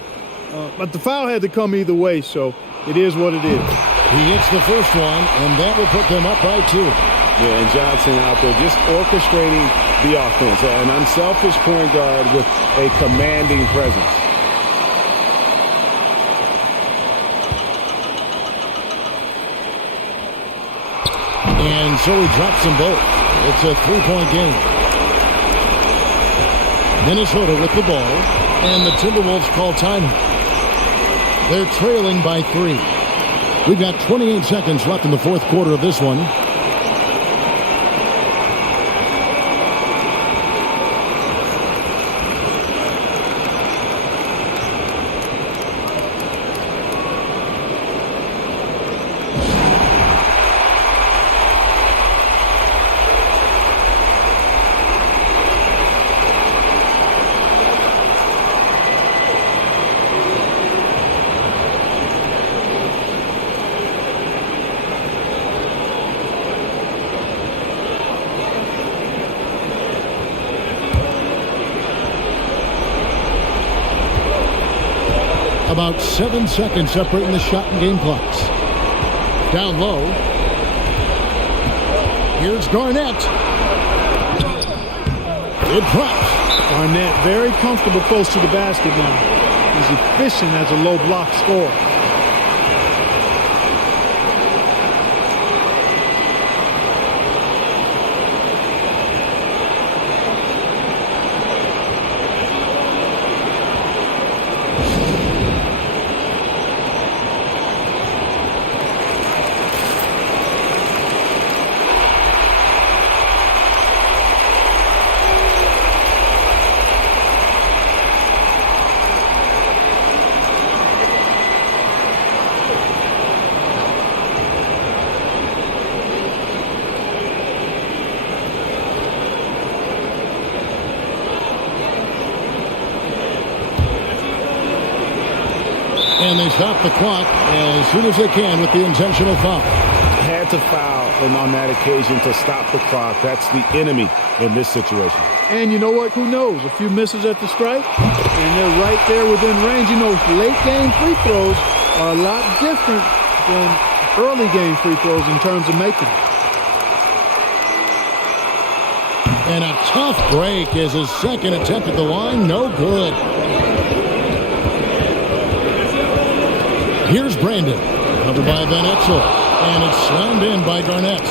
But the foul had to come either way, so it is what it is. He hits the first one, and that will put them up by 2. Yeah, and Johnson out there just orchestrating the offense. An unselfish point guard with a commanding presence. And so he drops them both. It's a 3-point game. Minnesota with the ball, and the Timberwolves call time. They're trailing by 3. We've got 28 seconds left in the fourth quarter of this one. About 7 seconds separating the shot and game clocks. Down low. Here's Garnett. It drops. Garnett very comfortable close to the basket now. He's efficient as a low block scorer. And they stop the clock as soon as they can with the intentional foul. Had to foul on that occasion to stop the clock. That's the enemy in this situation. And you know what? Who knows? A few misses at the stripe, and they're right there within range. You know, late game free throws are a lot different than early game free throws in terms of making them. And a tough break is his second attempt at the line. No good. Here's Brandon. Covered by Van Exel. And it's slammed in by Garnett.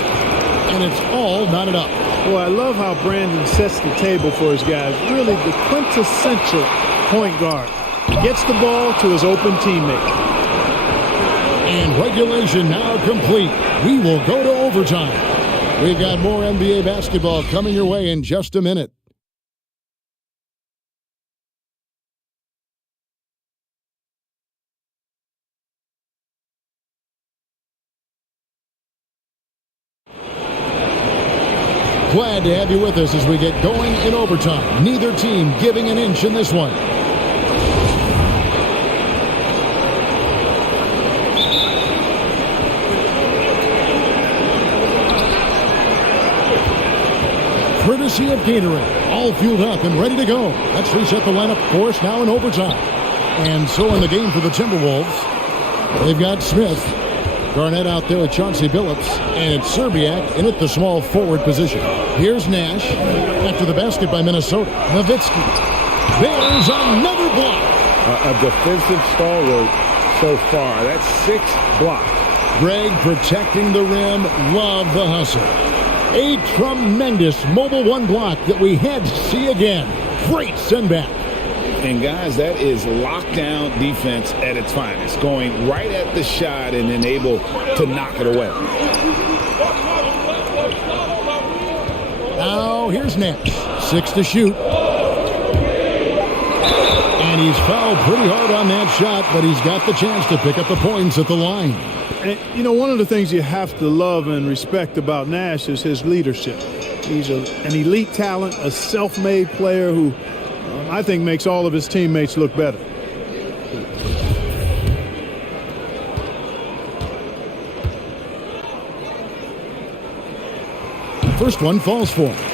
And it's all knotted up. Boy, I love how Brandon sets the table for his guys. Really the quintessential point guard. Gets the ball to his open teammate. And regulation now complete. We will go to overtime. We've got more NBA basketball coming your way in just a minute. Glad to have you with us as we get going in overtime. Neither team giving an inch in this one. Courtesy of Gatorade, all fueled up and ready to go. Let's reset the lineup for us now in overtime. And so in the game for the Timberwolves, they've got Smith, Garnett out there with Chauncey Billups, and it's Serbiak in at the small forward position. Here's Nash after the basket by Minnesota. Nowitzki. There's another block. A defensive stalwart so far. That's 6 blocks. Greg protecting the rim. Love the hustle. A tremendous mobile one block that we had to see again. Great send back. And guys, that is lockdown defense at its finest. Going right at the shot and then able to knock it away. Now here's Nash. 6 to shoot. And he's fouled pretty hard on that shot, but he's got the chance to pick up the points at the line. And, you know, one of the things you have to love and respect about Nash is his leadership. He's an elite talent, a self-made player who I think makes all of his teammates look better. First one falls for him.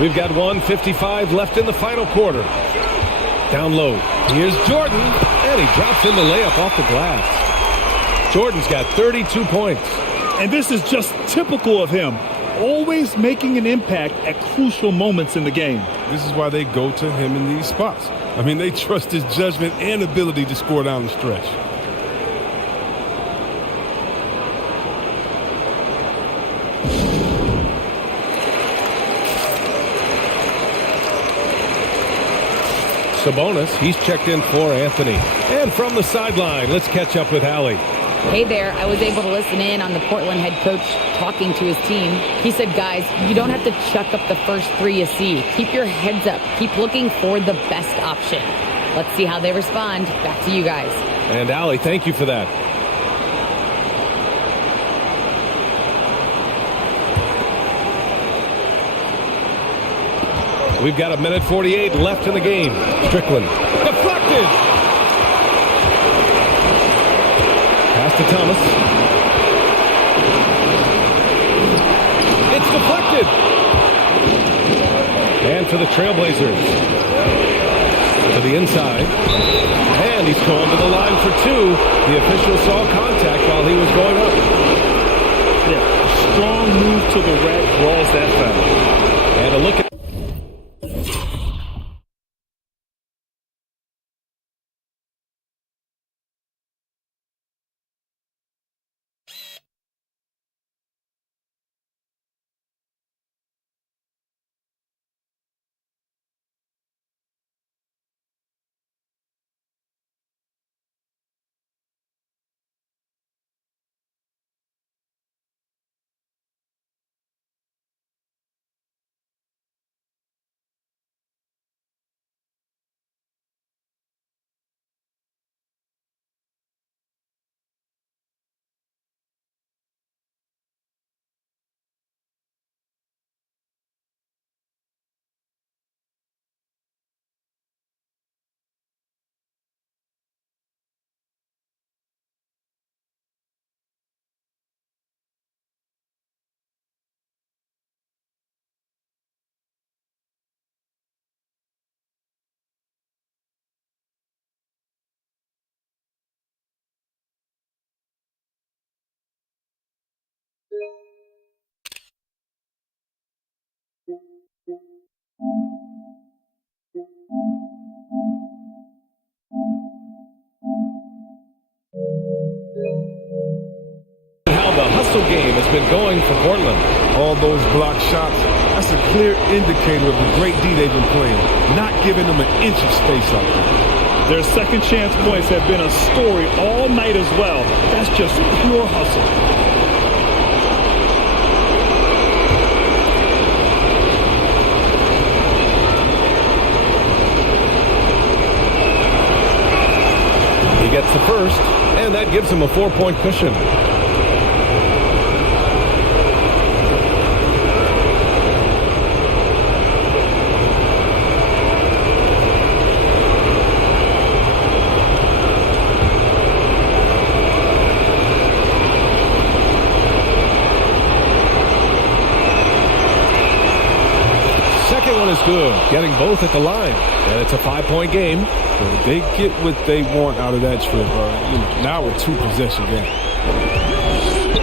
We've got 1:55 left in the final quarter. Down low. Here's Jordan, and he drops in the layup off the glass. Jordan's got 32 points. And this is just typical of him. Always making an impact at crucial moments in the game. This is why they go to him in these spots. I mean, they trust his judgment and ability to score down the stretch. Sabonis, he's checked in for Anthony. And from the sideline, let's catch up with Allie. Hey there, I was able to listen in on the Portland head coach talking to his team. He said, guys, you don't have to chuck up the first three you see. Keep your heads up. Keep looking for the best option. Let's see how they respond. Back to you guys. And Allie, thank you for that. We've got 1:48 left in the game. Strickland. Deflected. Pass to Thomas. It's deflected. And for the Trailblazers. To the inside. And he's going to the line for two. The official saw contact while he was going up. Yeah, strong move to the rack draws that foul. And a look at how the hustle game has been going for Portland. All those block shots, that's a clear indicator of the great D they've been playing, not giving them an inch of space out there. Their second chance points have been a story all night as well. That's just pure hustle. He gets the first, and that gives him a 4-point cushion. Second one is good, getting both at the line, and it's a 5-point game. So they get what they want out of that trip. Now we're 2-possession game.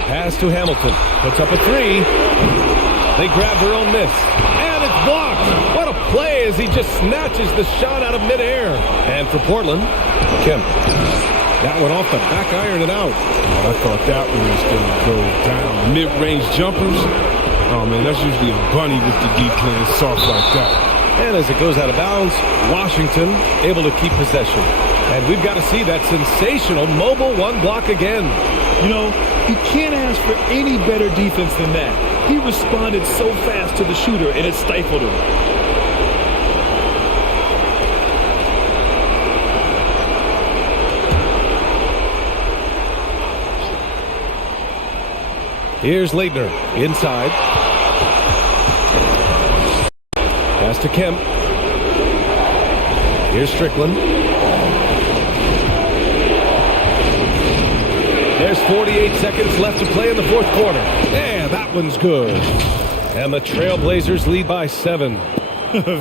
Pass to Hamilton. Puts up a three. They grab their own miss. And it's blocked. What a play as he just snatches the shot out of midair. And for Portland, Kemp. That one off the back iron and out. I thought that one was going to go down. Mid-range jumpers. Oh, man, that's usually a bunny with the D playing soft like that. And as it goes out of bounds, Washington able to keep possession. And we've got to see that sensational mobile one block again. You know, you can't ask for any better defense than that. He responded so fast to the shooter, and it stifled him. Here's Leitner inside. Pass to Kemp. Here's Strickland. There's 48 seconds left to play in the fourth quarter. Yeah, that one's good. And the Trailblazers lead by 7.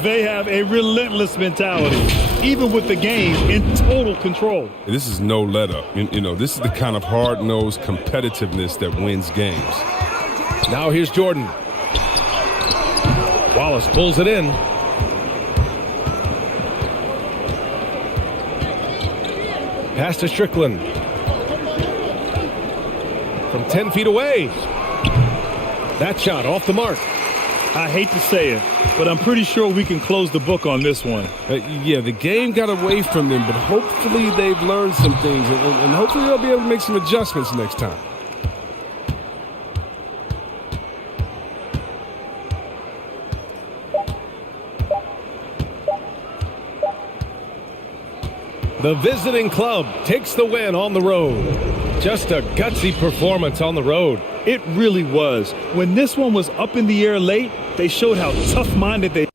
They have a relentless mentality, even with the game in total control. This is no let up. You know, this is the kind of hard-nosed competitiveness that wins games. Now here's Jordan. Wallace pulls it in. Pass to Strickland. From 10 feet away. That shot off the mark. I hate to say it, but I'm pretty sure we can close the book on this one. Yeah, the game got away from them, but hopefully they've learned some things, and hopefully they'll be able to make some adjustments next time. The visiting club takes the win on the road. Just a gutsy performance on the road. It really was. When this one was up in the air late, they showed how tough-minded they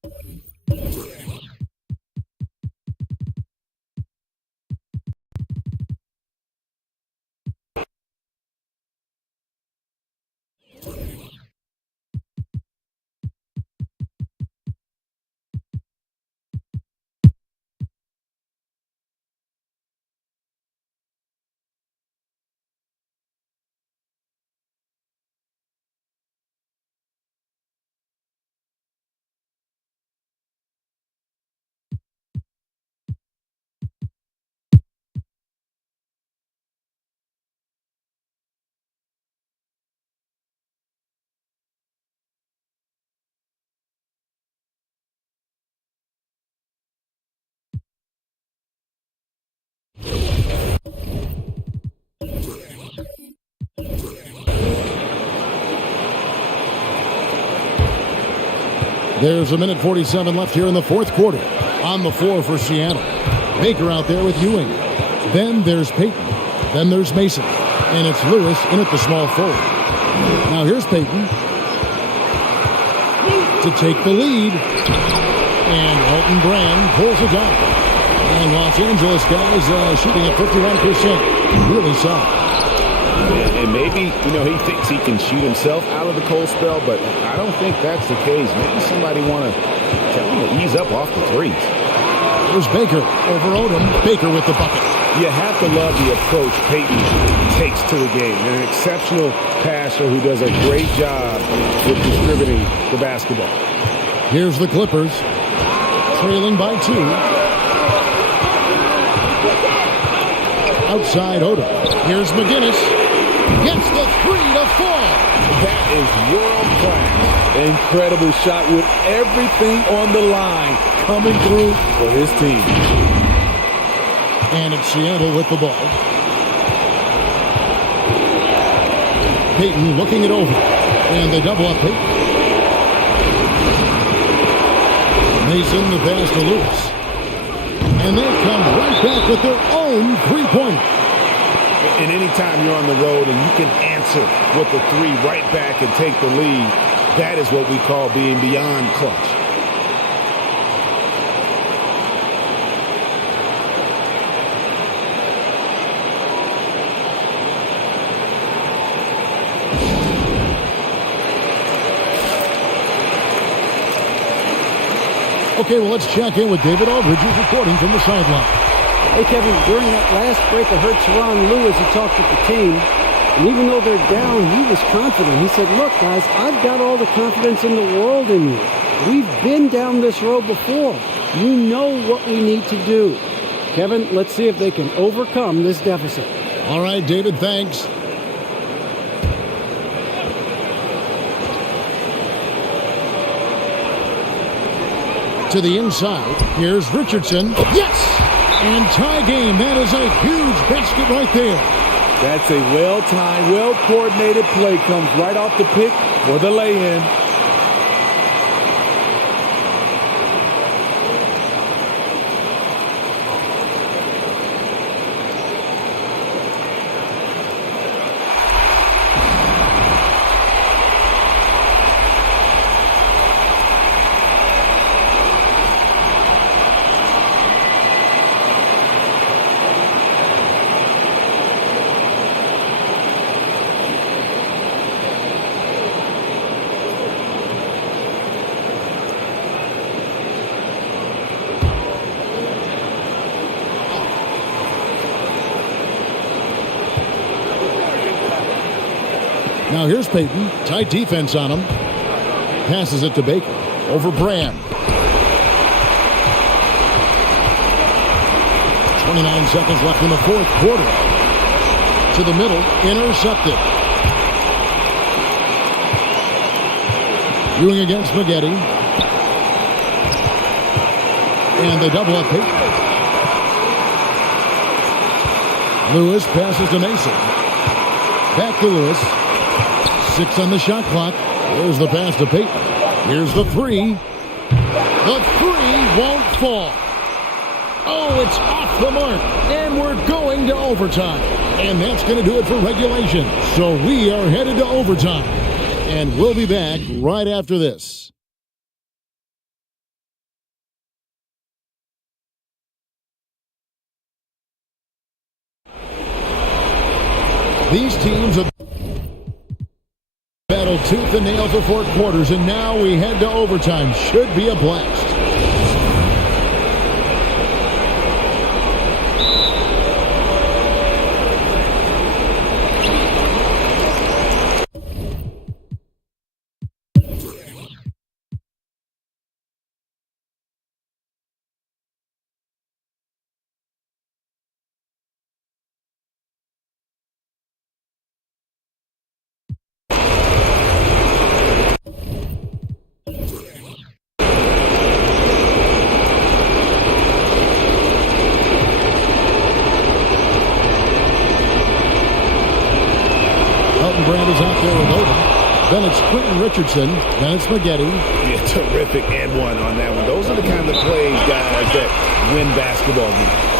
There's a minute 47 left here in the fourth quarter. On the floor for Seattle. Baker out there with Ewing. Then there's Payton. Then there's Mason. And it's Lewis in at the small forward. Now here's Payton to take the lead. And Elton Brand pulls it down. And Los Angeles guys shooting at 51%. Really solid. And maybe, he thinks he can shoot himself out of the cold spell, but I don't think that's the case. Maybe somebody want to tell him to ease up off the threes. There's Baker over Odom. Baker with the bucket. You have to love the approach Payton takes to the game. An exceptional passer who does a great job with distributing the basketball. Here's the Clippers, trailing by 2. Outside Odom. Here's McGinnis. Gets the 3 to fall. That is world class. Incredible shot with everything on the line coming through for his team. And it's Seattle with the ball. Payton looking it over. And they double up Payton. Mason the pass to Lewis. And they come right back with their own three-pointer. And anytime you're on the road and you can answer with the 3 right back and take the lead, that is what we call being beyond clutch. Okay, well, let's check in with David Aldridge, who's reporting from the sideline. Hey, Kevin, during that last break, I heard Teron Lewis, he talked with the team, and even though they're down, he was confident. He said, look, guys, I've got all the confidence in the world in you. We've been down this road before. You know what we need to do. Kevin, let's see if they can overcome this deficit. All right, David, thanks. To the inside, here's Richardson. Yes! And tie game. That is a huge basket right there. That's a well-timed, well-coordinated play. Comes right off the pick for the lay-in. Now here's Peyton. Tight defense on him. Passes it to Baker. Over Brand. 29 seconds left in the fourth quarter. To the middle. Intercepted. Ewing against Spaghetti. And they double up Peyton. Lewis passes to Mason. Back to Lewis. 6 on the shot clock. There's the pass to Peyton. Here's the three. The three won't fall. Oh, it's off the mark. And we're going to overtime. And that's going to do it for regulation. So we are headed to overtime. And we'll be back right after this. These teams have battled tooth and nail for 4 quarters, and now we head to overtime. Should be a blast. Brand is out there with Odom. Then it's Quentin Richardson. Then it's Spaghetti. Yeah, terrific and one on that one. Those are the kind of plays, guys, that win basketball games.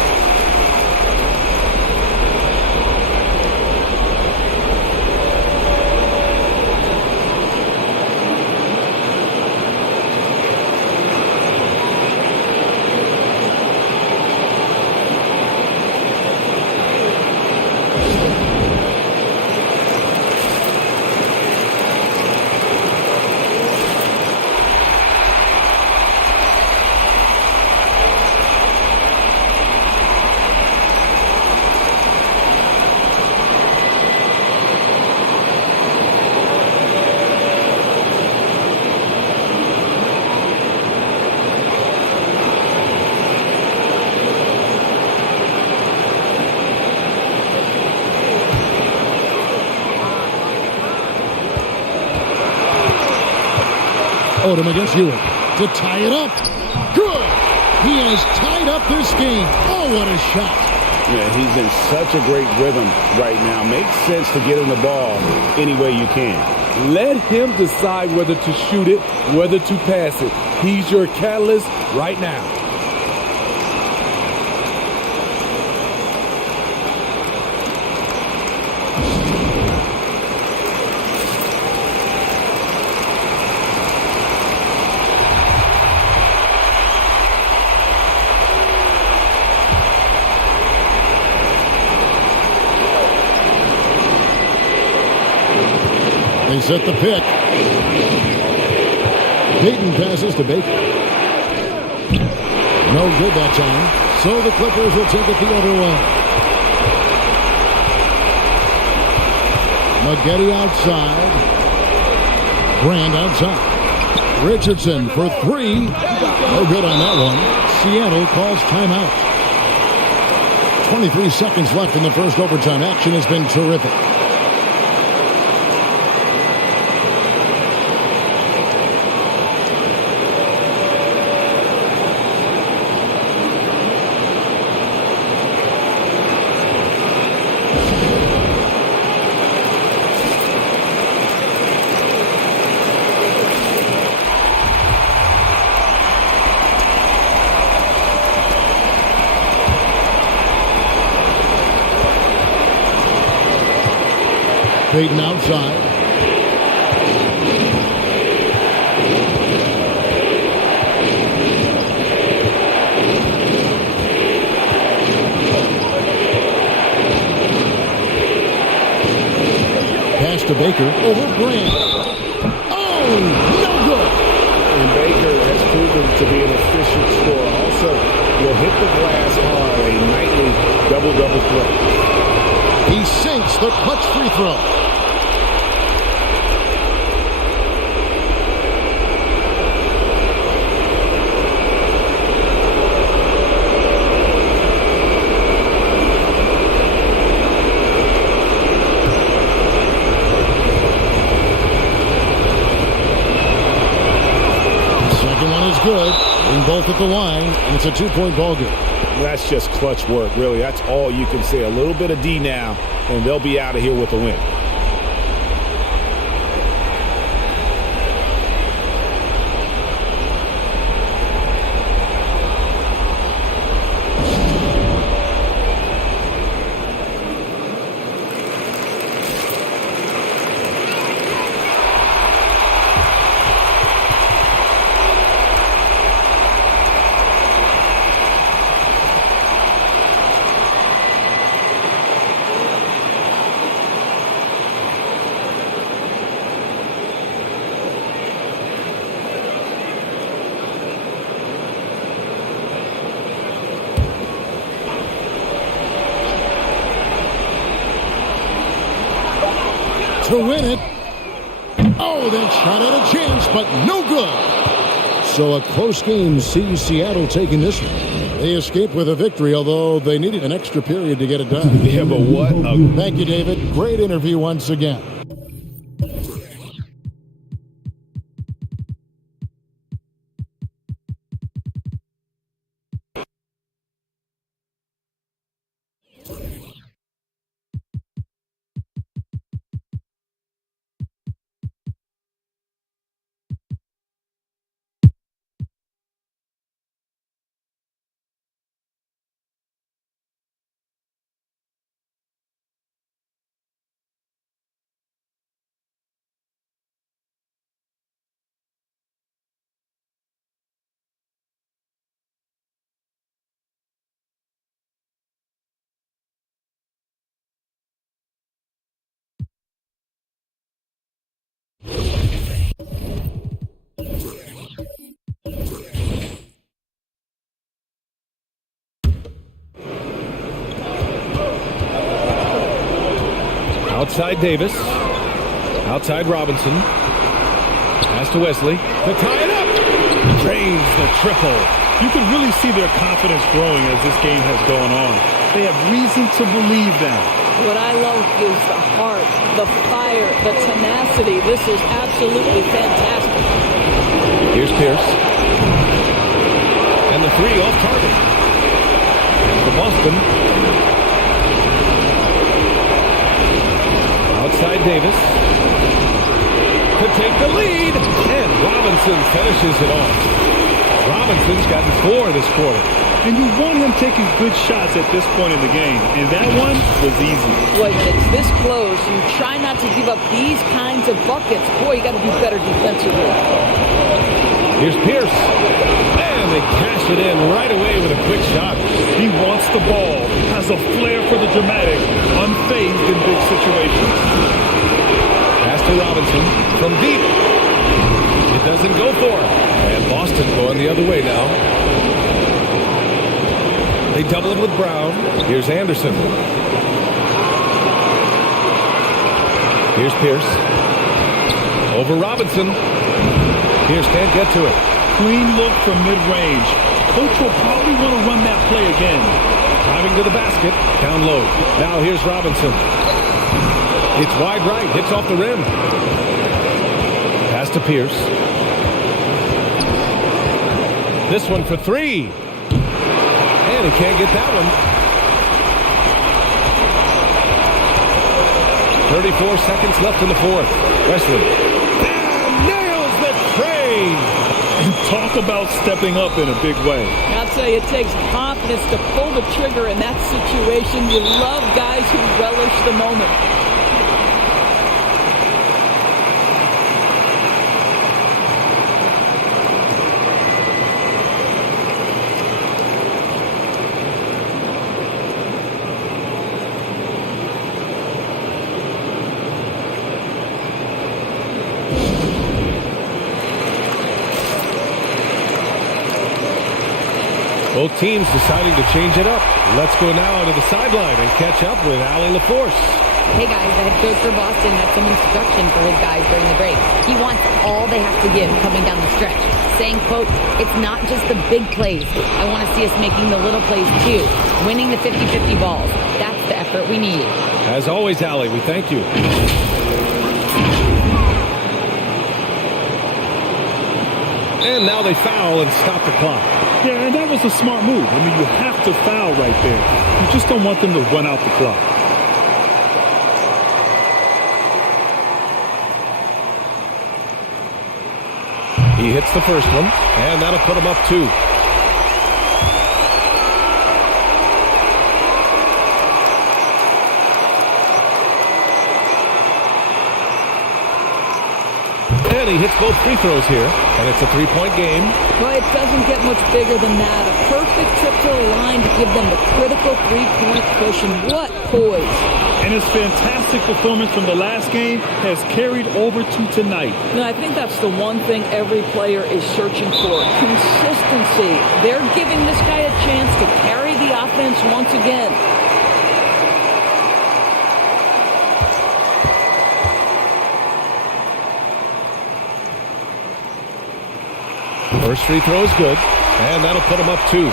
Odom against Ewing to tie it up. Good. He has tied up this game. Oh, what a shot. Yeah, he's in such a great rhythm right now. Makes sense to get him the ball any way you can. Let him decide whether to shoot it, whether to pass it. He's your catalyst right now. They set the pick. Peyton passes to Baker. No good that time. So the Clippers will take it the other way. Spaghetti outside. Brand outside. Richardson for three. No good on that one. Seattle calls timeout. 23 seconds left in the first overtime. Action has been terrific. Peyton outside. Pass to Baker over Grant. Oh, no good. And Baker has proven to be an efficient scorer. Also, will hit the glass hard, a nightly double-double threat. He sinks the clutch free throw. good. Bring both at the line, and it's a 2-point ball game. That's just clutch work, really. That's all you can say. A little bit of D now, and they'll be out of here with a win. To win it. Oh, that shot at a chance, but no good. So a close game sees Seattle taking this one. They escaped with a victory, although they needed an extra period to get it done. Yeah, but what Thank you, David. Great interview once again. Outside Davis. Outside Robinson. Pass to Wesley. To tie it up. Drains the triple. You can really see their confidence growing as this game has gone on. They have reason to believe that. What I love is the heart, the fire, the tenacity. This is absolutely fantastic. Here's Pierce. And the three off target. For Boston. Outside Davis. To take the lead. And Robinson finishes it off. Robinson's gotten 4 this quarter. And you want him taking good shots at this point in the game. And that one was easy. When it's this close, you try not to give up these kinds of buckets. Boy, you got to do better defensively. Here's Pierce. And they cash it in right away with a quick shot. He wants the ball, has a flair for the dramatic, unfazed in big situations. Pass to Robinson from deep. It doesn't go for him. And Boston going the other way now. They double it with Brown. Here's Anderson. Here's Pierce. Over Robinson. Pierce can't get to it. Clean look from mid-range. Coach will probably want to run that play again. Driving to the basket. Down low. Now here's Robinson. It's wide right. Hits off the rim. Pass to Pierce. This one for 3. And he can't get that one. 34 seconds left in the fourth. Wesley. Damn, nails the train. And talk about stepping up in a big way. I'll tell you, it takes confidence to pull the trigger in that situation. You love guys who relish the moment. Both teams deciding to change it up. Let's go now to the sideline and catch up with Allie LaForce. Hey guys, the head coach for Boston had some instruction for his guys during the break. He wants all they have to give coming down the stretch. Saying, quote, it's not just the big plays. I want to see us making the little plays too. Winning the 50-50 balls. That's the effort we need. As always, Allie, we thank you. And And now they foul and stop the clock. Yeah, and that was a smart move. I mean, you have to foul right there. You just don't want them to run out the clock. He hits the first one, and that'll put him up 2. And he hits both free throws here, and it's a 3-point game. Well, it doesn't get much bigger than that. A perfect trip to the line to give them the critical 3-point cushion. What poise. And his fantastic performance from the last game has carried over to tonight. No, I think that's the one thing every player is searching for. Consistency. They're giving this guy a chance to carry the offense once again. First free throw is good, and that'll put him up 2.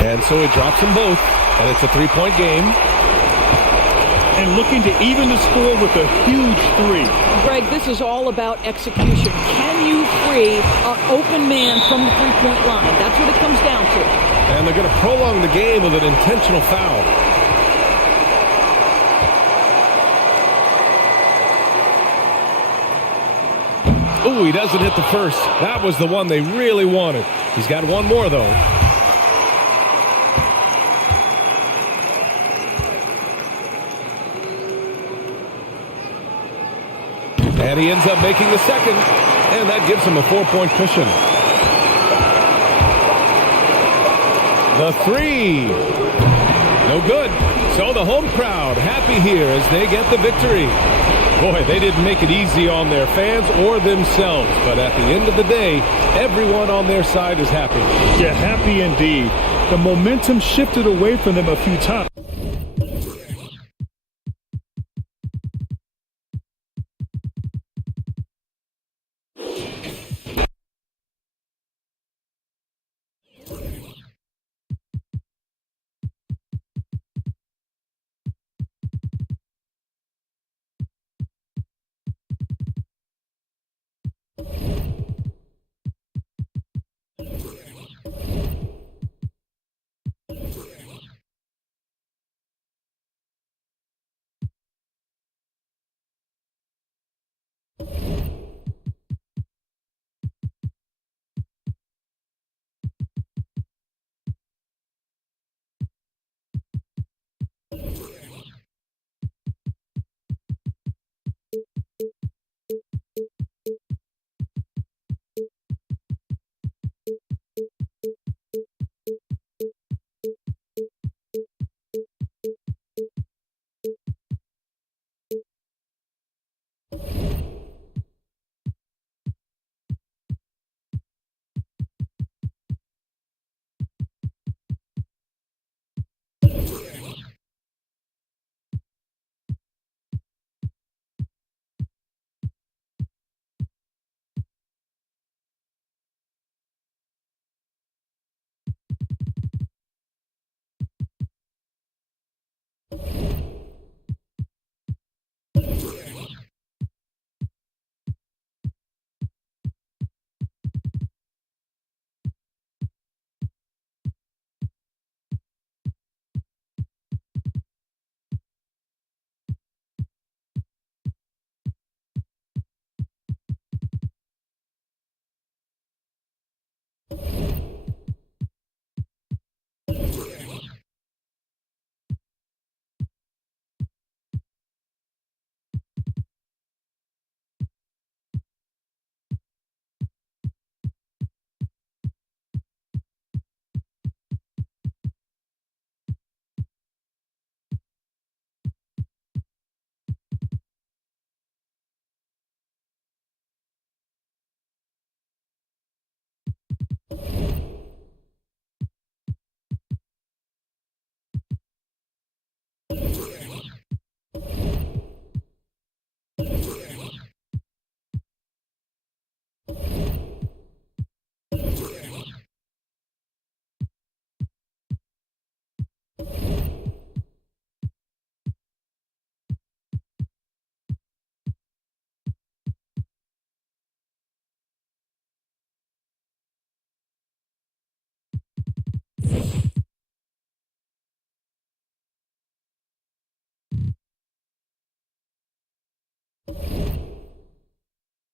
And so he drops them both, and it's a 3-point game. And looking to even the score with a huge 3. Greg, this is all about execution. Can you free an open man from the 3-point line? That's what it comes down to. And they're going to prolong the game with an intentional foul. Ooh, he doesn't hit the first. That was the one they really wanted. He's got one more, though. And he ends up making the second, and that gives him a 4-point cushion. The 3. No good. So the home crowd happy here as they get the victory. Boy, they didn't make it easy on their fans or themselves, but at the end of the day, everyone on their side is happy. Yeah, happy indeed. The momentum shifted away from them a few times.